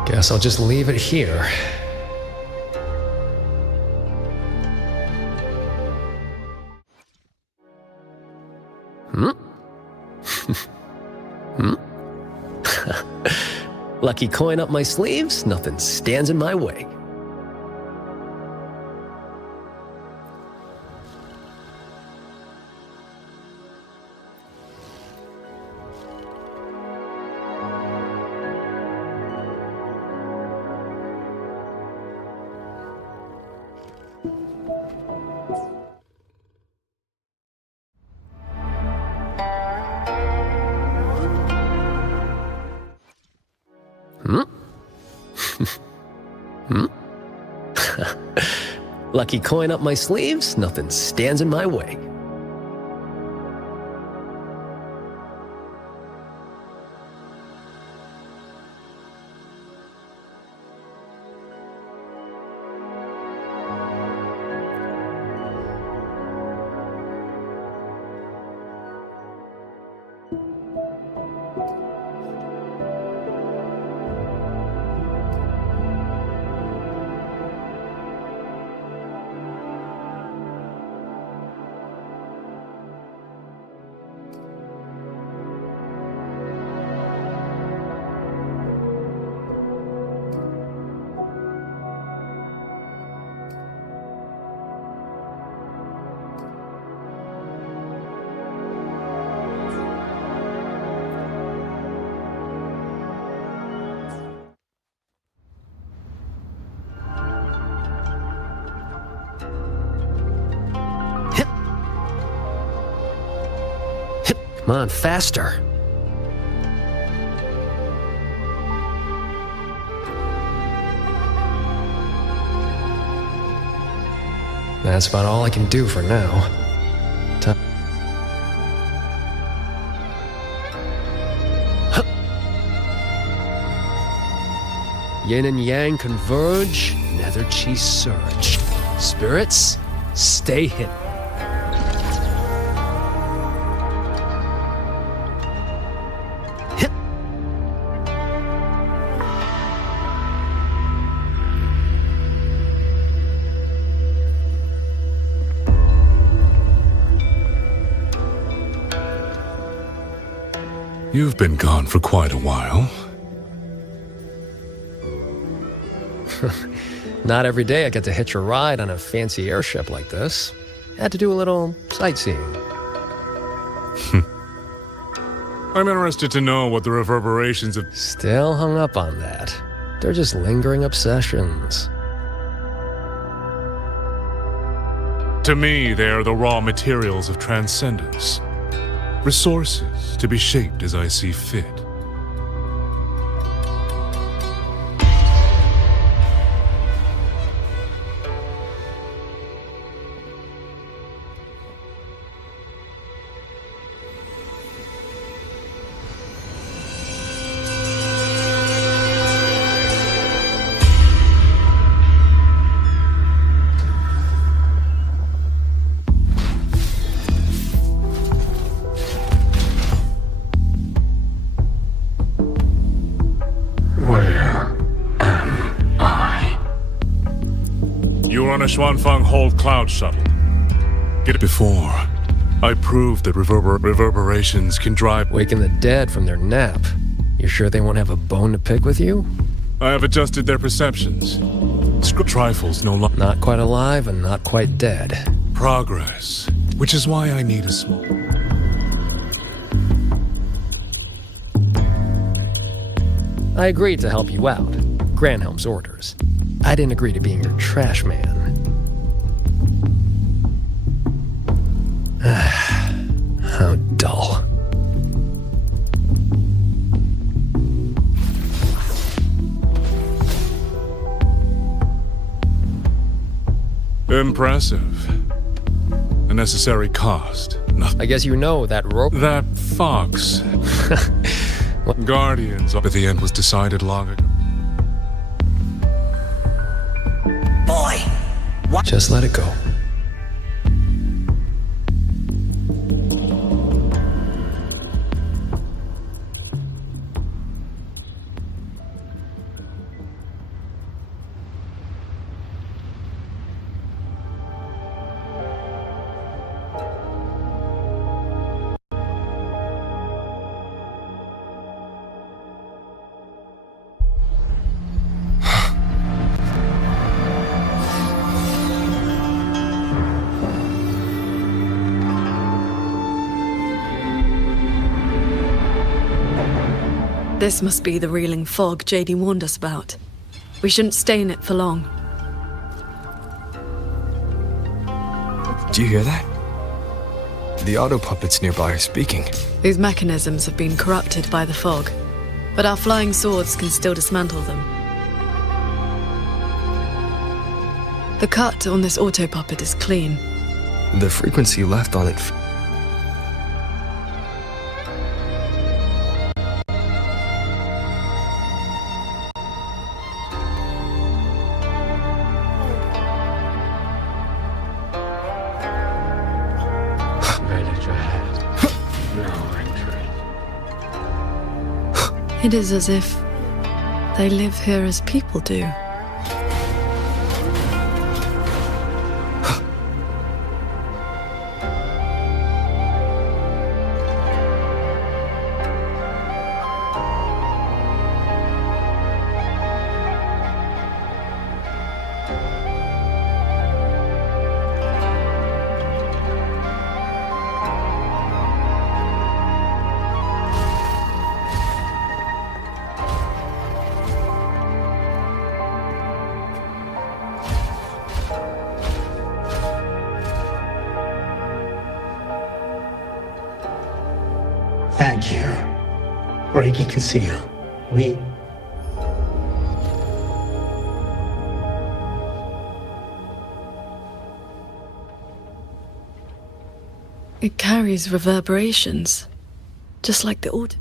Guess I'll just leave it here. Lucky coin up my sleeves, nothing stands in my way. Lucky coin up my sleeves, nothing stands in my way. Come on, faster. That's about all I can do for now. Yin and yang converge, nether chi surge. Spirits, stay hidden. You've been gone for quite a while. Not every day I get to hitch a ride on a fancy airship like this. Had to do a little sightseeing. I'm interested to know what the reverberations of... Still hung up on that. They're just lingering obsessions. To me, they are the raw materials of transcendence. Resources to be shaped as I see fit. A Xuanfeng Hold cloud shuttle. Get it before. I proved that reverberations can drive... Waking the dead from their nap. You sure they won't have a bone to pick with you? I have adjusted their perceptions. Trifles no longer... Not quite alive and not quite dead. Progress. Which is why I need a small... I agreed to help you out. Granhelm's orders. I didn't agree to being your trash man. How dull. Impressive. A necessary cost. Nothing. I guess you know that rope... That fox. Guardians up at the end was decided long ago. Boy! What? Just let it go. This must be the reeling fog JD warned us about. We shouldn't stay in it for long. Do you hear that? The auto puppets nearby are speaking. These mechanisms have been corrupted by the fog, but our flying swords can still dismantle them. The cut on this auto puppet is clean. The frequency left on it... It is as if they live here as people do. Thank you. Reiki Conceal. We... It carries reverberations, just like the audio.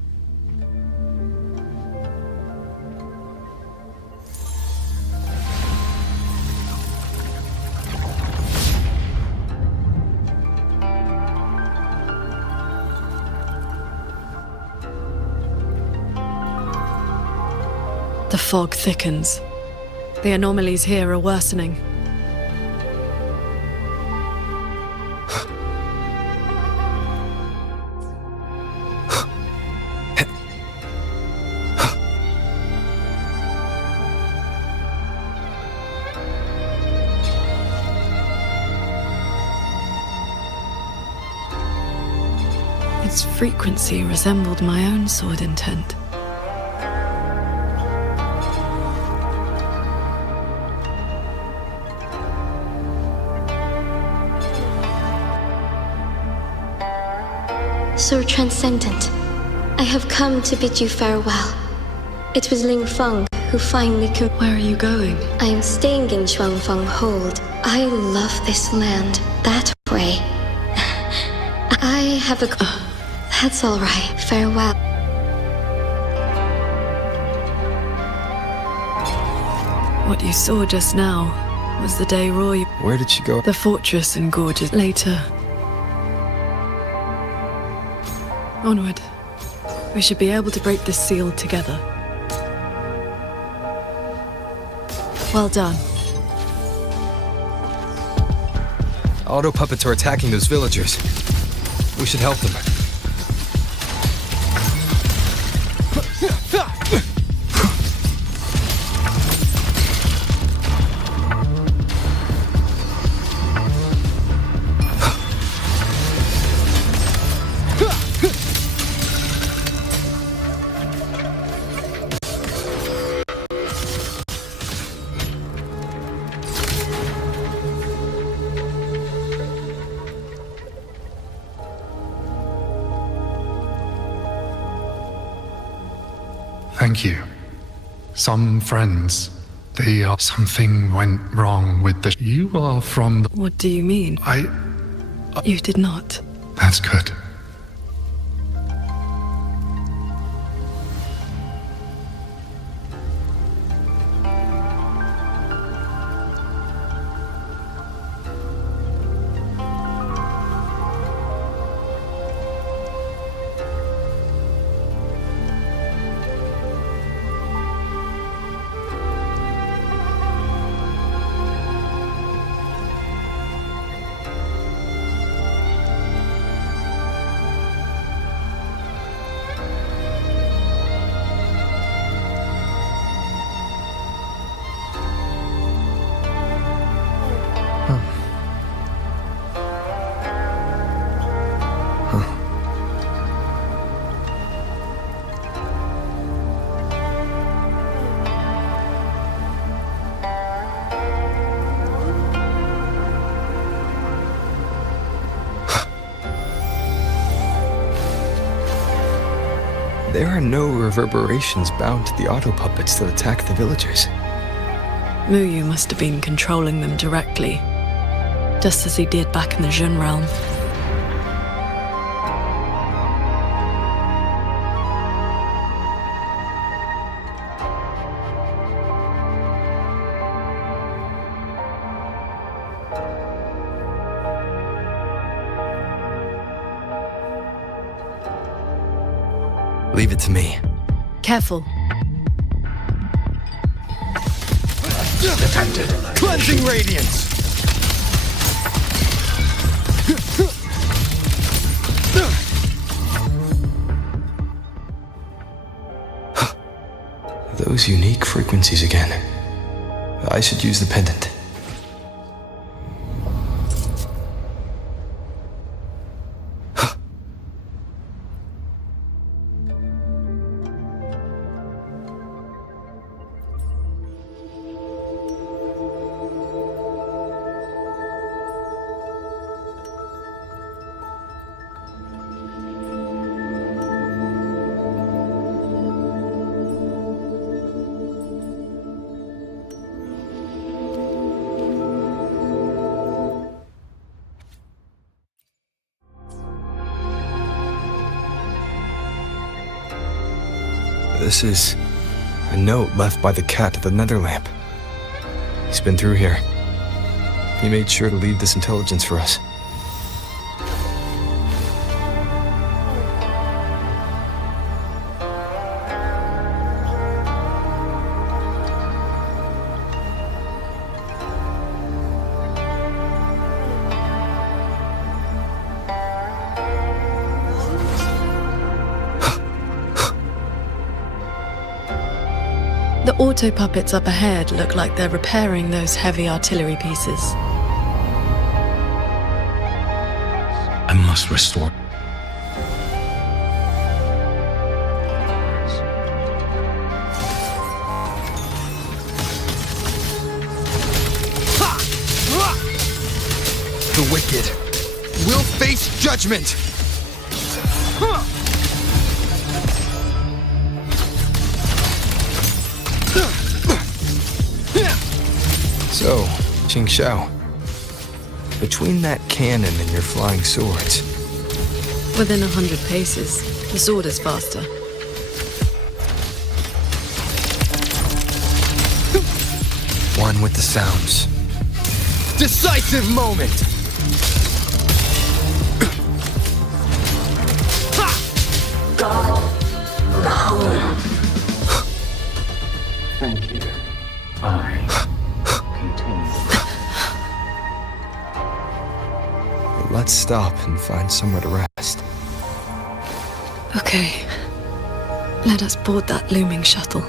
The fog thickens. The anomalies here are worsening. Its frequency resembled my own sword intent. So transcendent, I have come to bid you farewell. It was Ling Feng who finally Where are you going? I am staying in Shuangfeng Hold. I love this land that way. I have a... That's all right. Farewell. What you saw just now was the day Roy... Where did she go? The fortress and gorges. Later. Onward. We should be able to break this seal together. Well done. Auto puppets are attacking those villagers. We should help them. Thank you. Some friends, something went wrong with the... You are from the... What do you mean? You did not. That's good. There are no reverberations bound to the auto puppets that attack the villagers. Muyu must have been controlling them directly, just as he did back in the Jun realm. Leave it to me. Careful. Detected. Cleansing radiance. Those unique frequencies again. I should use the pendant. This is a note left by the cat at the nether lamp. He's been through here. He made sure to leave this intelligence for us. auto puppets up ahead look like they're repairing those heavy artillery pieces. I must restore. The wicked will face judgment! So, Qingxiao, between that cannon and your flying swords... Within 100 paces, the sword is faster. One with the sounds. Decisive moment! Thank you. I continue. Let's stop and find somewhere to rest. Okay. Let us board that looming shuttle.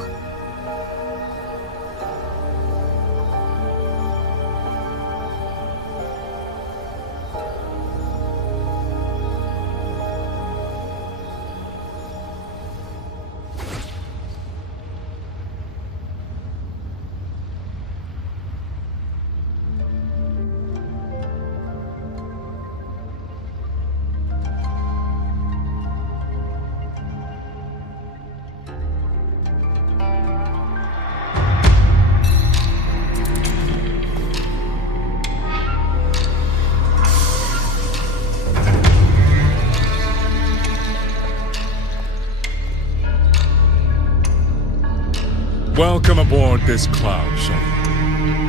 Welcome aboard this cloud shuttle,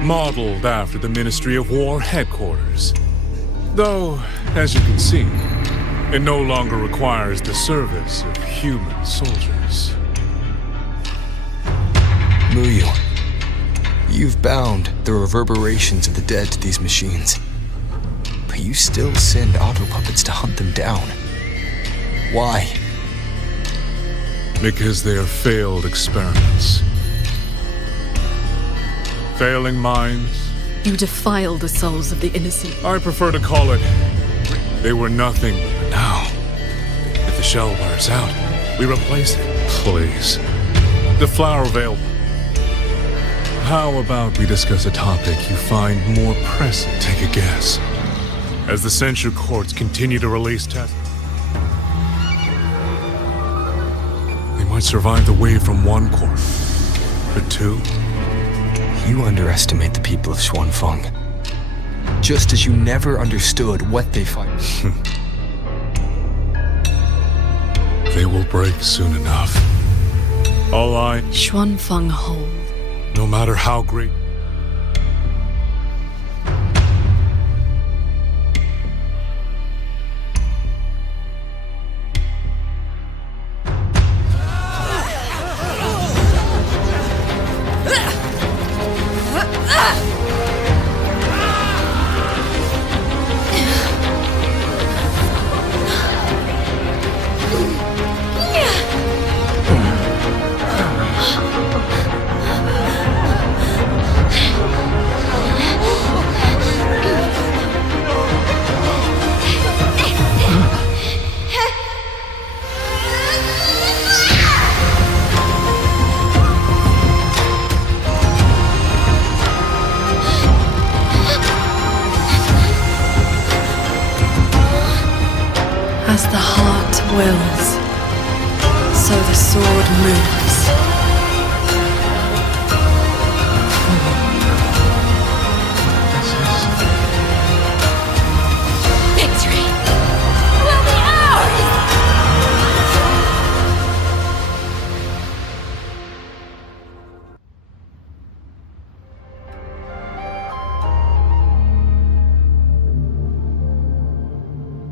modeled after the Ministry of War headquarters. Though, as you can see, it no longer requires the service of human soldiers. Muyu, you've bound the reverberations of the dead to these machines. But you still send auto-puppets to hunt them down. Why? Because they are failed experiments. Failing minds. You defile the souls of the innocent. I prefer to call it, they were nothing but now. If the shell wears out, we replace it. Please. The flower veil. How about we discuss a topic you find more pressing? Take a guess. As the censure courts continue to release tests, they might survive the wave from one court. But two? You underestimate the people of Xuanfeng. Just as you never understood what they fight. They will break soon enough. Xuanfeng hold. No matter how great. As the heart wills, so the sword moves. Victory will be ours!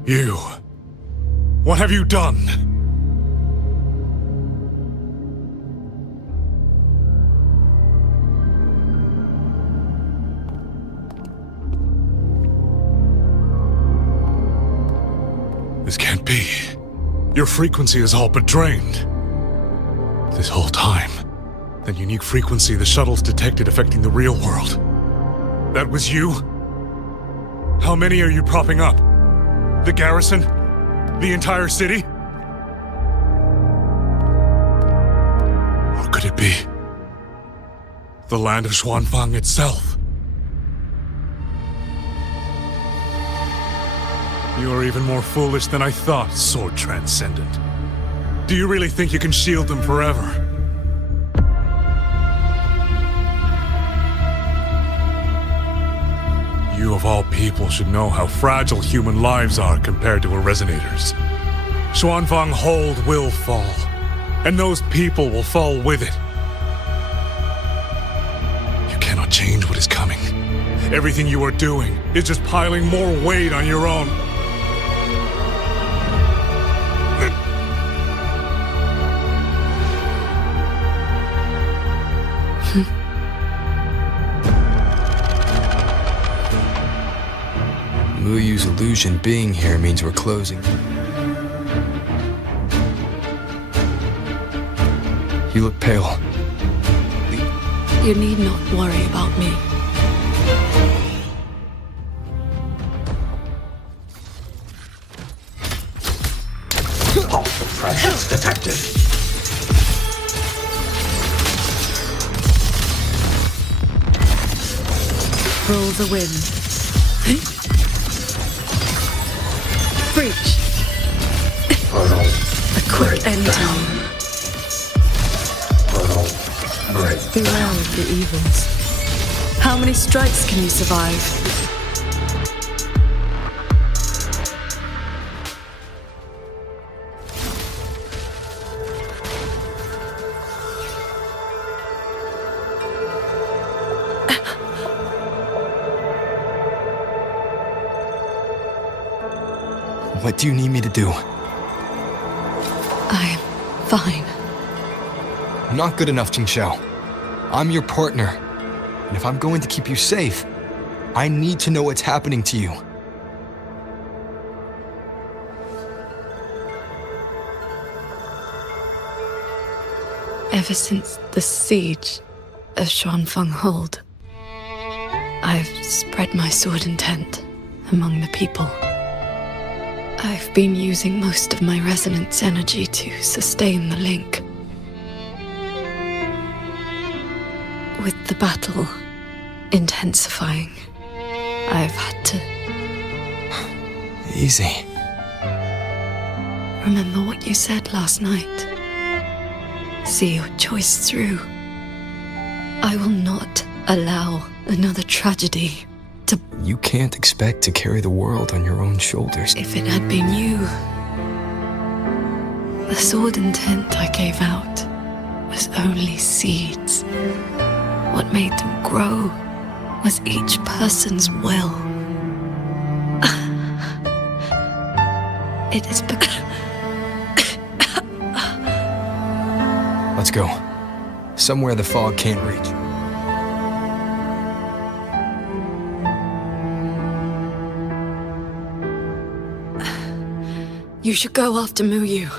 You. What have you done? This can't be. Your frequency is all but drained. This whole time, That unique frequency the shuttles detected affecting the real world. That was you? How many are you propping up? The garrison? The entire city? Or could it be the land of Xuanfang itself? You are even more foolish than I thought, Sword Transcendent. Do you really think you can shield them forever? You of all people should know how fragile human lives are compared to a resonator's. Xuanfang Hold will fall, and those people will fall with it. You cannot change what is coming. Everything you are doing is just piling more weight on your own. Muyu's illusion being here means we're closing. You look pale. You need not worry about me. Hostile presence detected. Roll the wind. Breach. A quick end time. Beware of the evils. How many strikes can you survive? What do you need me to do? I'm fine. Not good enough, Qingxiao. I'm your partner. And if I'm going to keep you safe, I need to know what's happening to you. Ever since the siege of Xuanfang Hold, I've spread my sword intent among the people. I've been using most of my resonance energy to sustain the link. With the battle intensifying, I've had to... Easy. Remember what you said last night. See your choice through. I will not allow another tragedy to... You can't expect to carry the world on your own shoulders. If it had been you, the sword intent I gave out was only seeds. What made them grow was each person's will. It is because... Let's go. Somewhere the fog can't reach. You should go after Muyu.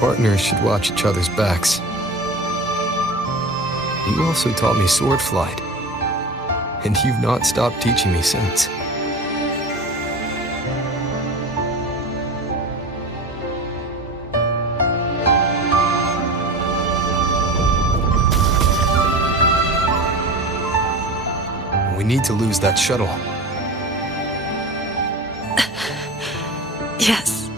Partners should watch each other's backs. You also taught me sword flight. And you've not stopped teaching me since. We need to lose that shuttle. Yes.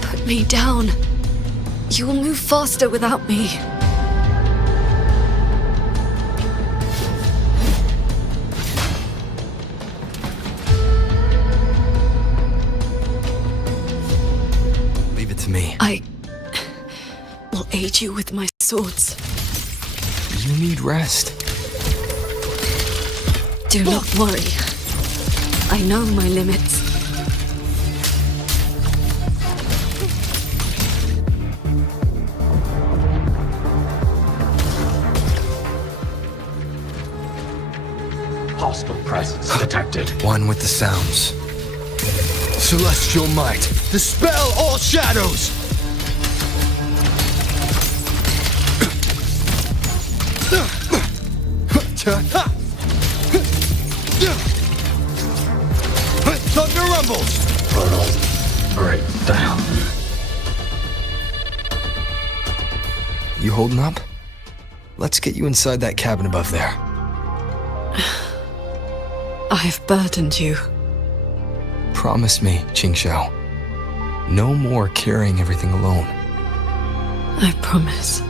Put me down. You will move faster without me. Leave it to me. I will aid you with my swords. You need rest. Do not worry. I know my limits. Hostile presence detected. One with the sounds. Celestial might, dispel all shadows! Thunder rumbles! Portal break down. You holding up? Let's get you inside that cabin above there. I've burdened you. Promise me, Qingxiao. No more carrying everything alone. I promise.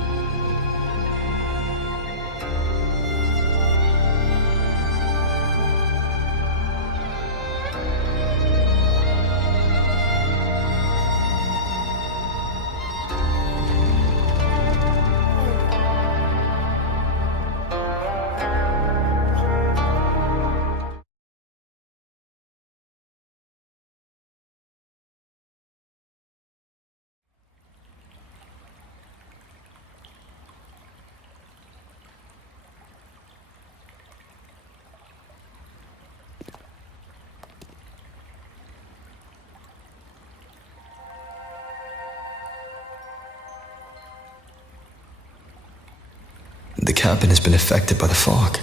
The cabin has been affected by the fog.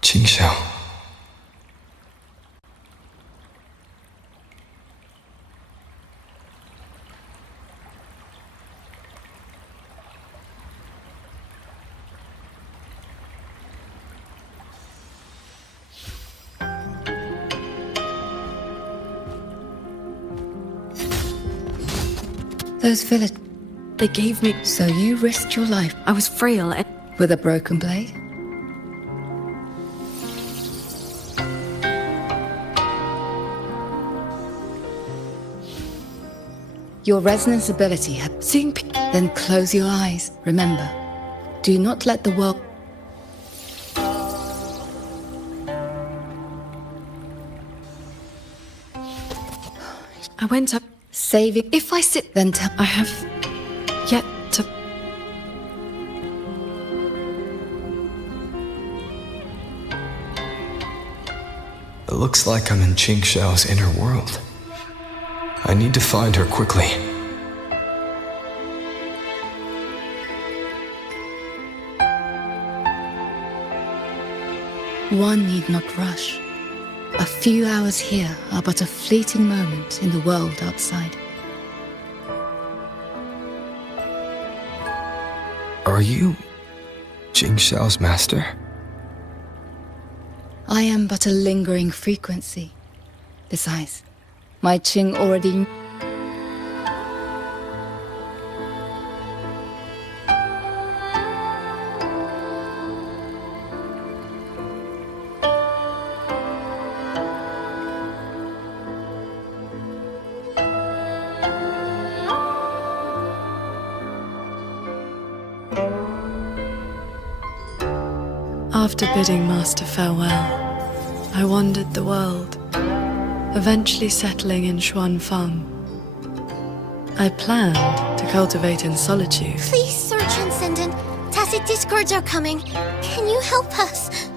Qingxiao. Those village... They gave me... So you risked your life. I was frail and... With a broken blade? Your resonance ability had... Seeing... Then close your eyes. Remember, do not let the world... I went up... Saving... If I sit... Then tell... I have... yet to... It looks like I'm in Qingxiao's inner world. I need to find her quickly. One need not rush. A few hours here are but a fleeting moment in the world outside. Are you Qingxiao's master? I am but a lingering frequency. Besides, my Qing already... After bidding Master farewell, I wandered the world, eventually settling in Xuanfang. I planned to cultivate in solitude. Please, Sir Transcendent. Tacit discords are coming. Can you help us?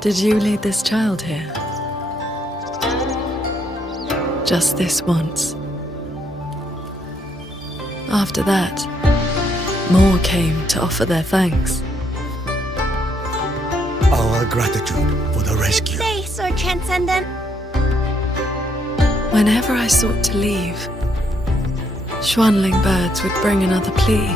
Did you lead this child here? Just this once. After that, more came to offer their thanks. Our gratitude for the rescue. Say, Sir Transcendent. Whenever I sought to leave, Xuanling birds would bring another plea.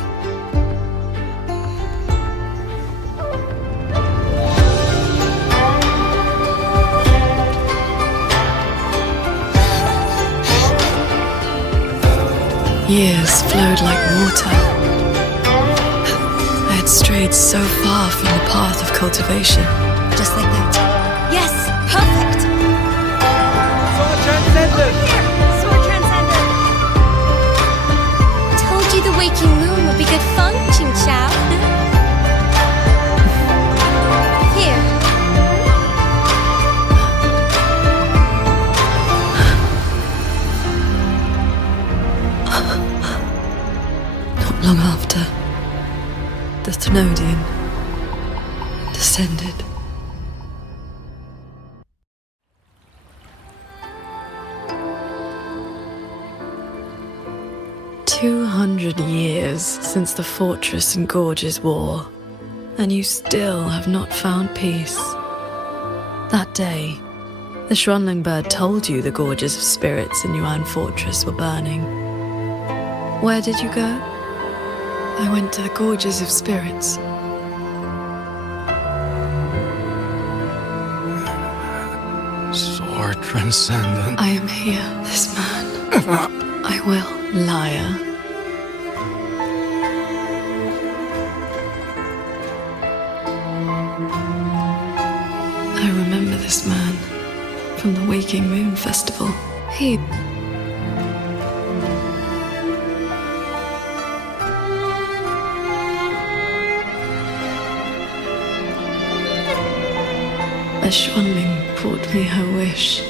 Years flowed like water. I had strayed so far from the path of cultivation. Just like that. Yes, perfect! Sword Transcendent! Here, Sword Transcendent! Told you the waking moon would be good fun, Qingxiao. Here. Not long after, the Thenodian, the descended. "200 years since the Fortress and Gorges War, and you still have not found peace." That day, the Xuanling bird told you the Gorges of Spirits in Yuan Fortress were burning. Where did you go? I went to the Gorges of Spirits. Sword transcendent. I am here, this man. I will, liar. I remember this man from the Waking Moon Festival. He... A Xuanling brought me her wish.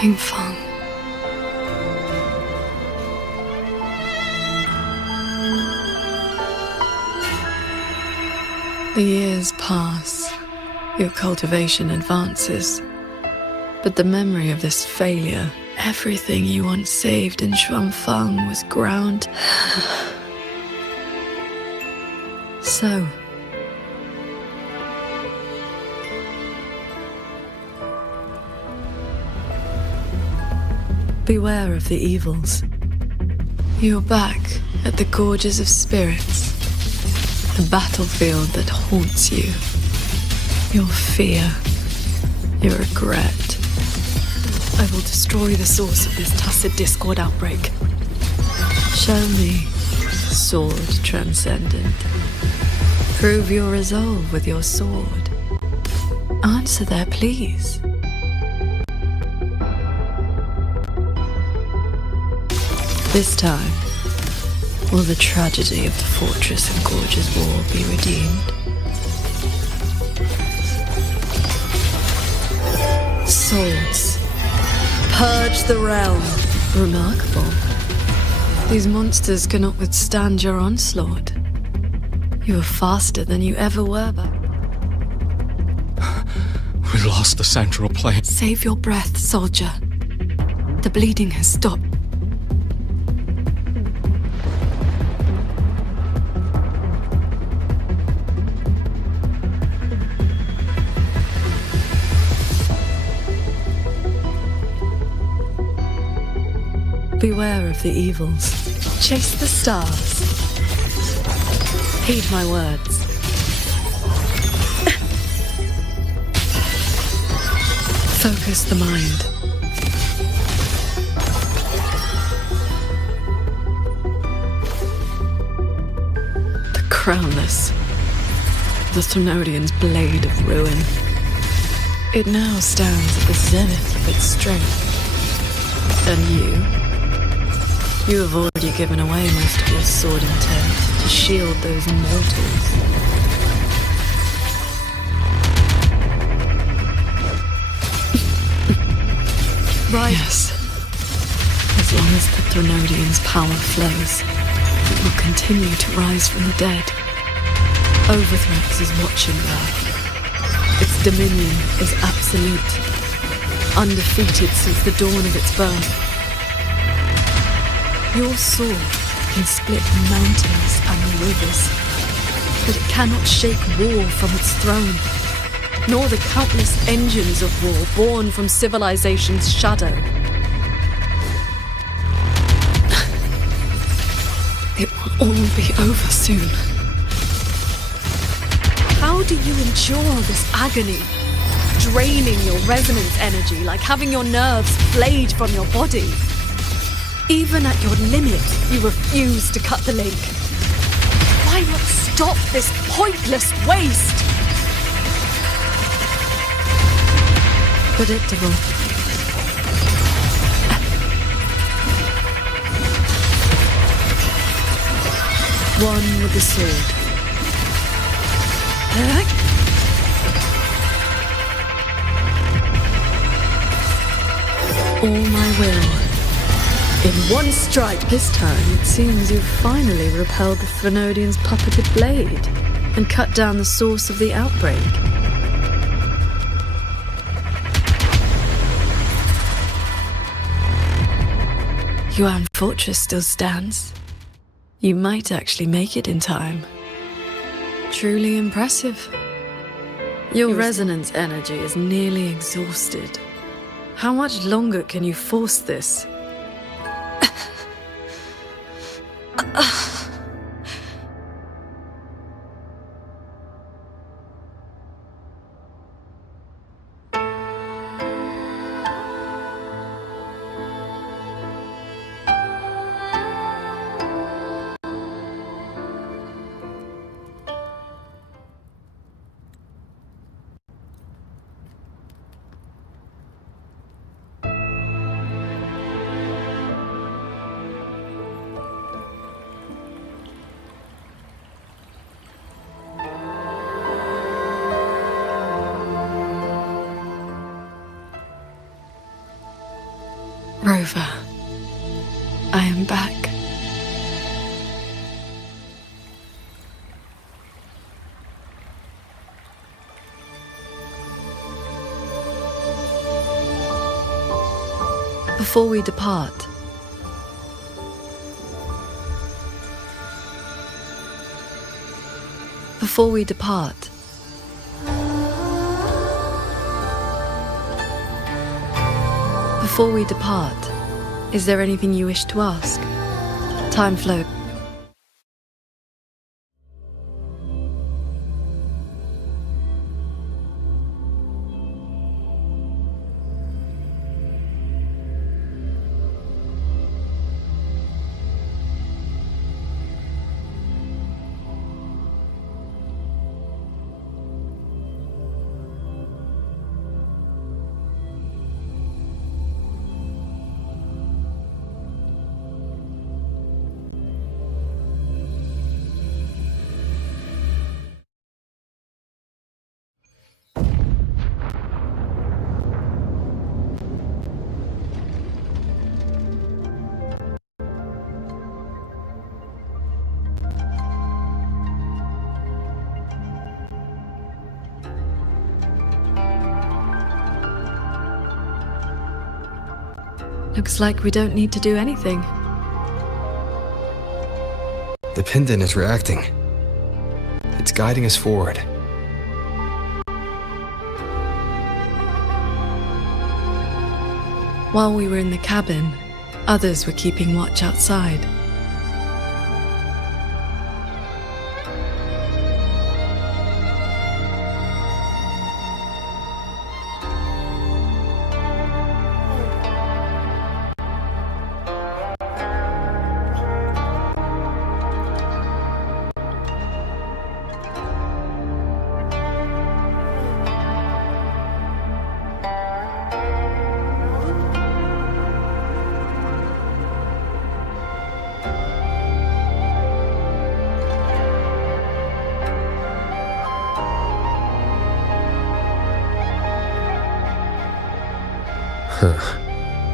Yingfang. The years pass, your cultivation advances, but the memory of this failure, everything you once saved in Xuanfang was ground. So, beware of the evils. You're back at the Gorges of Spirits, the battlefield that haunts you. Your fear, your regret. I will destroy the source of this tacit discord outbreak. Show me, sword transcendent. Prove your resolve with your sword. Answer their pleas. This time, will the tragedy of the Fortress and Gorges War be redeemed? Swords. Purge the realm. Remarkable. These monsters cannot withstand your onslaught. You are faster than you ever were back. We lost the central plane. Save your breath, soldier. The bleeding has stopped. Beware of the evils. Chase the stars. Heed my words. Focus the mind. The crownless. The Thenodian's blade of ruin. It now stands at the zenith of its strength. And you have already given away most of your sword intent to shield those mortals. Right. Yes. As long as the Thenodian's power flows, it will continue to rise from the dead. Overthrex is watching there. Its dominion is absolute, undefeated since the dawn of its birth. Your sword can split mountains and rivers, but it cannot shake war from its throne, nor the countless engines of war born from civilization's shadow. It will all be over soon. How do you endure this agony? Draining your resonance energy like having your nerves flayed from your body. Even at your limit, you refuse to cut the link. Why not stop this pointless waste? Predictable. One with the sword. All my will In one strike this time, it seems you've finally repelled the Threnodian's puppeted blade and cut down the source of the outbreak. Yuan Fortress still stands. You might actually make it in time. Truly impressive. Your resonance energy is nearly exhausted. How much longer can you force this? Rover, I am back. Before we depart, Before we depart, is there anything you wish to ask? Time flows. Looks like we don't need to do anything. The pendant is reacting. It's guiding us forward. While we were in the cabin, others were keeping watch outside.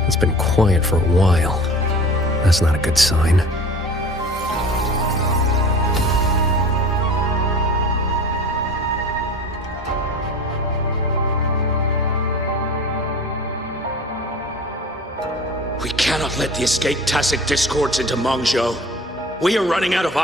It's been quiet for a while. That's not a good sign. We cannot let the escaped tacit discords into Mengzhou. We are running out of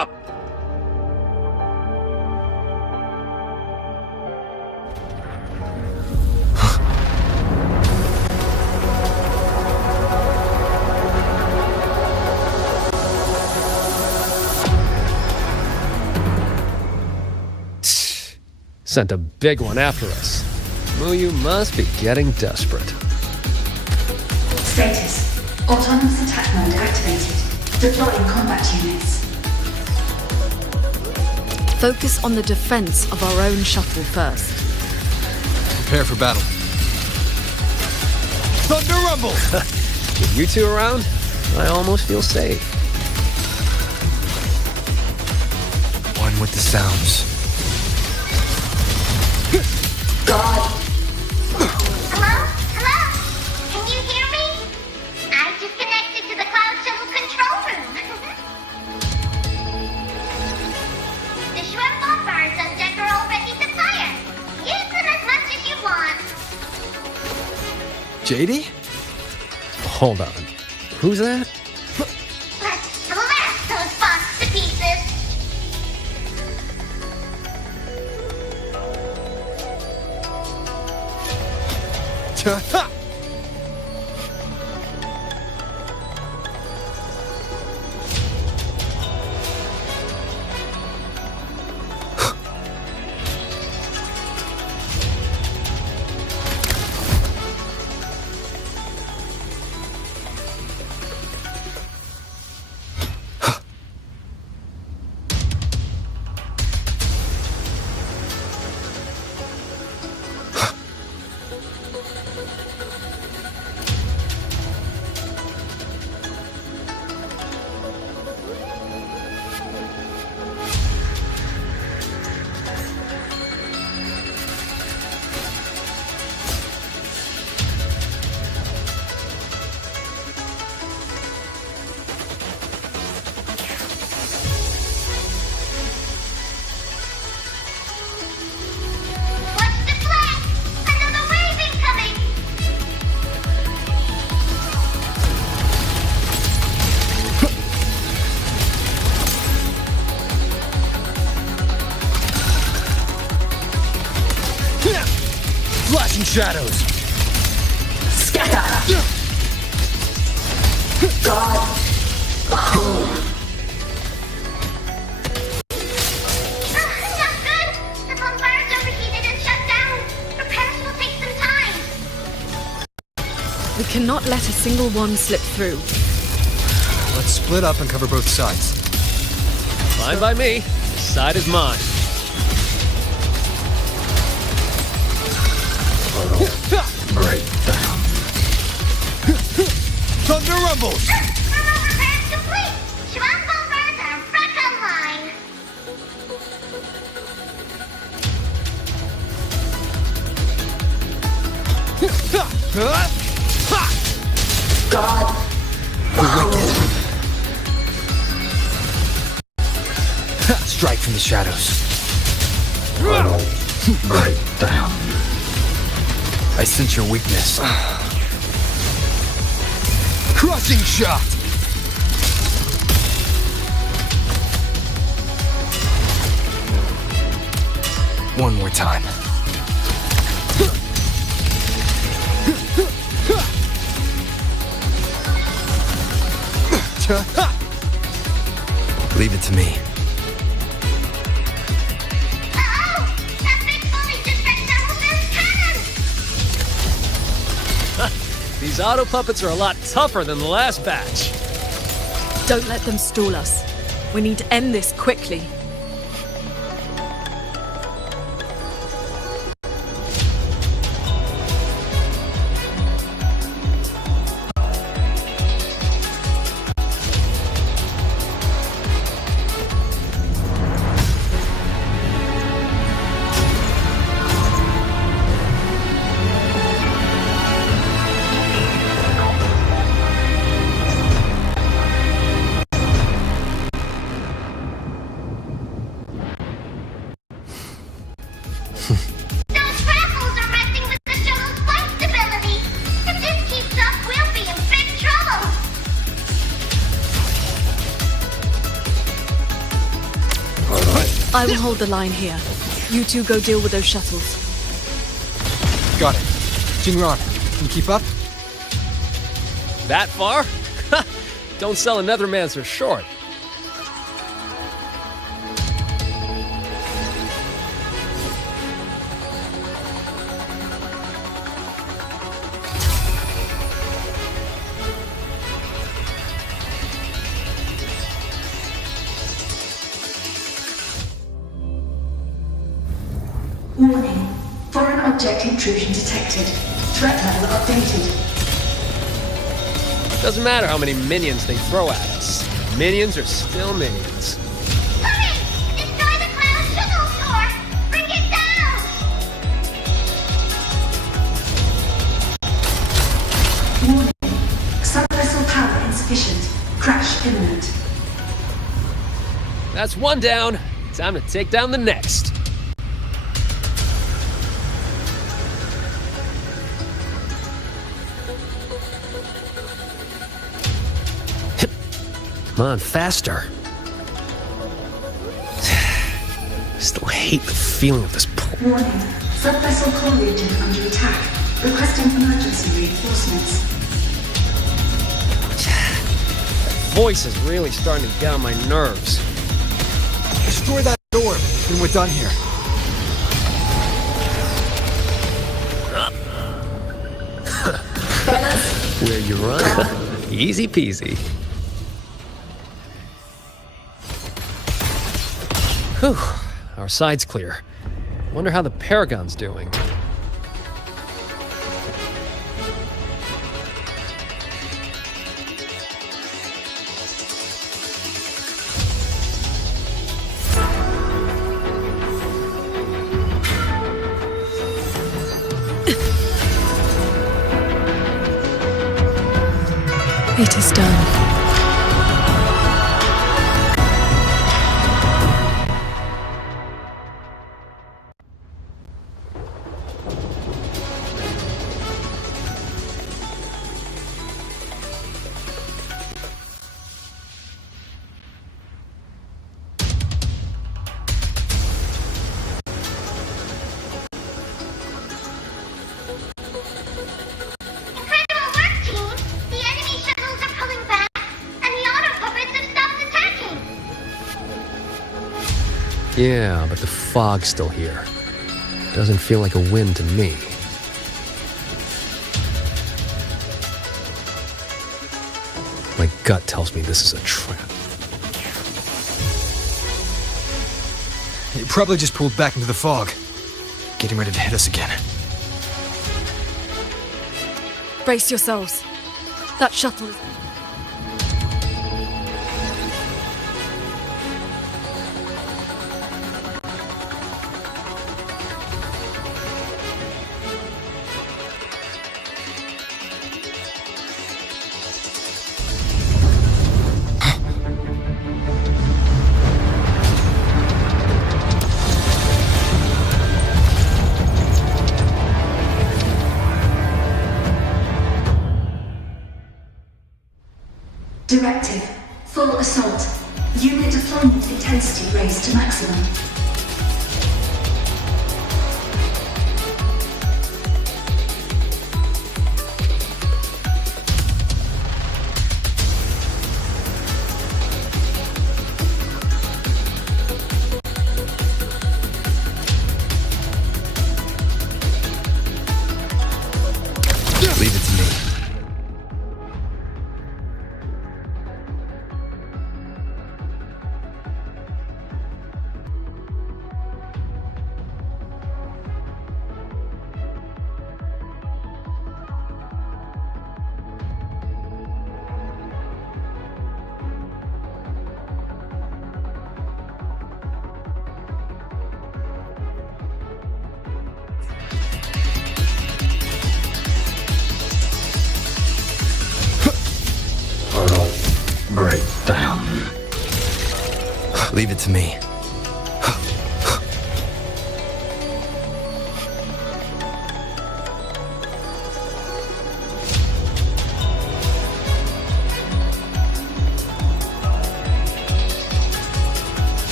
Sent a big one after us. Muyu must be getting desperate. Status. Autonomous attack mode activated. Deploying combat units. Focus on the defense of our own shuttle first. Prepare for battle. Thunder Rumble! With you two around, I almost feel safe. One with the sounds. God. Hello? Hello? Can you hear me? I just connected to the cloud JD? Hold on. Who's that? Let's blast those bots to pieces! Flashing shadows! Scatter! God! Not good! The bombards overheated and shut down! Repairs will take some time! We cannot let a single one slip through. Let's split up and cover both sides. Fine by me. This side is mine. Break down. Thunder rumbles! Thermal repairs complete! Schwan bombards are back online! God! Wicked. Strike from the shadows. Break down. I sense your weakness. Crushing shot! One more time. Leave it to me. These auto puppets are a lot tougher than the last batch. Don't let them stall us. We need to end this quickly. I will hold the line here. You two go deal with those shuttles. Got it. Jingran, can you keep up? That far? Don't sell another man so short. Warning. Foreign object intrusion detected. Threat level updated. Doesn't matter how many minions they throw at us. Minions are still minions. Hurry! Destroy the cloud shuttle core! Bring it down! Warning. Sub-vessel power insufficient. Crash imminent. That's one down. Time to take down the next. Come on, faster. Still hate the feeling of this pull. Warning. Sub-vessel core region under attack. Requesting emergency reinforcements. Voice is really starting to get on my nerves. Destroy that door, and we're done here. Where you run? Easy peasy. Whew, our side's clear. Wonder how the Paragon's doing. It is done. Yeah, but the fog's still here. Doesn't feel like a win to me. My gut tells me this is a trap. It probably just pulled back into the fog, getting ready to hit us again. Brace yourselves. That shuttle is... Directive. Full assault. Unit deployment intensity raised to maximum. Leave it to me. Breakdown. Leave it to me.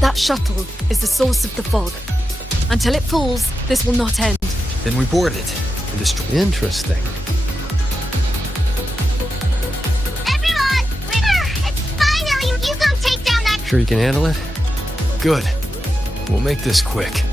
That shuttle is the source of the fog. Until it falls, this will not end. Then we board it and destroy. Interesting. Everyone! It's finally you go take down that... Sure you can handle it? Good. We'll make this quick.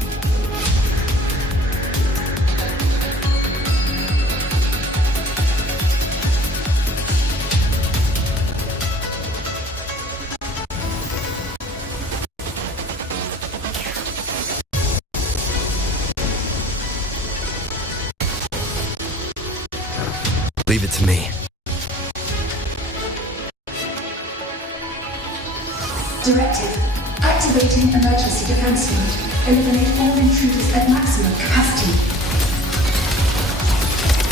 Leave it to me. Directive. Activating emergency defense mode. Eliminate all intruders at maximum capacity.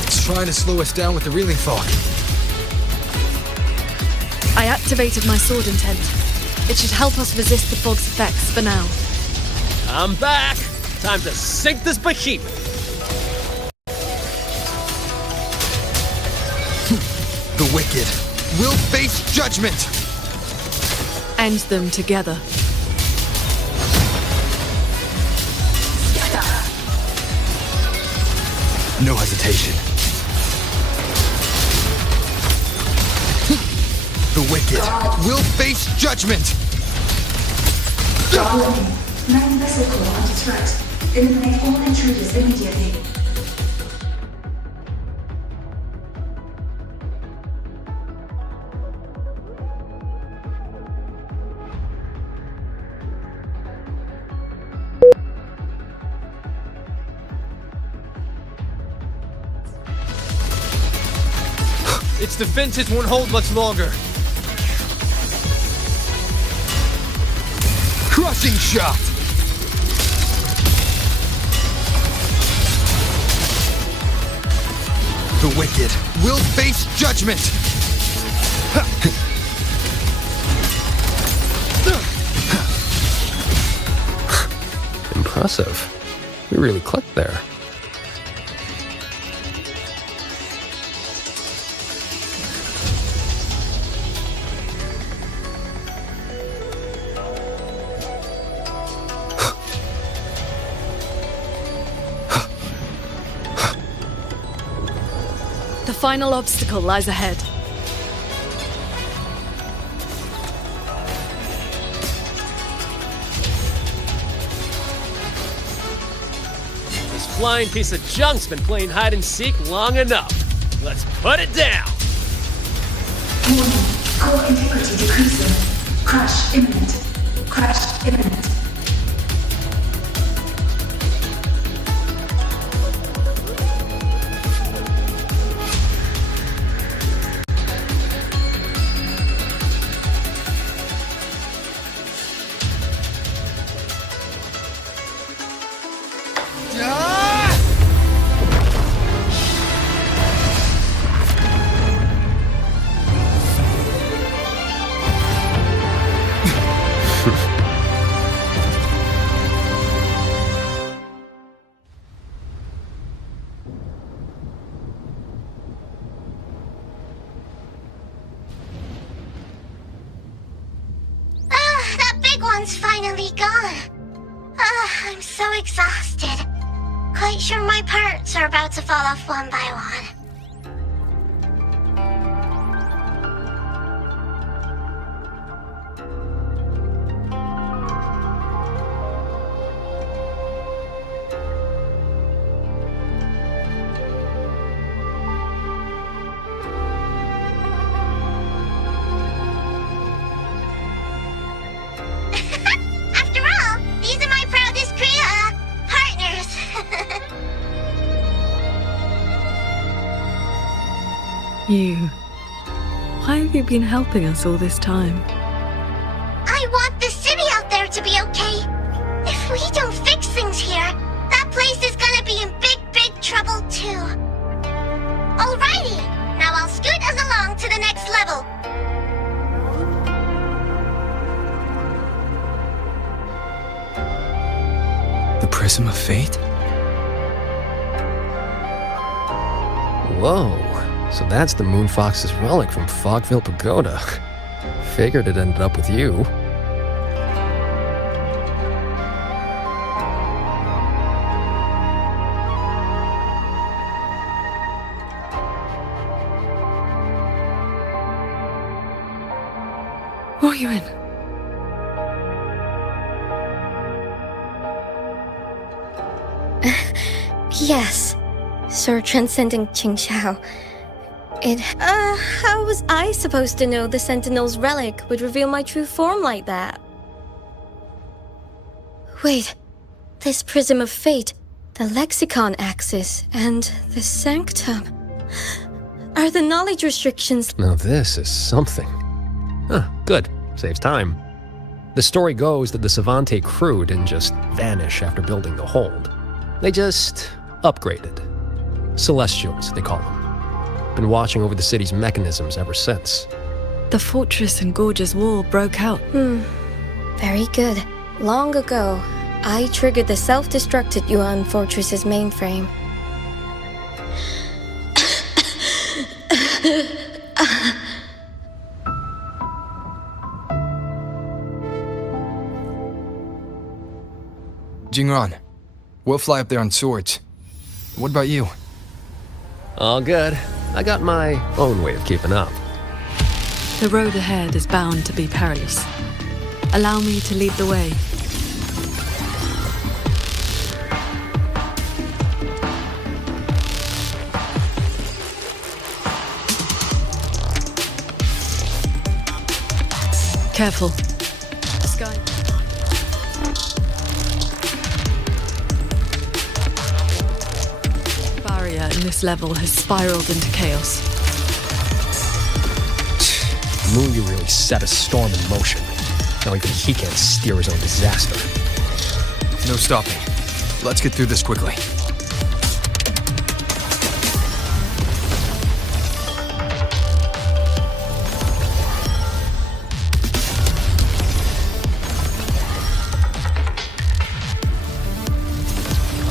It's trying to slow us down with the reeling fog. I activated my sword intent. It should help us resist the fog's effects for now. I'm back! Time to sink this behemoth! The wicked will face judgment! End them together. No hesitation. The wicked will face judgment! Warning. Main vessel core under threat. Eliminate all intruders immediately. Its defenses won't hold much longer. Crushing shot! The wicked will face judgment! Impressive. We really clicked there. The final obstacle lies ahead. This flying piece of junk's been playing hide and seek long enough. Let's put it down! Warning. Core integrity decreasing. Crash imminent. Crash imminent. One's finally gone. I'm so exhausted. Quite sure my parts are about to fall off one by one. You. Why have you been helping us all this time? I want the city out there to be okay. If we don't fix things here, that place is gonna be in big trouble too. Alrighty, now I'll scoot us along to the next level. The Prism of Fate? Whoa. So that's the Moonfox's relic from Fogville Pagoda. Figured it ended up with you. Wuthering. Yes, Sir Transcending Qingxiao. How was I supposed to know the Sentinel's relic would reveal my true form like that? Wait, this Prism of Fate, the Lexicon Axis, and the Sanctum. Are the knowledge restrictions... Now this is something. Huh, good. Saves time. The story goes that the Savante crew didn't just vanish after building the hold. They just upgraded. Celestials, they call them. Been watching over the city's mechanisms ever since. The fortress and Gorge's wall broke out. Very good. Long ago, I triggered the self-destructed Yuan Fortress's Jingran, we'll fly up there on swords. What about you? All good. I got my own way of keeping up. The road ahead is bound to be perilous. Allow me to lead the way. Careful. Sky. Barrier in this level has spiraled into chaos. Muyu really set a storm in motion. Now even he can't steer his own disaster. No stopping. Let's get through this quickly.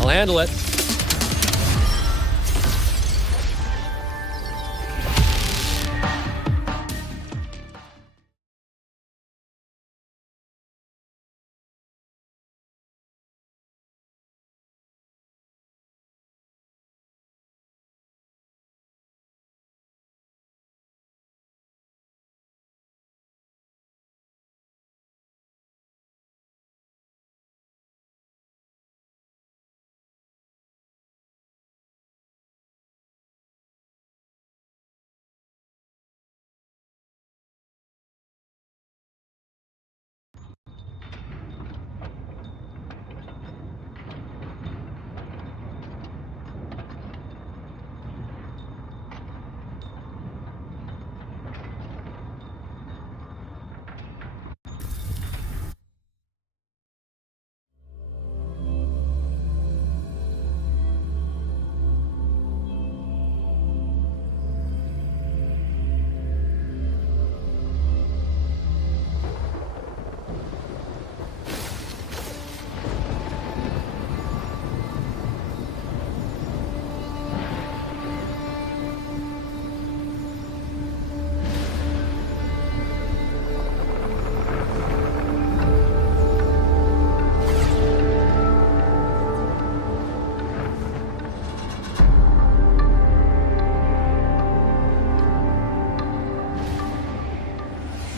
I'll handle it.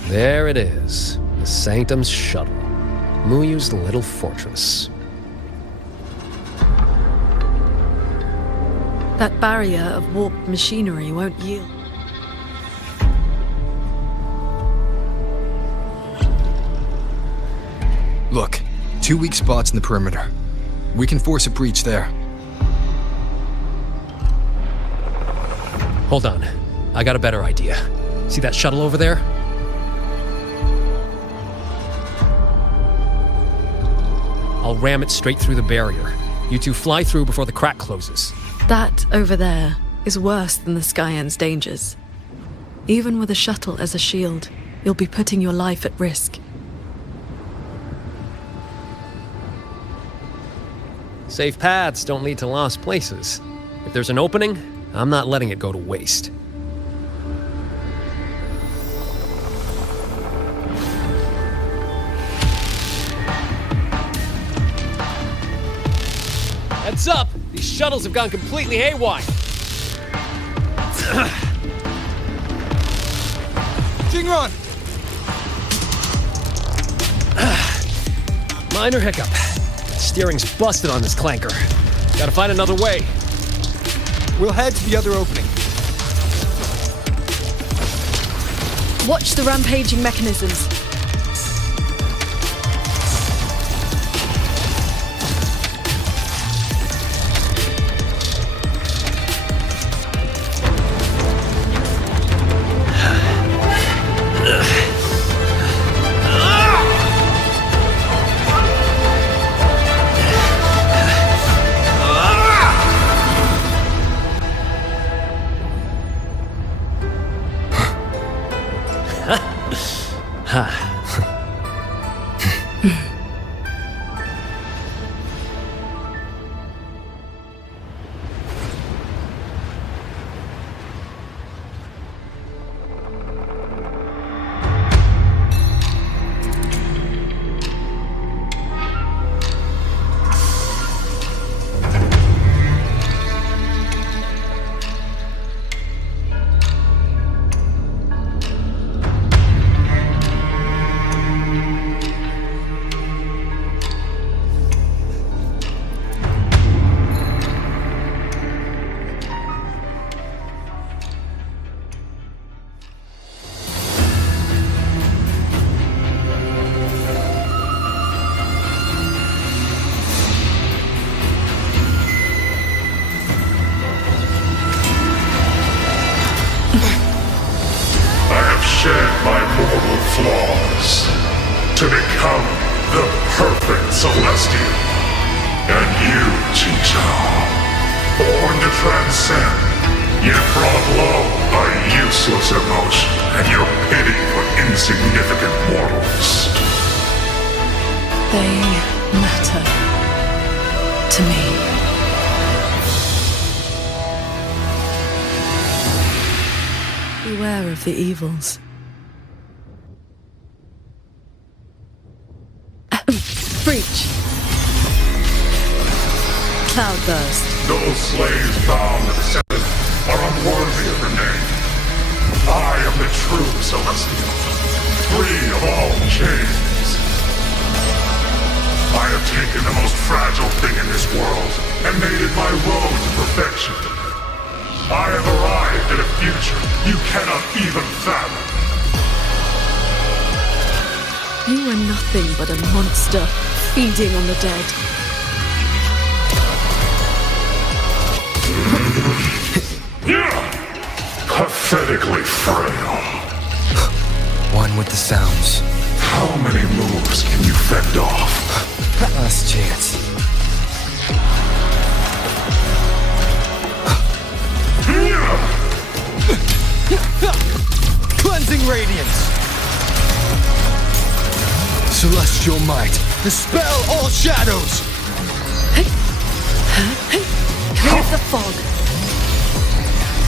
There it is, the Sanctum's shuttle, Muyu's little fortress. That barrier of warped machinery won't yield. Look, 2 weak spots in the perimeter. We can force a breach there. Hold on, I got a better idea. See that shuttle over there? I'll ram it straight through the barrier. You two fly through before the crack closes. That over there is worse than the Skyend's dangers. Even with a shuttle as a shield, you'll be putting your life at risk. Safe paths don't lead to lost places. If there's an opening, I'm not letting it go to waste. Heads up! These shuttles have gone completely haywire! Jingran! Minor hiccup. Steering's busted on this clanker. Gotta find another way. We'll head to the other opening. Watch the rampaging mechanisms. to become the perfect Celestial. And you, Qingxiao, born to transcend, yet brought low by useless emotion and your pity for insignificant mortals. They matter to me. Beware of the evils. Breach. Cloudburst. Those slaves bound to the Senate are unworthy of her name. I am the true Celestial, free of all chains. I have taken the most fragile thing in this world and made it my road to perfection. I have arrived at a future you cannot even fathom. You are nothing but a monster feeding on the dead. Pathetically frail. One with the sounds. How many moves can you fend off? Last chance. Cleansing radiance! Celestial might, dispel all shadows! Clear the fog.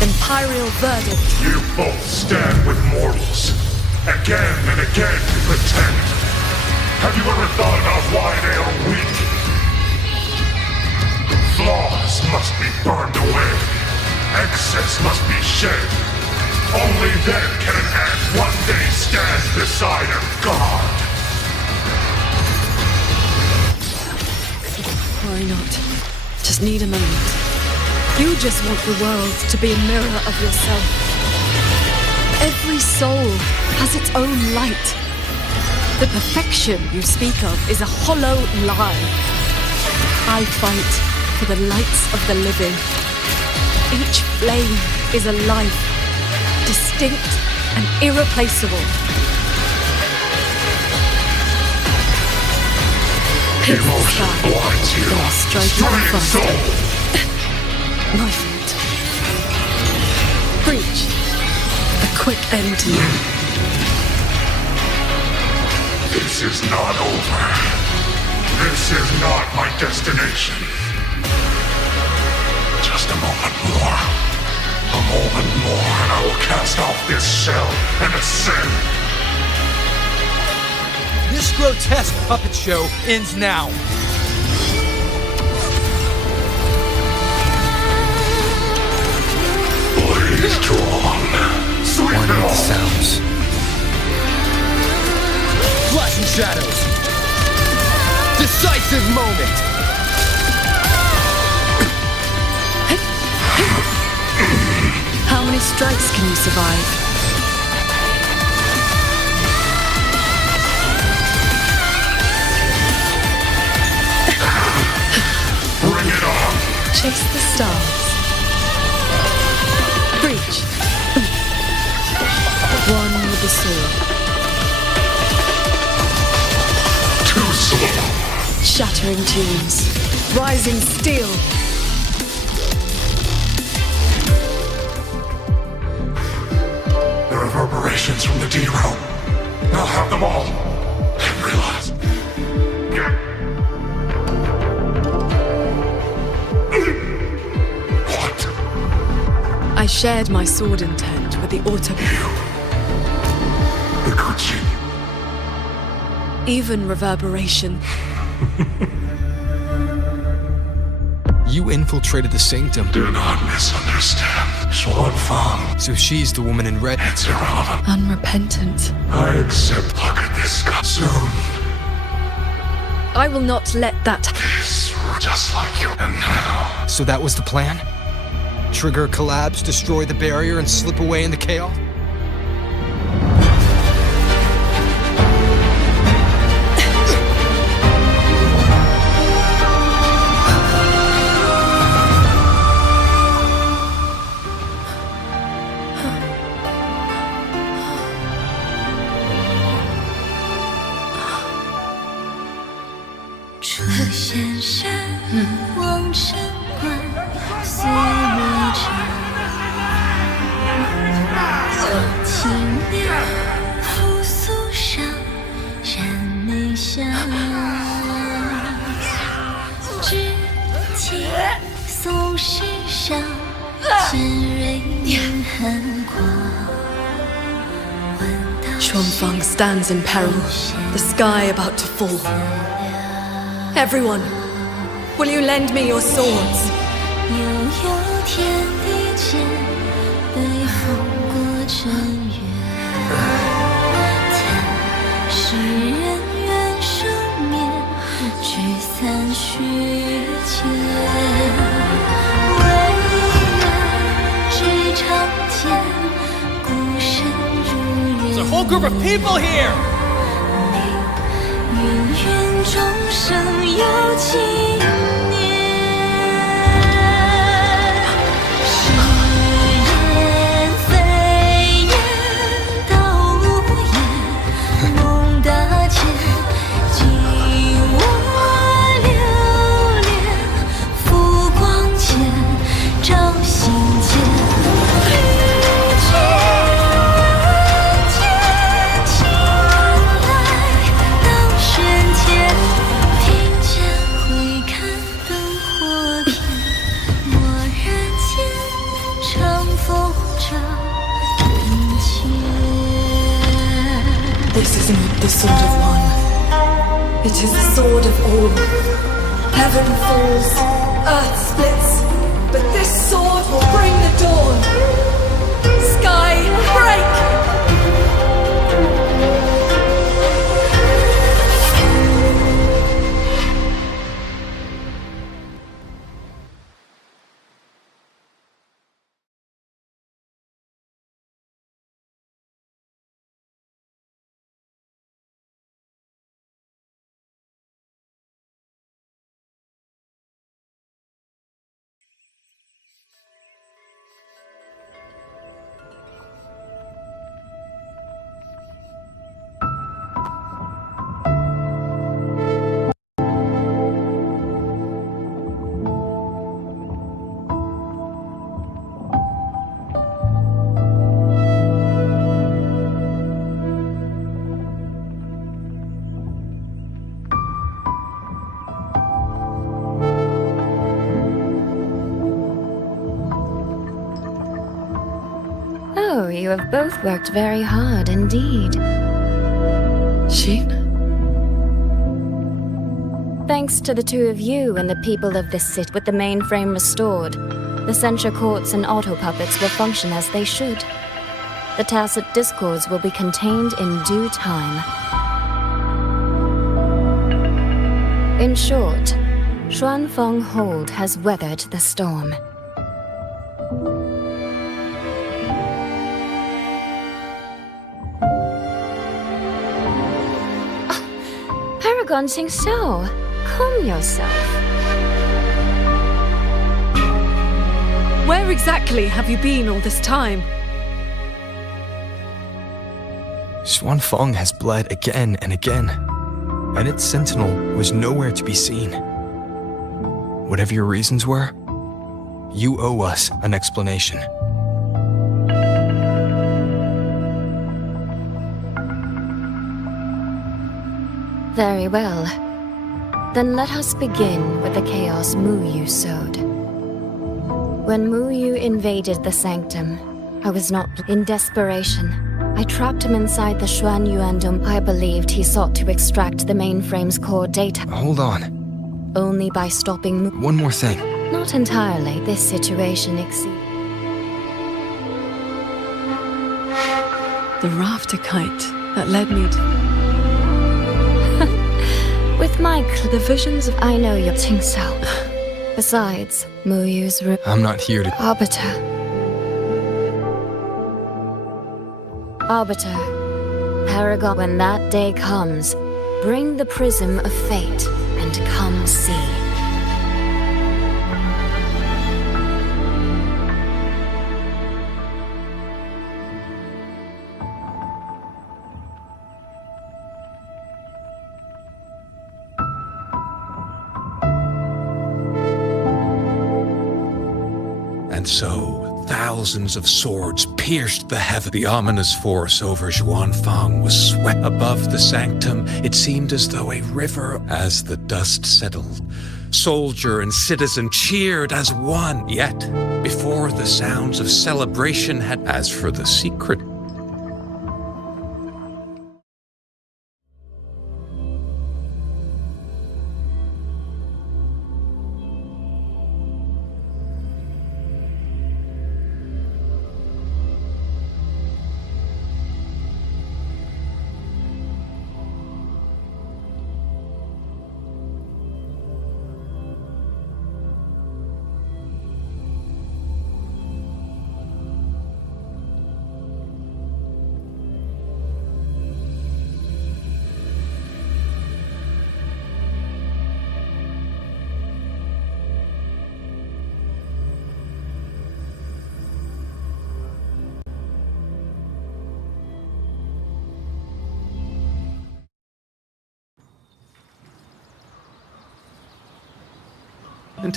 Imperial verdict. You both stand with mortals. Again and again you pretend. Have you ever thought about why they are weak? Flaws must be burned away. Excess must be shed. Only then can an ant one day stand beside a god. Worry not. Just need a moment. You just want the world to be a mirror of yourself. Every soul has its own light. The perfection you speak of is a hollow lie. I fight for the lights of the living. Each flame is a life, distinct and irreplaceable. Emotion blinds you. Straying soul. My fault. Breach. A quick end to you. This is not over. This is not my destination. Just a moment more. A moment more and I will cast off this shell and ascend. This grotesque puppet show ends now. Blaze drawn. Sweep One it with the off. sounds. Flashing shadows. Decisive moment. How many strikes can you survive? Bring it on. Chase the stars. Breach. One with the sword. Too slow. Shattering tunes. Rising steel. The reverberations from the D-Realm. I'll have them all. Every last. What? I shared my sword intent with the auto. The Kuchi. Even reverberation. You infiltrated the sanctum. Do not misunderstand. Xuanfang. So she's the woman in red. It's irrelevant. Unrepentant. I accept. Look at this guy. Soon. I will not let that. This just like you. And now. So that was the plan? Trigger collapse, destroy the barrier, and slip away in the chaos? Xuanfang stands in peril, the sky about to fall. Everyone, will you lend me your swords? There's a whole group of people here! This is not the sword of one. It is the sword of all. Heaven falls, earth splits, but this sword will bring the dawn. Sky, break! Oh, you have both worked very hard indeed. Xin? Thanks to the two of you and the people of this city, with the mainframe restored, the censure courts and auto puppets will function as they should. The tacit discords will be contained in due time. In short, Xuanfeng Hold has weathered the storm. Paragon Qingxiao, calm yourself. Where exactly have you been all this time? Xuanfeng has bled again and again, and its sentinel was nowhere to be seen. Whatever your reasons were, you owe us an explanation. Very well. Then let us begin with the chaos Mu Yu sowed. When Mu Yu invaded the sanctum, I was not in desperation. I trapped him inside the Xuan Yuan Dome. I believed he sought to extract the mainframe's core data. Hold on. Only by stopping Mu. One more thing. Not entirely. This situation exceeds. The rafter kite that led me to... With my the visions of I know your Qingxiao. Besides, Mu Yu's I'm not here to... Arbiter. Paragon, when that day comes, bring the prism of fate and come see. And so, thousands of swords pierced the heaven. The ominous force over Xuanfang was swept above the sanctum. It seemed as though a river, as the dust settled, Soldier and citizen cheered as one. Yet, before the sounds of celebration had... As for the secret...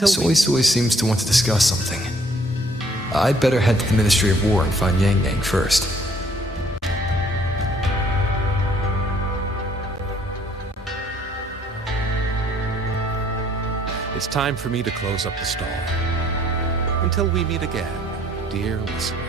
Soy Soy seems to want to discuss something. I'd better head to the Ministry of War and find Yang Yang first. It's time for me to close up the stall. Until we meet again, dear listeners.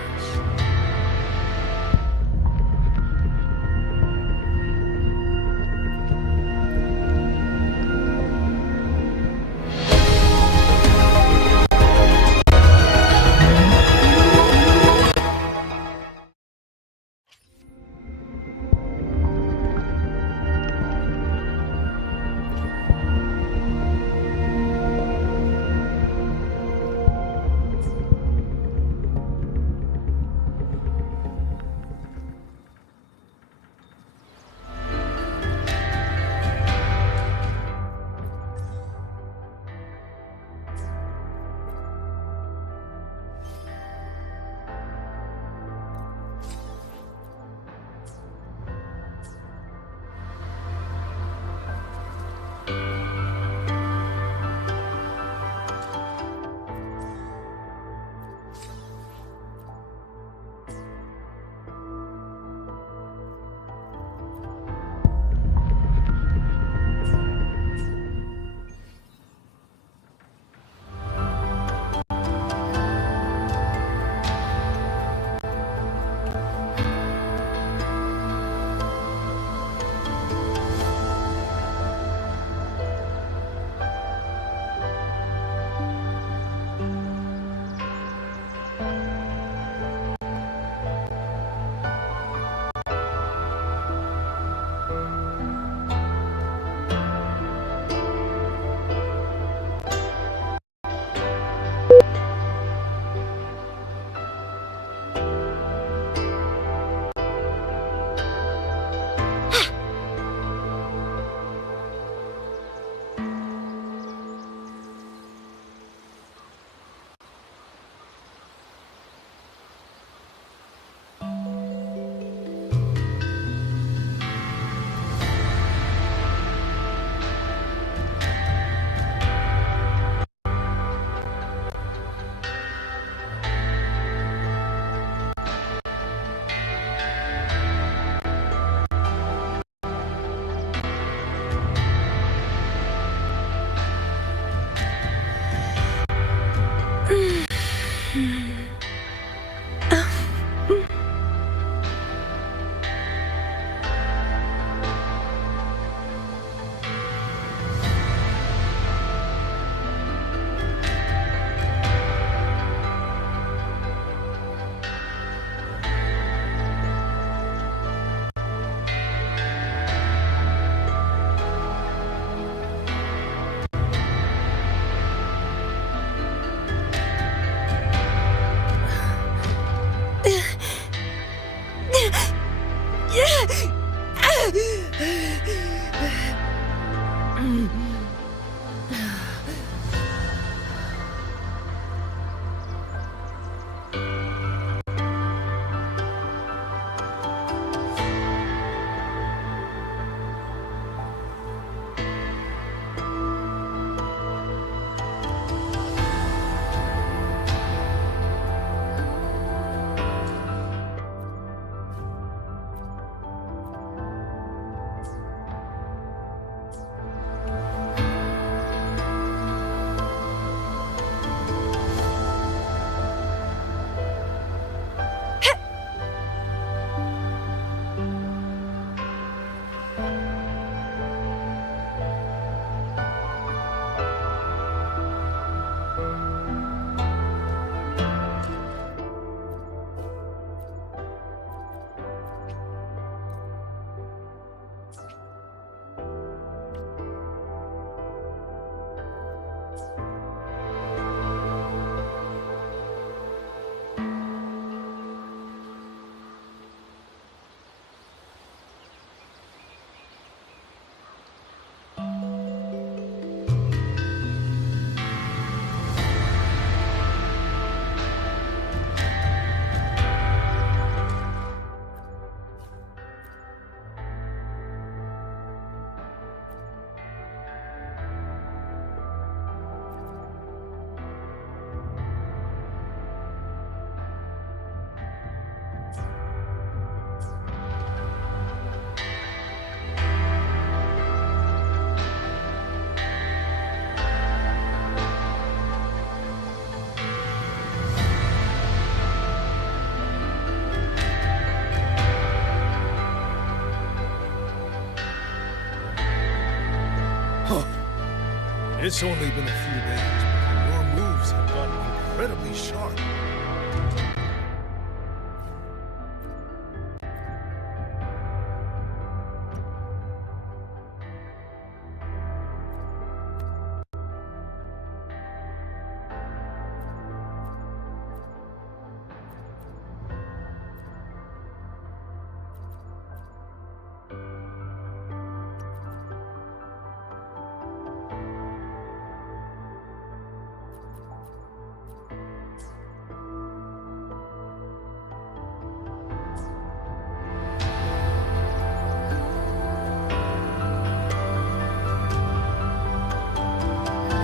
It's only been a few days, but your moves have gotten incredibly sharp.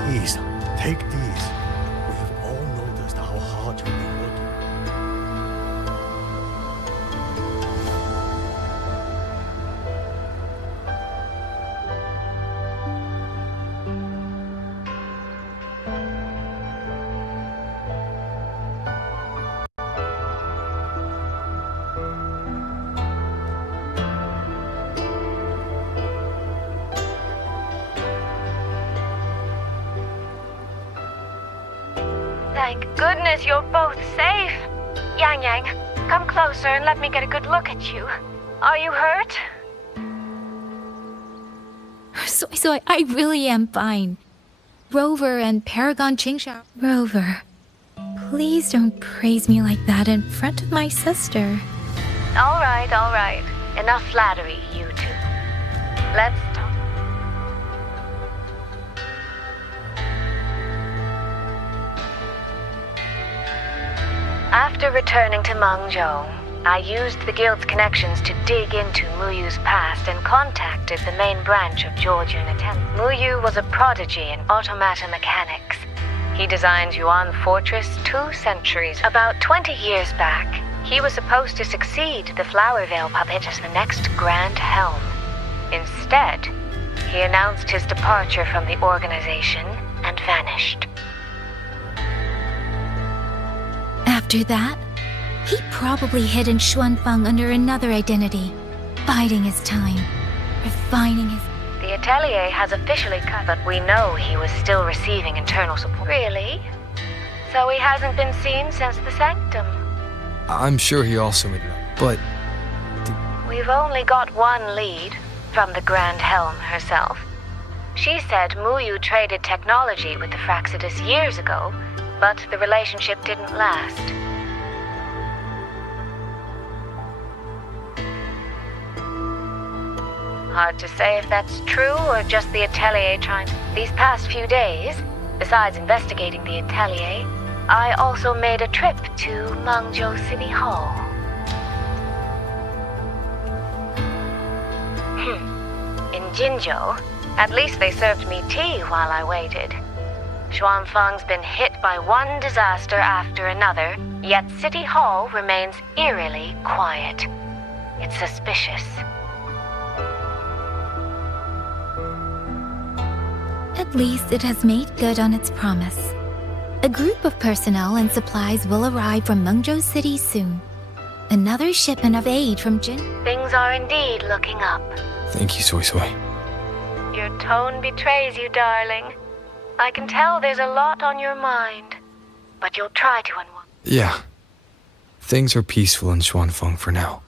Please, take these. We've all noticed how hard you've been working. Thank goodness you're both safe. Yang Yang, come closer and let me get a good look at you. Are you hurt? So I really am fine. Rover and Paragon Qingxiao. Rover, please don't praise me like that in front of my sister. All right. Enough flattery, you two. Let's talk. After returning to Mengzhou, I used the guild's connections to dig into Muyu's past and contacted the main branch of Georgian attendants. Muyu was a prodigy in automata mechanics. He designed Yuan Fortress 2 centuries. About 20 years back, he was supposed to succeed the Flower Veil puppet as the next Grand Helm. Instead, he announced his departure from the organization and vanished. After that, he probably hid in Xuanfeng under another identity, biding his time, refining his... The Atelier has officially cut, but we know he was still receiving internal support. Really? So he hasn't been seen since the Sanctum? I'm sure he also made it up, but... We've only got one lead, from the Grand Helm herself. She said Muyu traded technology with the Fraxidus years ago, but the relationship didn't last. Hard to say if that's true or just the Atelier trying to... These past few days, besides investigating the Atelier, I also made a trip to Mengzhou City Hall. In Jinzhou, at least they served me tea while I waited. Xuanfeng's been hit by one disaster after another, yet City Hall remains eerily quiet. It's suspicious. At least it has made good on its promise. A group of personnel and supplies will arrive from Mengzhou City soon. Another shipment of aid from Jin... Things are indeed looking up. Thank you, Soy Soy. Your tone betrays you, darling. I can tell there's a lot on your mind, but you'll try to unwind. Yeah. Things are peaceful in Xuanfeng for now.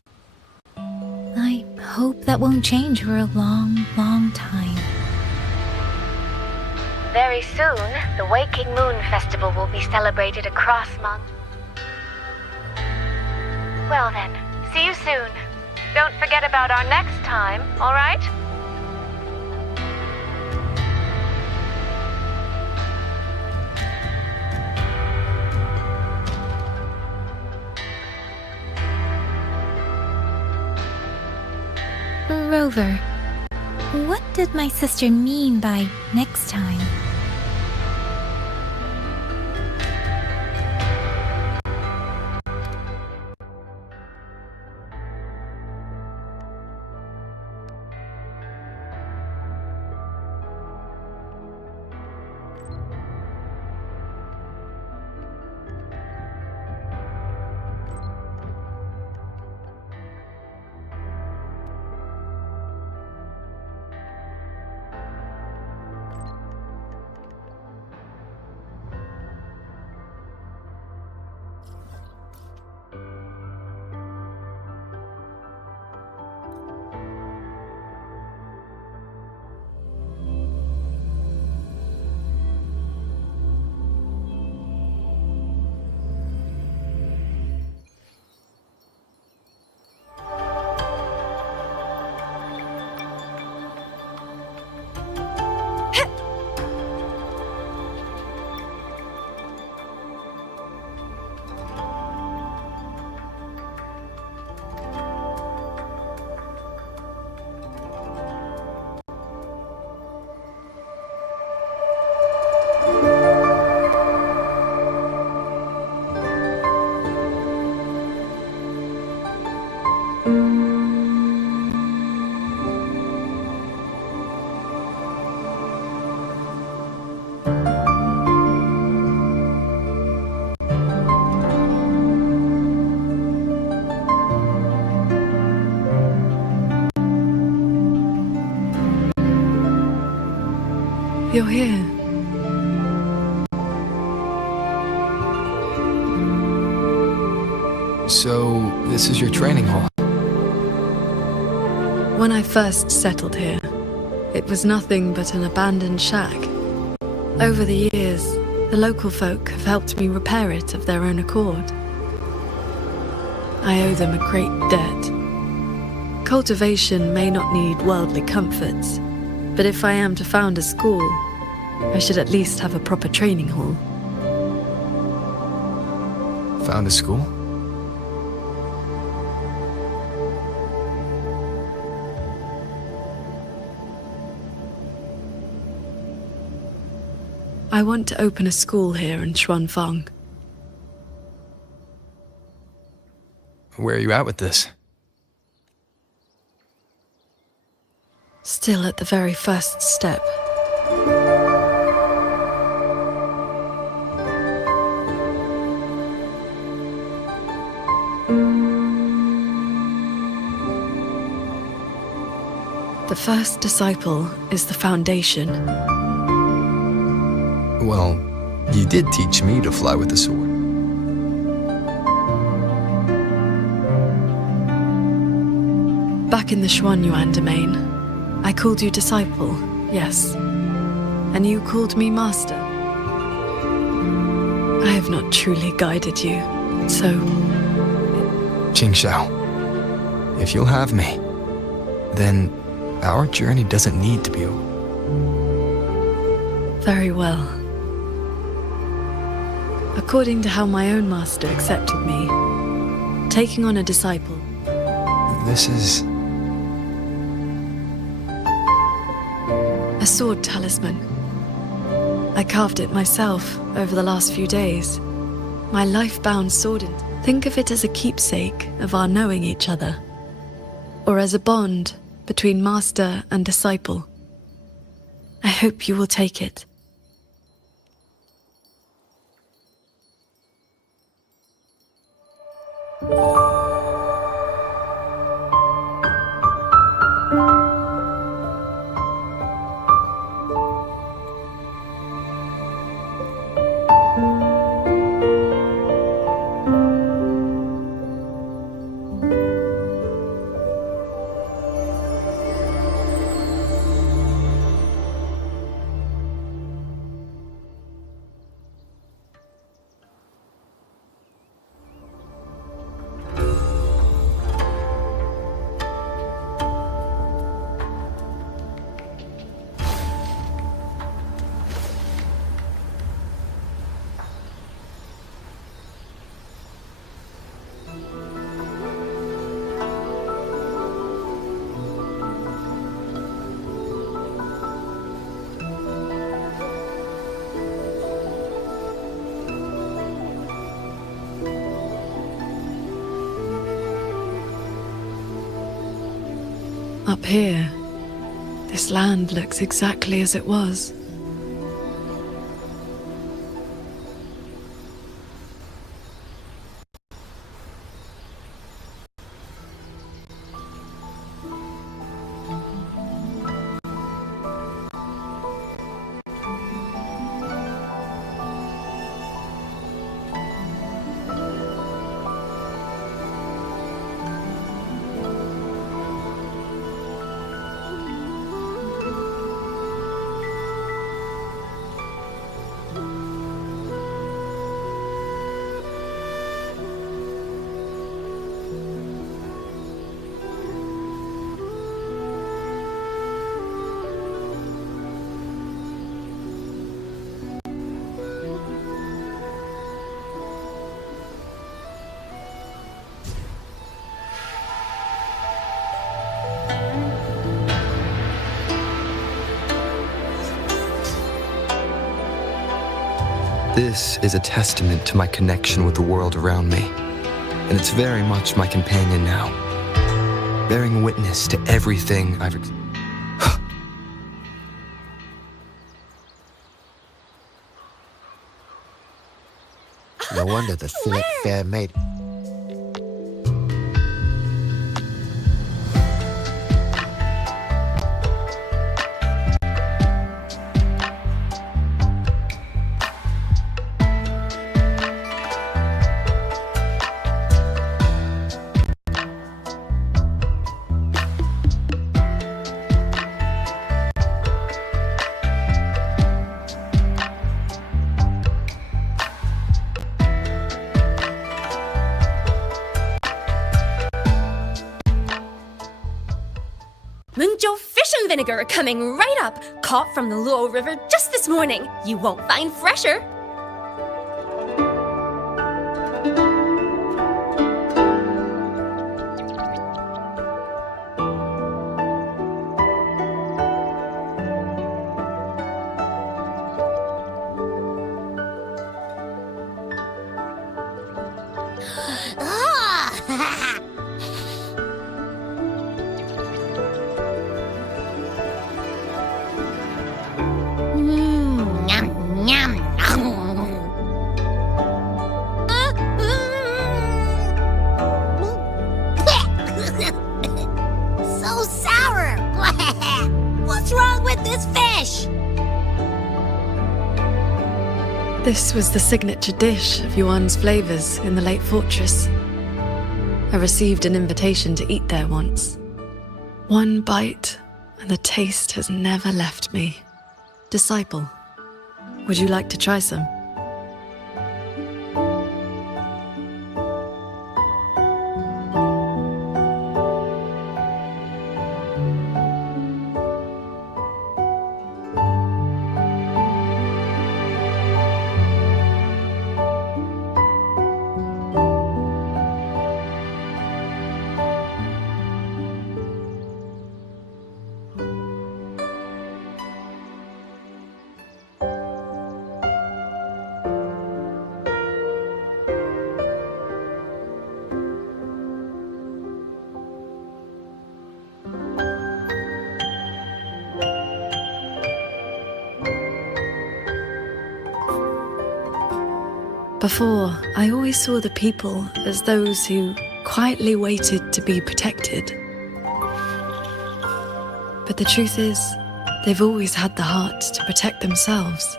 I hope that won't change for a long, long time. Very soon, the Waking Moon Festival will be celebrated across Meng. Well then, see you soon. Don't forget about our next time, all right? Rover, what did my sister mean by next time? You're here. So, this is your training hall? When I first settled here, it was nothing but an abandoned shack. Over the years, the local folk have helped me repair it of their own accord. I owe them a great debt. Cultivation may not need worldly comforts, but if I am to found a school, I should at least have a proper training hall. Found a school? I want to open a school here in Xuanfang. Where are you at with this? Still at the very first step. The first disciple is the foundation. Well, you did teach me to fly with the sword. Back in the Xuanyuan domain, I called you disciple, yes. And you called me master. I have not truly guided you, so... Qingxiao, if you'll have me, then our journey doesn't need to be over. Very well. According to how my own master accepted me, taking on a disciple... This is... a sword talisman. I carved it myself over the last few days. My life-bound sword. Think of it as a keepsake of our knowing each other, or as a bond between master and disciple. I hope you will take it. Up here, this land looks exactly as it was. This is a testament to my connection with the world around me, and it's very much my companion now, bearing witness to everything I've No wonder the Philip Fair made... vinegar coming right up, caught from the Luo River just this morning. You won't find fresher. So sour! What's wrong with this fish? This was the signature dish of Yuan's flavors in the late fortress. I received an invitation to eat there once. One bite, and the taste has never left me. Disciple, would you like to try some? Before, I always saw the people as those who quietly waited to be protected. But the truth is, they've always had the heart to protect themselves.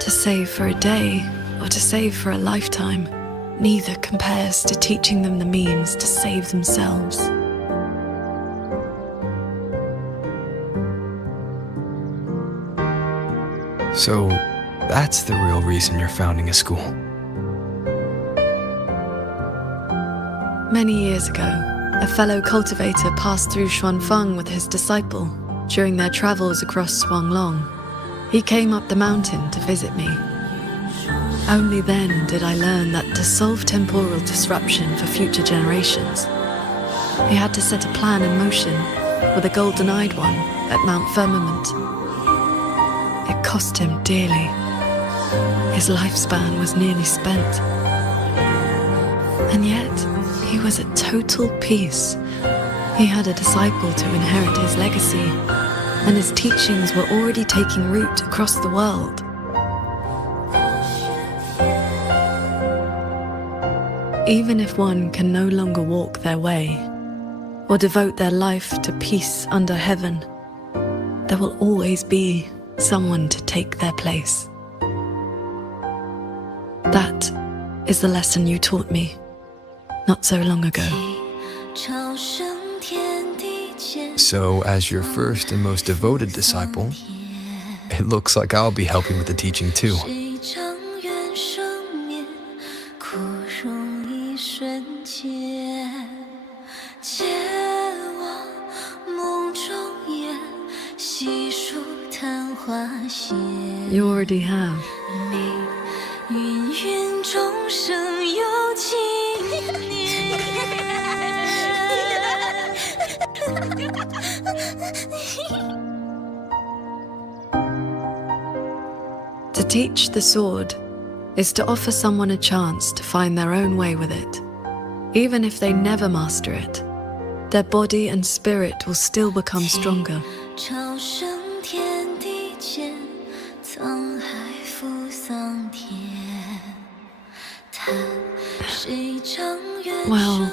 To save for a day or to save for a lifetime, neither compares to teaching them the means to save themselves. So, that's the real reason you're founding a school. Many years ago, a fellow cultivator passed through Xuanfeng with his disciple during their travels across Shuanglong. He came up the mountain to visit me. Only then did I learn that to solve temporal disruption for future generations, he had to set a plan in motion with a golden-eyed one at Mount Firmament. It cost him dearly. His lifespan was nearly spent. And yet, he was at total peace. He had a disciple to inherit his legacy, and his teachings were already taking root across the world. Even if one can no longer walk their way, or devote their life to peace under heaven, there will always be someone to take their place. That is the lesson you taught me not so long ago. So, as your first and most devoted disciple, it looks like I'll be helping with the teaching too. You already have. To teach the sword is to offer someone a chance to find their own way with it. Even if they never master it, their body and spirit will still become stronger. Well,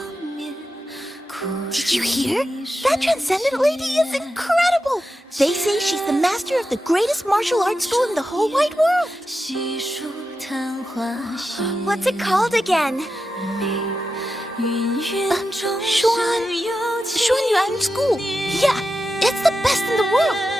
did you hear? That Transcendent lady is incredible! They say she's the master of the greatest martial arts school in the whole wide world! What's it called again? Xuanyuan School! Yeah, it's the best in the world!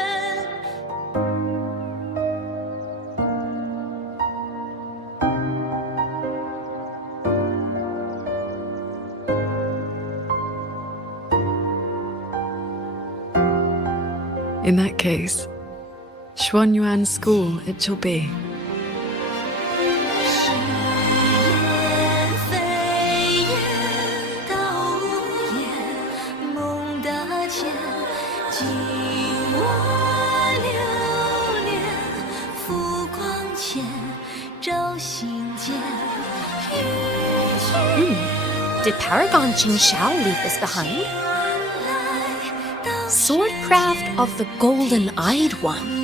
In that case, Xuanyuan School it shall be. Did Paragon Qingxiao leave this behind? Swordcraft of the Golden-Eyed One.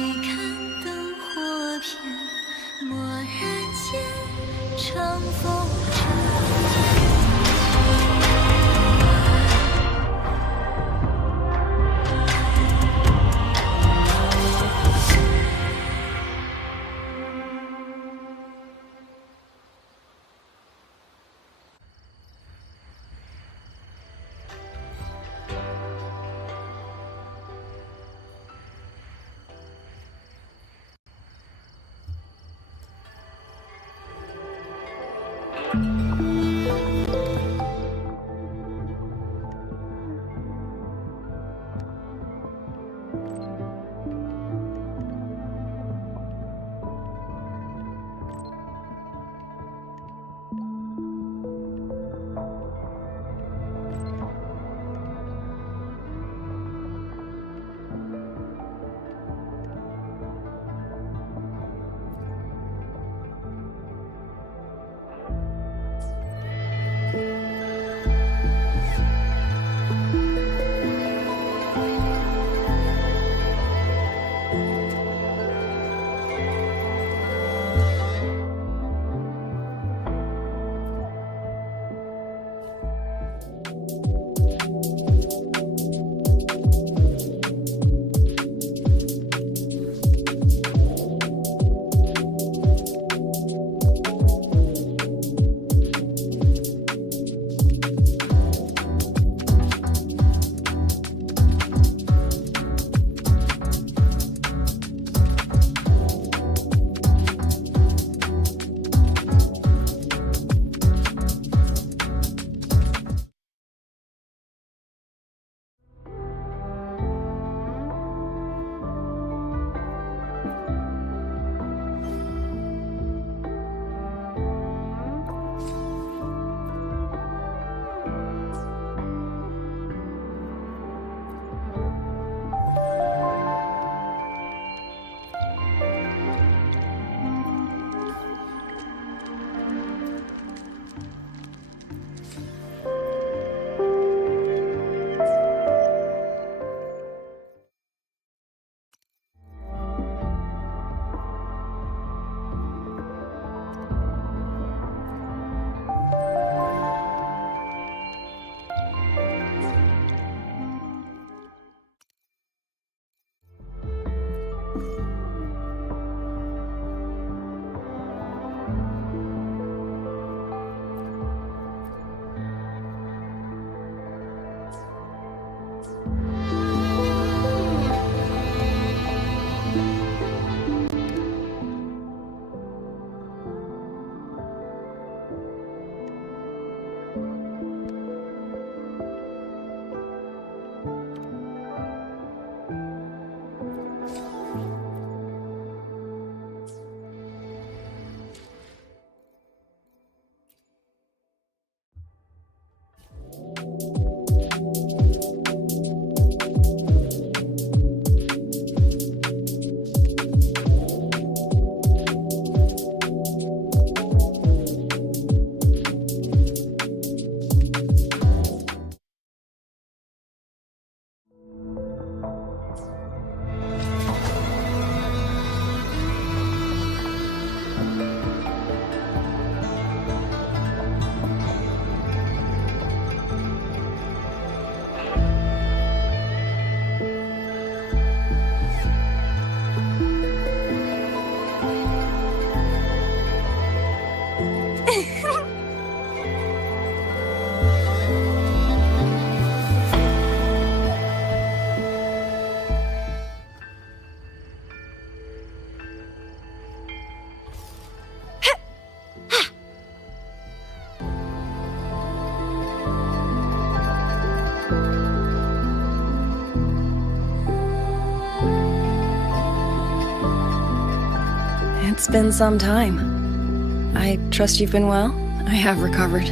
It's been some time. I trust you've been well? I have recovered.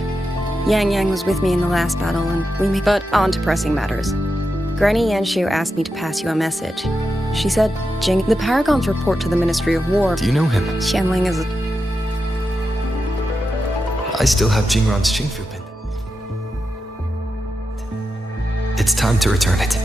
Yang Yang was with me in the last battle, and But on to pressing matters. Granny Yanshu asked me to pass you a message. She said, the Paragon's report to the Ministry of War... Do you know him? Xianling is a... I still have Jingran's Qingfu pin. It's time to return it.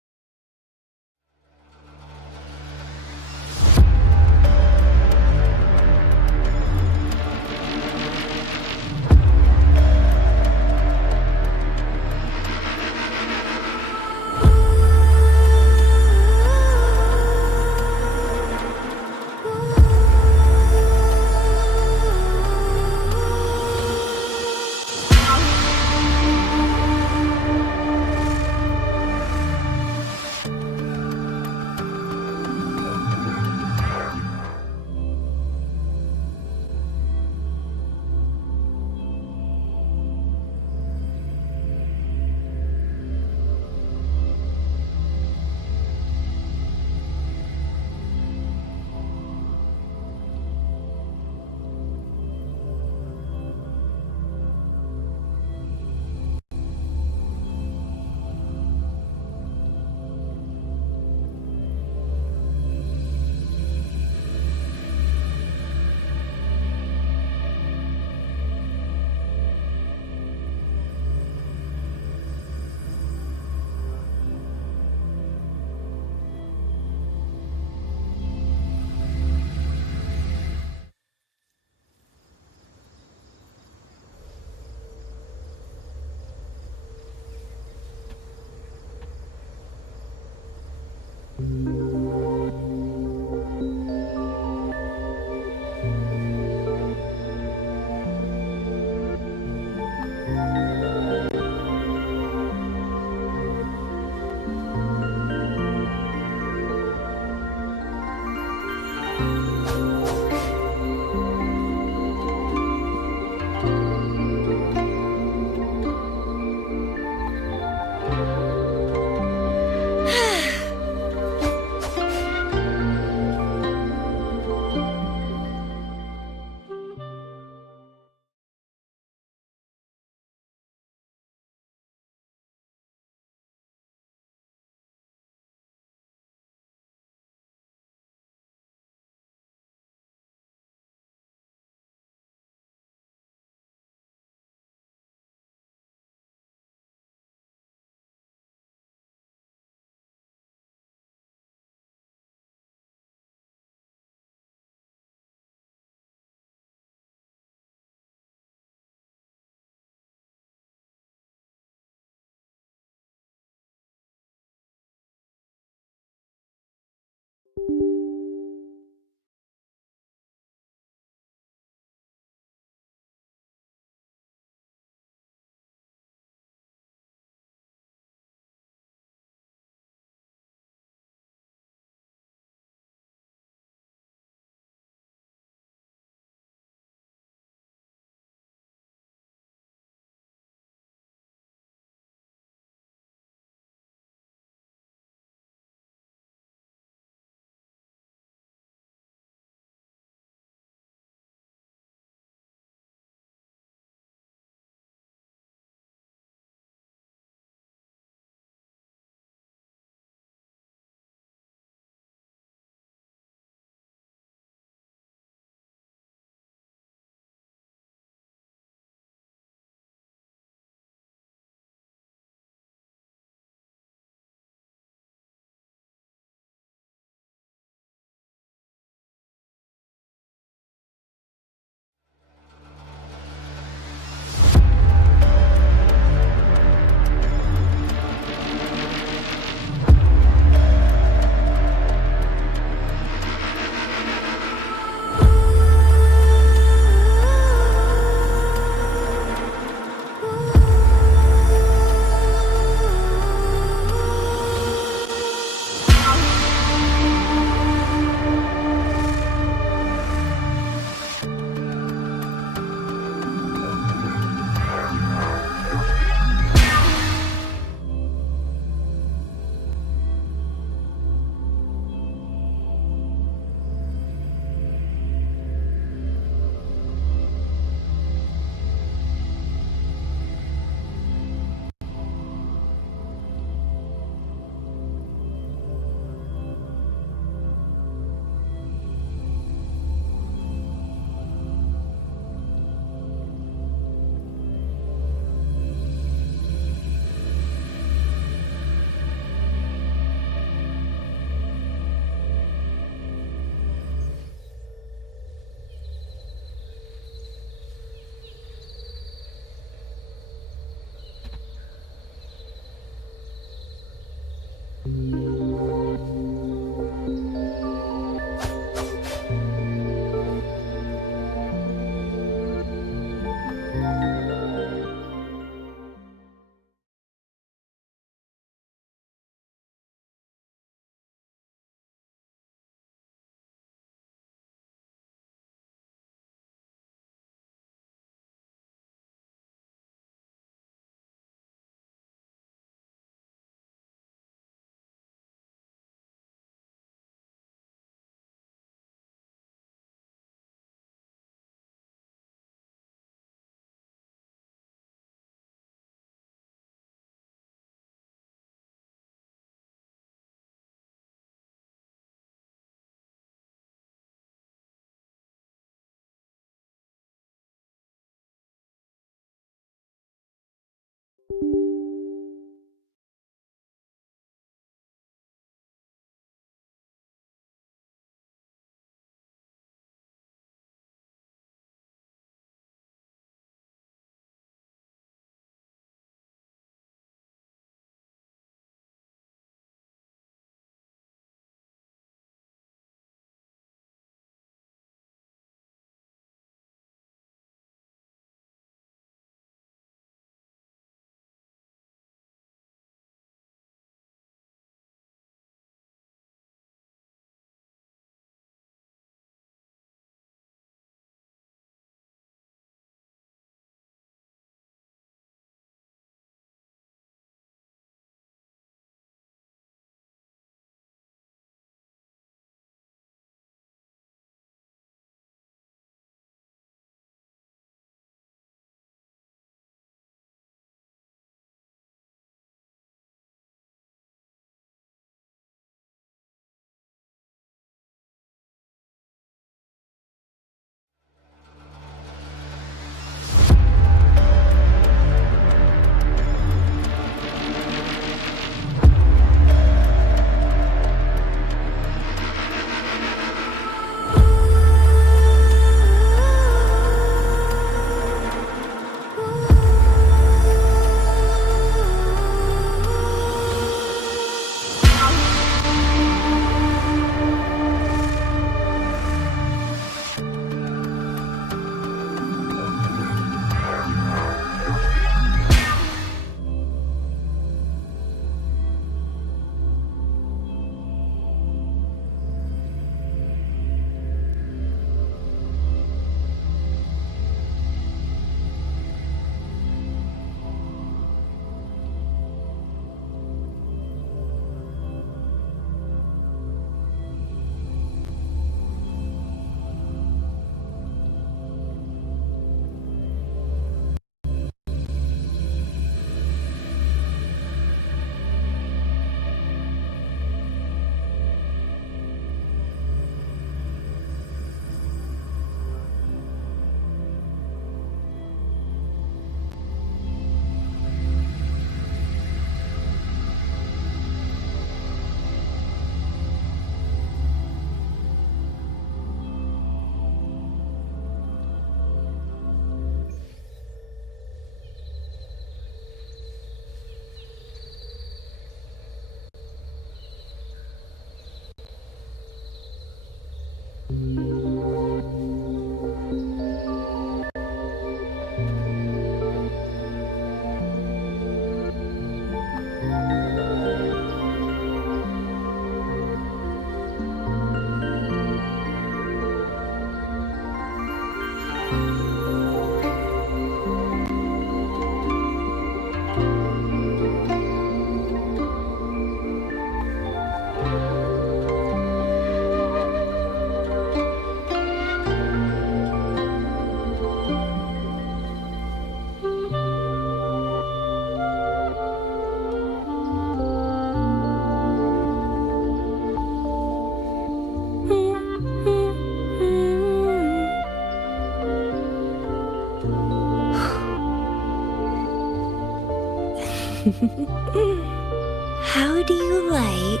How do you like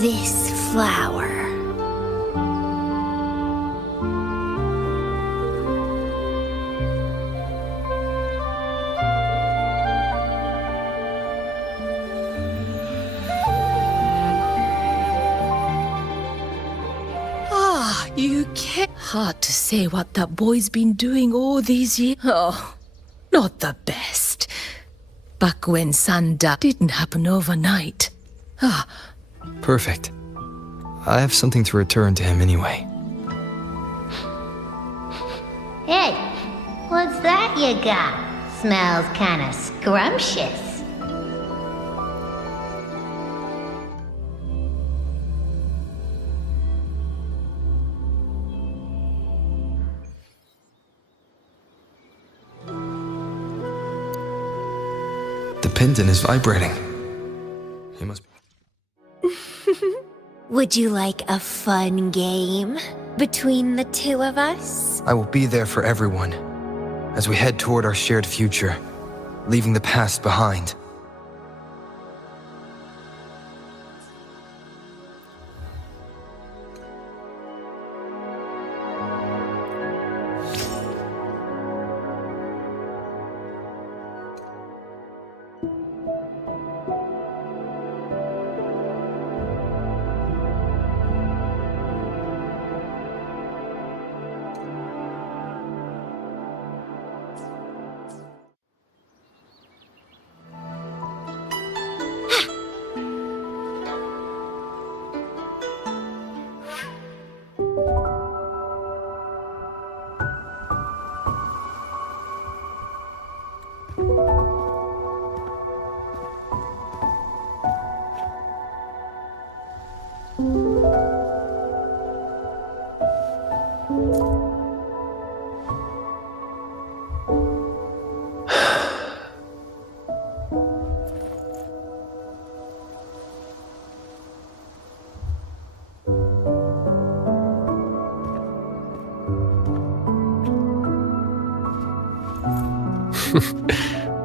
this flower? Ah, you can't. Hard to say what that boy's been doing all these years. Oh, not the best. Back when Sanda didn't happen overnight. Ah. Perfect. I have something to return to him anyway. Hey, what's that you got? Smells kinda scrumptious. The pendant is vibrating. He must be... Would you like a fun game between the two of us? I will be there for everyone as we head toward our shared future, leaving the past behind.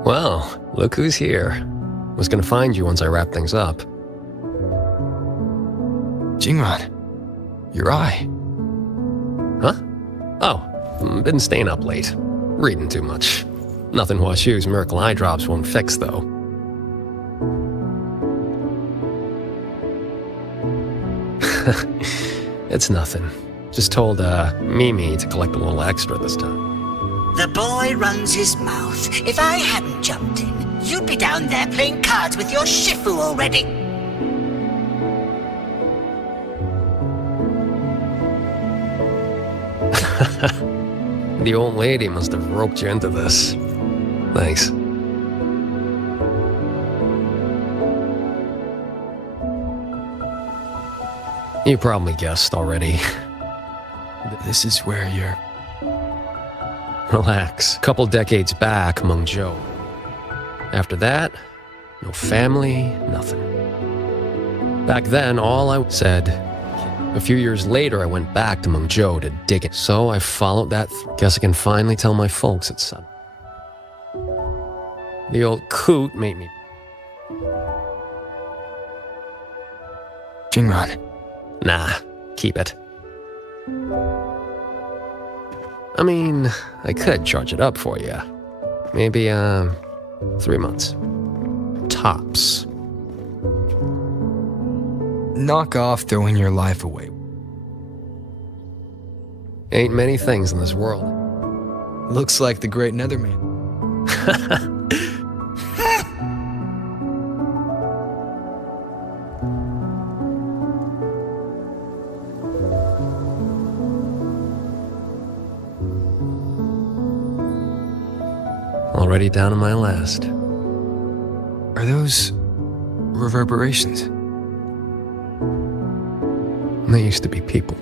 Well, look who's here. Was gonna find you once I wrap things up. Jingran, your eye. Huh? Oh, been staying up late. Reading too much. Nothing Hua Xu's miracle eye drops won't fix, though. It's nothing. Just told, Mimi to collect a little extra this time. The boy runs his mouth. If I hadn't jumped in, you'd be down there playing cards with your Shifu already. The old lady must have roped you into this. Thanks. You probably guessed already. This is where you're... Relax. Couple decades back, Mengzhou. After that, no family, nothing. Back then, all I said... A few years later, I went back to Mengzhou to dig it. So I followed that through. Guess I can finally tell my folks it's son. The old coot made me... Jingran. Nah, keep it. I mean, I could charge it up for you. Maybe, 3 months. Tops. Knock off throwing your life away. Ain't many things in this world. Looks like the great Netherman. Already down to my last. Are those reverberations? They used to be people.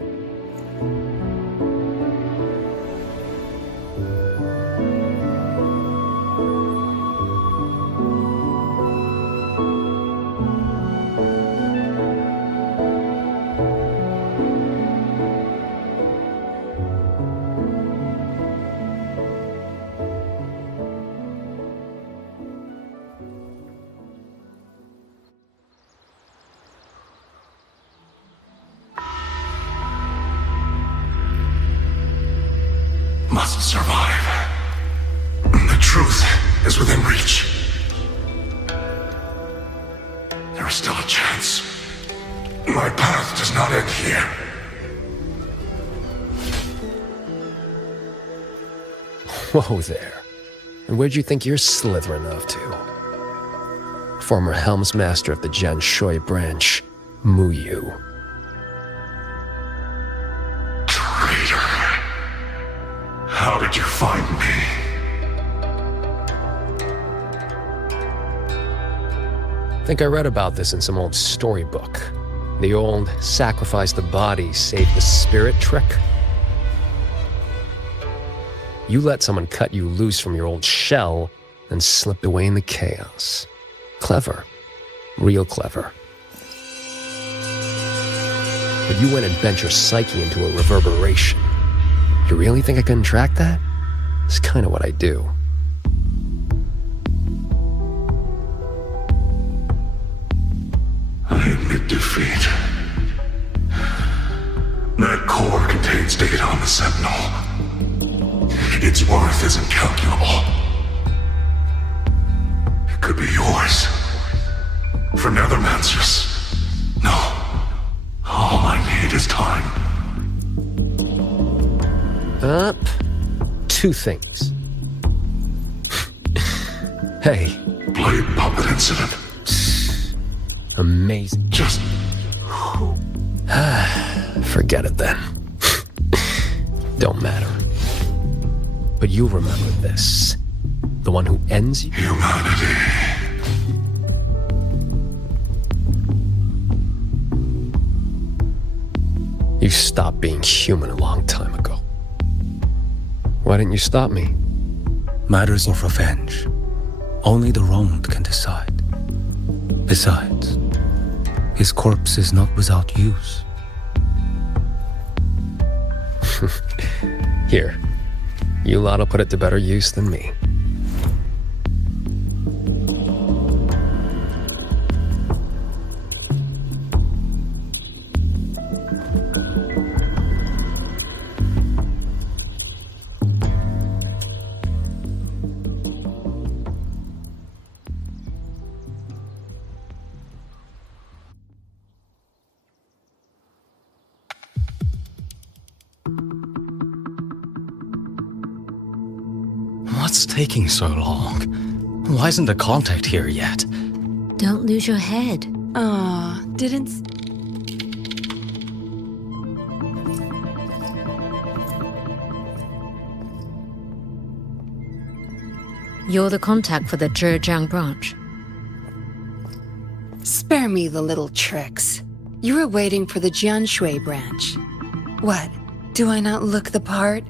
Must survive. The truth is within reach. There is still a chance. My path does not end here. Whoa there. And where'd you think you're slithering off to? Former Helmsmaster of the Jian Shui branch, Muyu. Traitor. How did you find me? Think I read about this in some old storybook. The old sacrifice the body, save the spirit trick. You let someone cut you loose from your old shell and slipped away in the chaos. Clever. Real clever. But you went and bent your psyche into a reverberation. You really think I couldn't track that? It's kind of what I do. I admit defeat. That core contains data on the Sentinel. Its worth is incalculable. It could be yours. For Nethermancers. No. All I need is time. Two things. Hey. Blade puppet incident. Amazing. Just... Forget it then. Don't matter. But you'll remember this. The one who ends you. Humanity. You stopped being human a long time ago. Why didn't you stop me? Matters of revenge. Only the wronged can decide. Besides, his corpse is not without use. Here. You lot'll put it to better use than me. What's taking so long? Why isn't the contact here yet? Don't lose your head. Aw, didn't... You're the contact for the Zhejiang branch. Spare me the little tricks. You were waiting for the Jianshui branch. What? Do I not look the part?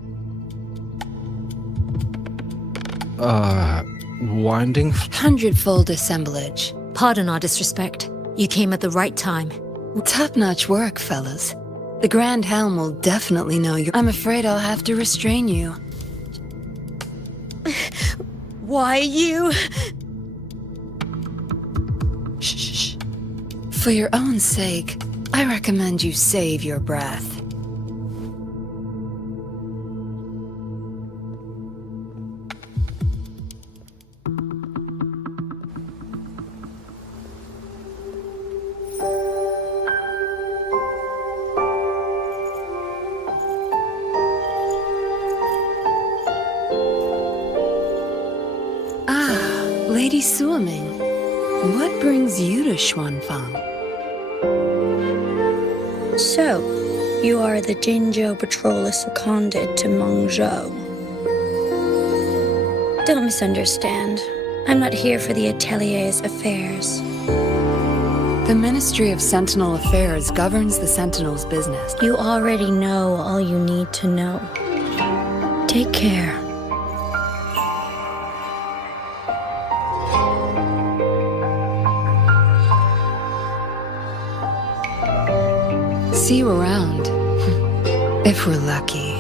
Winding? Hundredfold assemblage. Pardon our disrespect. You came at the right time. Top-notch work, fellas. The Grand Helm will definitely know you. I'm afraid I'll have to restrain you. Why you? Shh. For your own sake, I recommend you save your breath. Suoming, what brings you to Xuanfang? So, you are the Jinzhou patroller seconded to Mengzhou. Don't misunderstand. I'm not here for the Atelier's affairs. The Ministry of Sentinel Affairs governs the Sentinel's business. You already know all you need to know. Take care. See you around. If we're lucky.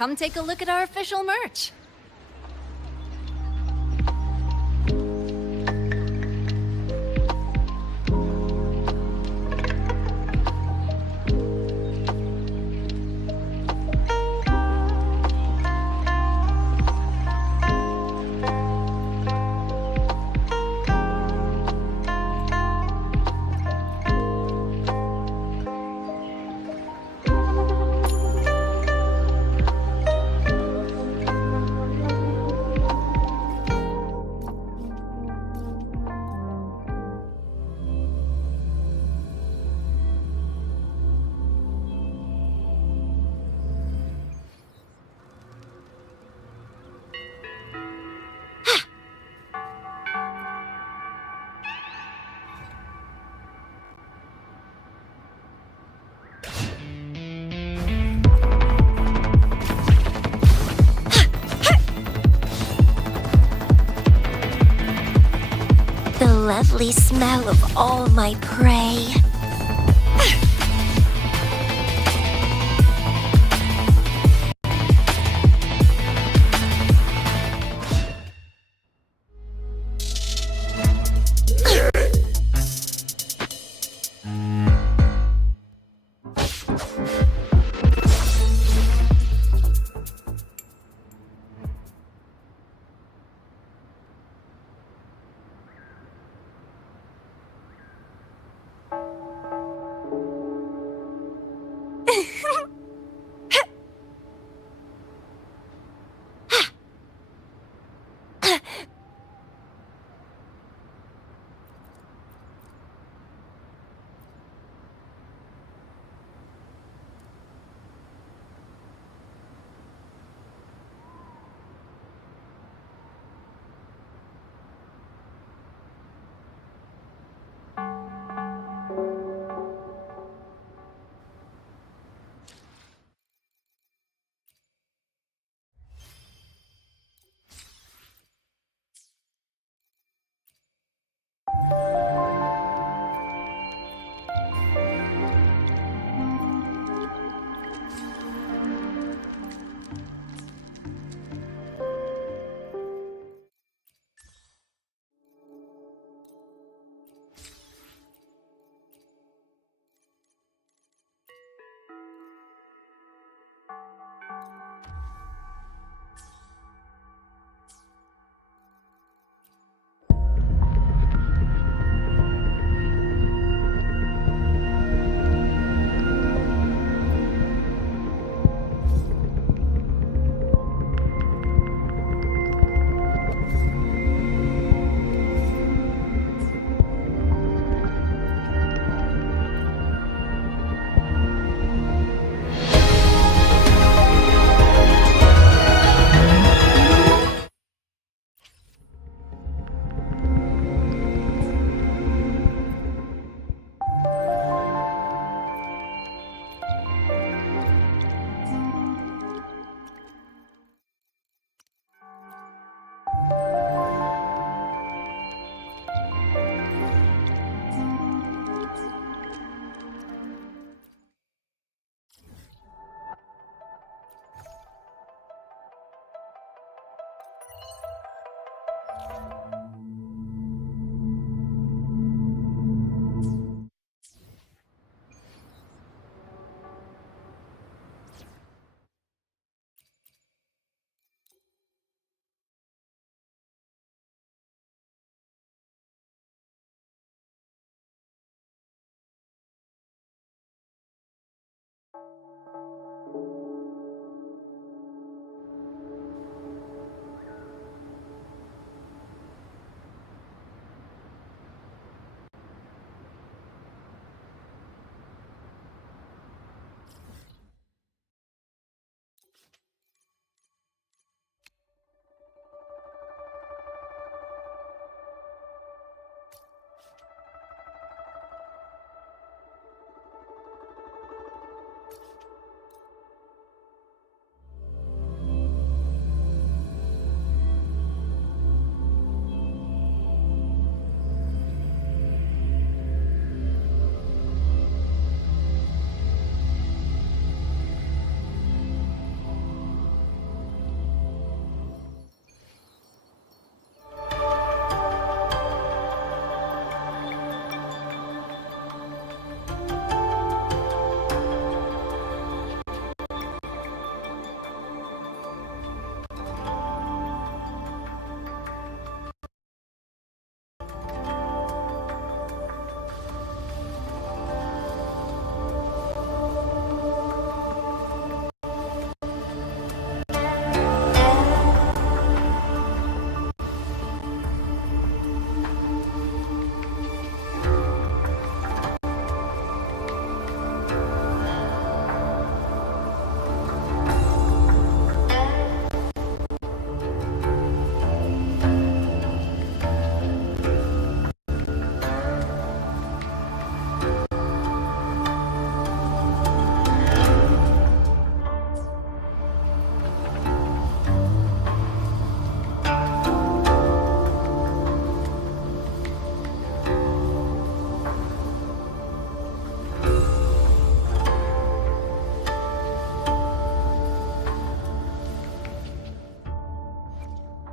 Come take a look at our official merch. Lovely smell of all my prey.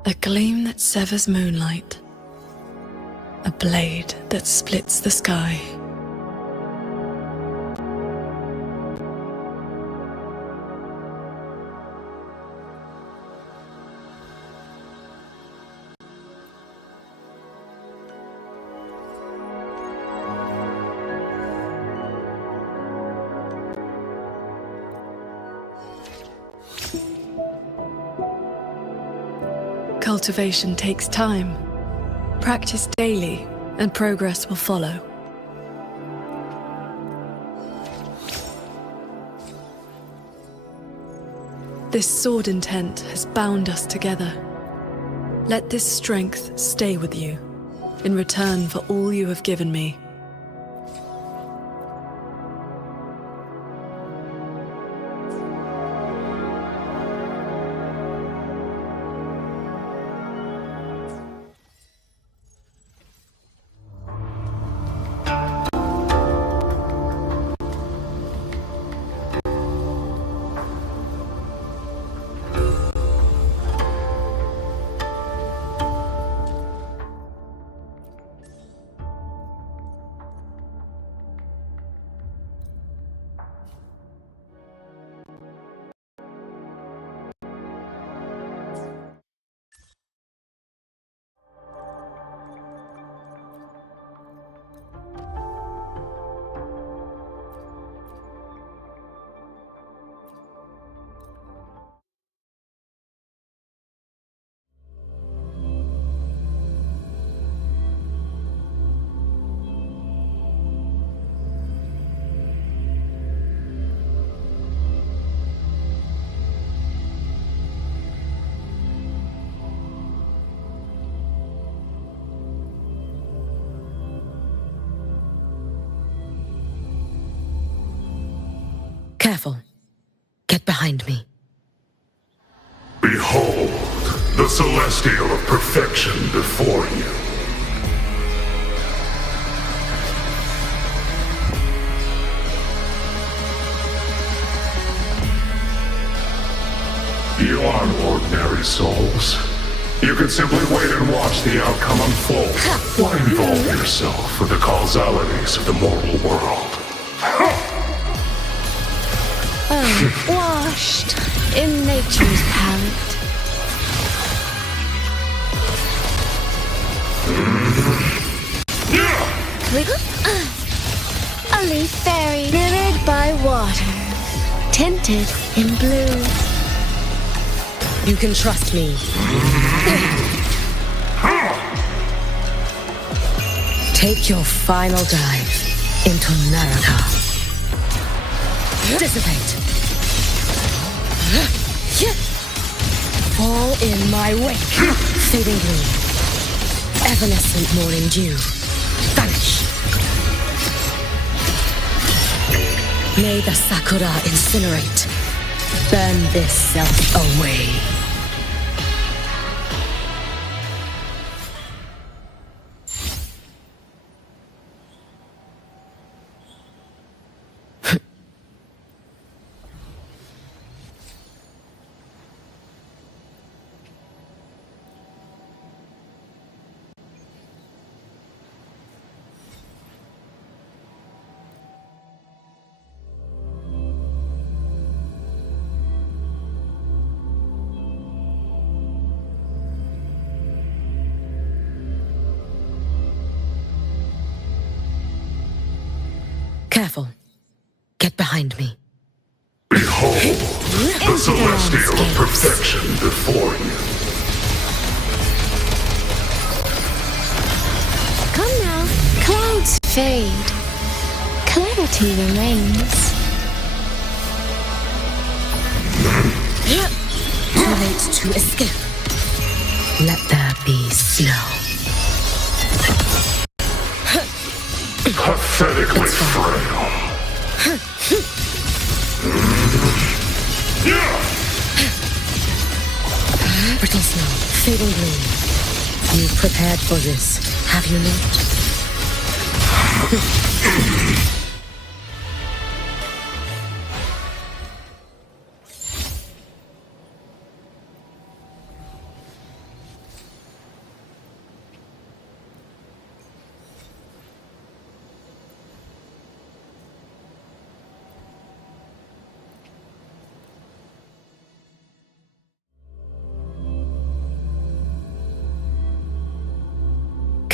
A gleam that severs moonlight. A blade that splits the sky. Cultivation takes time. Practice daily, and progress will follow. This sword intent has bound us together. Let this strength stay with you, in return for all you have given me. Careful. Get behind me. Behold, the celestial of perfection before you. You aren't ordinary souls. You can simply wait and watch the outcome unfold. Why involve yourself with the causalities of the mortal world? Washed in nature's palette. A leaf fairy, mirrored by water, tinted in blue. You can trust me. Take your final dive into Naraka. Dissipate. Fall in my wake. Fading gloom. Evanescent morning dew. Vanish. May the Sakura incinerate. Burn this self away. Careful. Get behind me. Behold, the celestial of perfection before you. Come now. Clouds fade. Clarity remains. Too late to escape. Let there be snow. Pathetically frail. Brittle snow, fading gloom. You've prepared for this, have you not?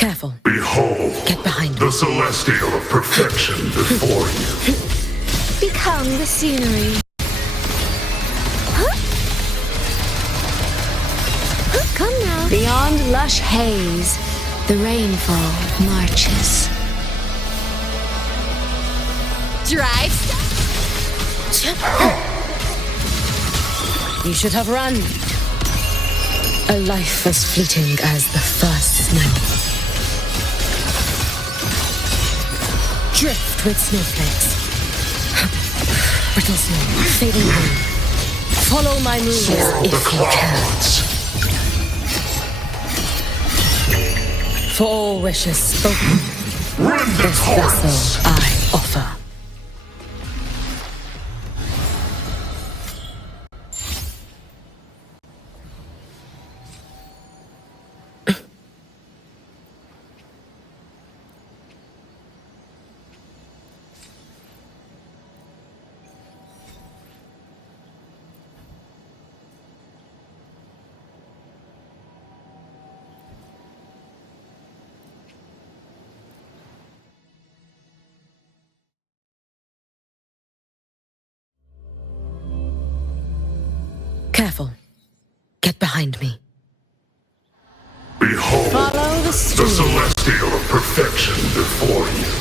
Careful. Behold, Get behind the celestial of perfection before you. Become the scenery. Come now. Beyond lush haze, the rainfall marches. Drive. You should have run. A life as fleeting as the first snow. Drift with snowflakes. Brittle snow, fading blue. Follow my moves Soar if the you can. clouds. For all wishes spoken, Rend the this vessel I offer. Careful. Get behind me. Behold, Follow the the stream. celestial of perfection before you.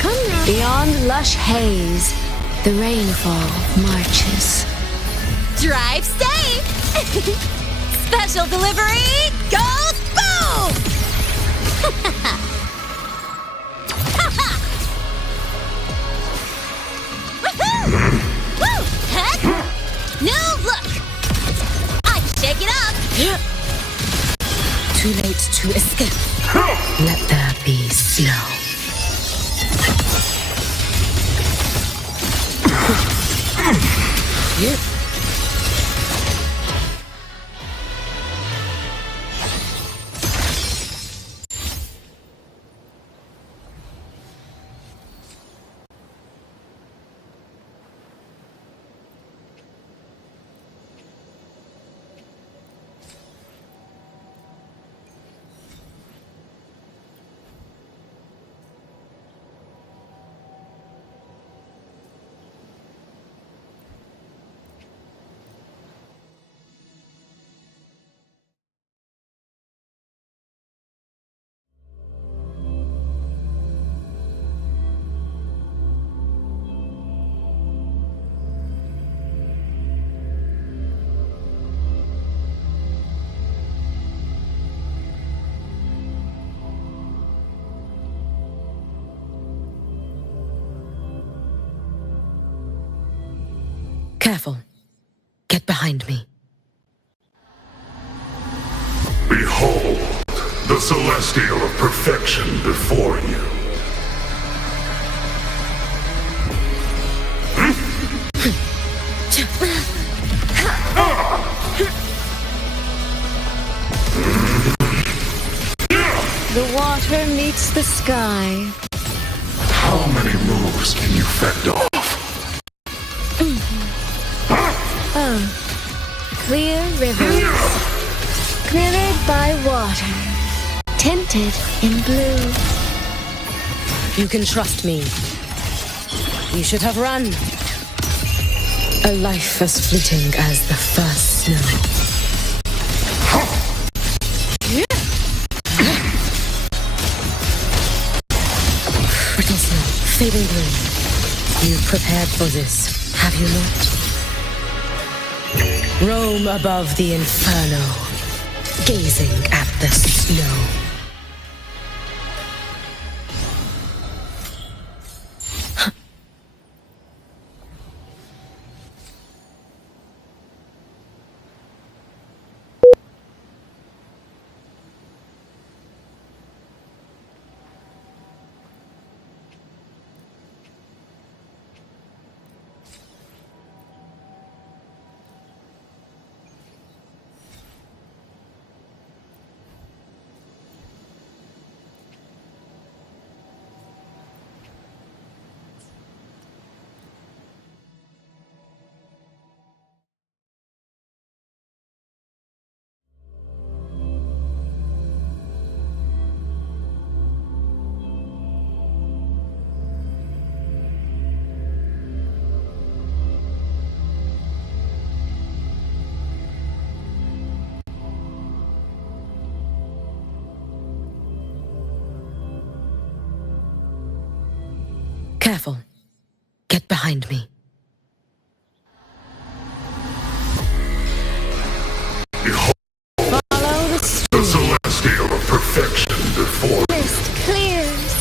Come now. Beyond lush haze, the rainfall marches. Drive safe! Special delivery goes boom! Woohoo! Woo! Heck! Now look! I can shake it up! Too late to escape. Let there be snow. Yeah. Careful. Get behind me. Behold, the celestial of perfection before you. The water meets the sky. How many moves can you fend off? Clear rivers, mirrored by water, tinted in blue. You can trust me. You should have run. A life as fleeting as the first snow. Brittle snow, fading blue. You've prepared for this, have you not? Roam above the inferno, gazing at the snow. Careful. Get behind me. Follow the celestial of perfection before Mist clears.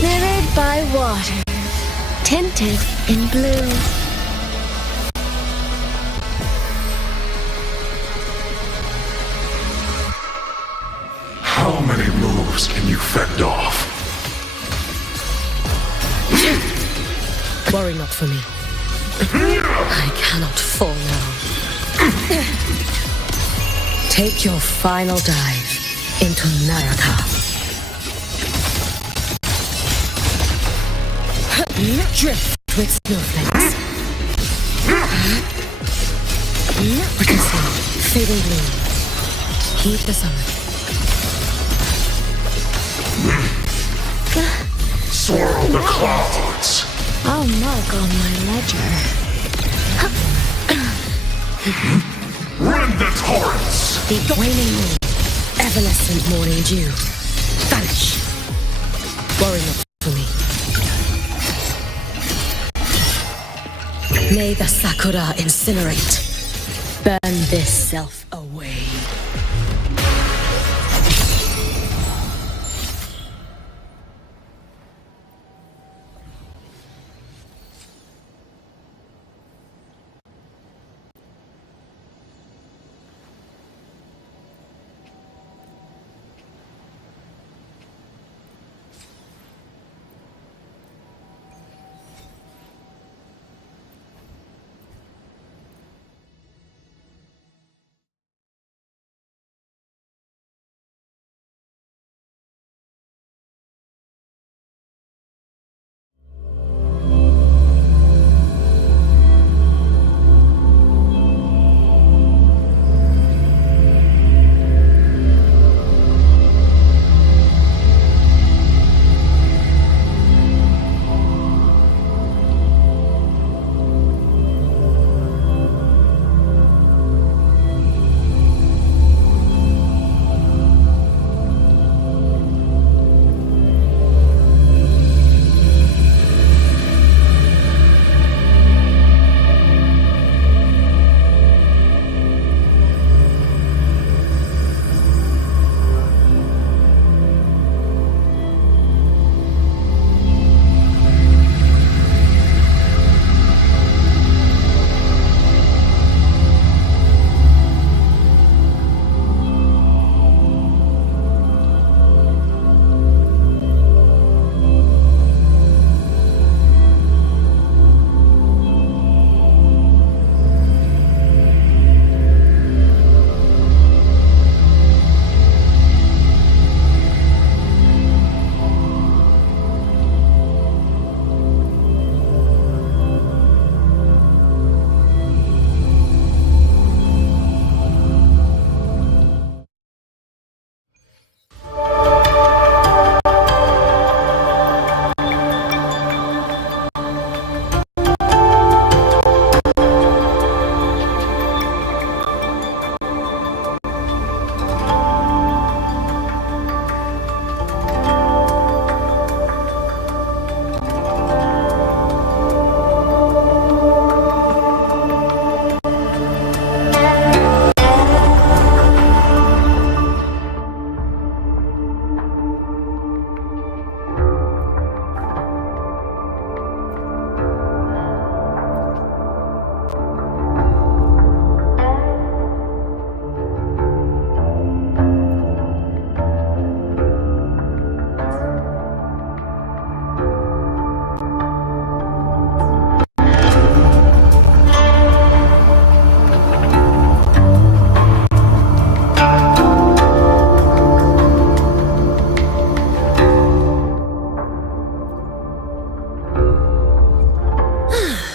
Mirrored by water, tinted in blue. How many moves can you fend off? Worry not for me. I cannot fall now. Take your final dive into Naraka. Drift with snowflakes. Witnessing fading bloom. Heed the summer. Swirl the clouds. I'll mark on my ledger. Rend the torrents. The waning moon. Evanescent morning dew. Vanish. Worry not for me. May the Sakura incinerate. Burn this self away.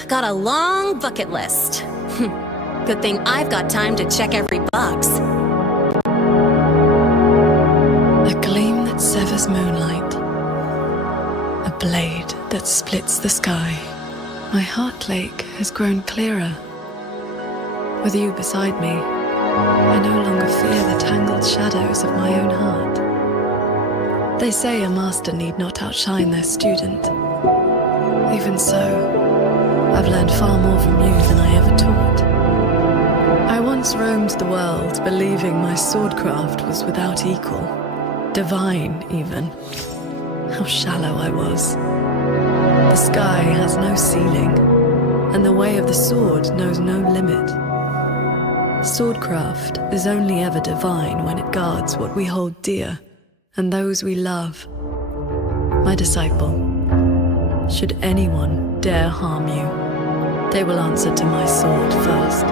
Got a long bucket list. Good thing I've got time to check every box. A gleam that severs moonlight. A blade that splits the sky. My heart lake has grown clearer. With you beside me, I no longer fear the tangled shadows of my own heart. They say a master need not outshine their student. Even so, I've learned far more from you than I ever taught. I once roamed the world believing my swordcraft was without equal. Divine, even. How shallow I was. The sky has no ceiling, and the way of the sword knows no limit. Swordcraft is only ever divine when it guards what we hold dear and those we love. My disciple, should anyone dare harm you, they will answer to my sword first.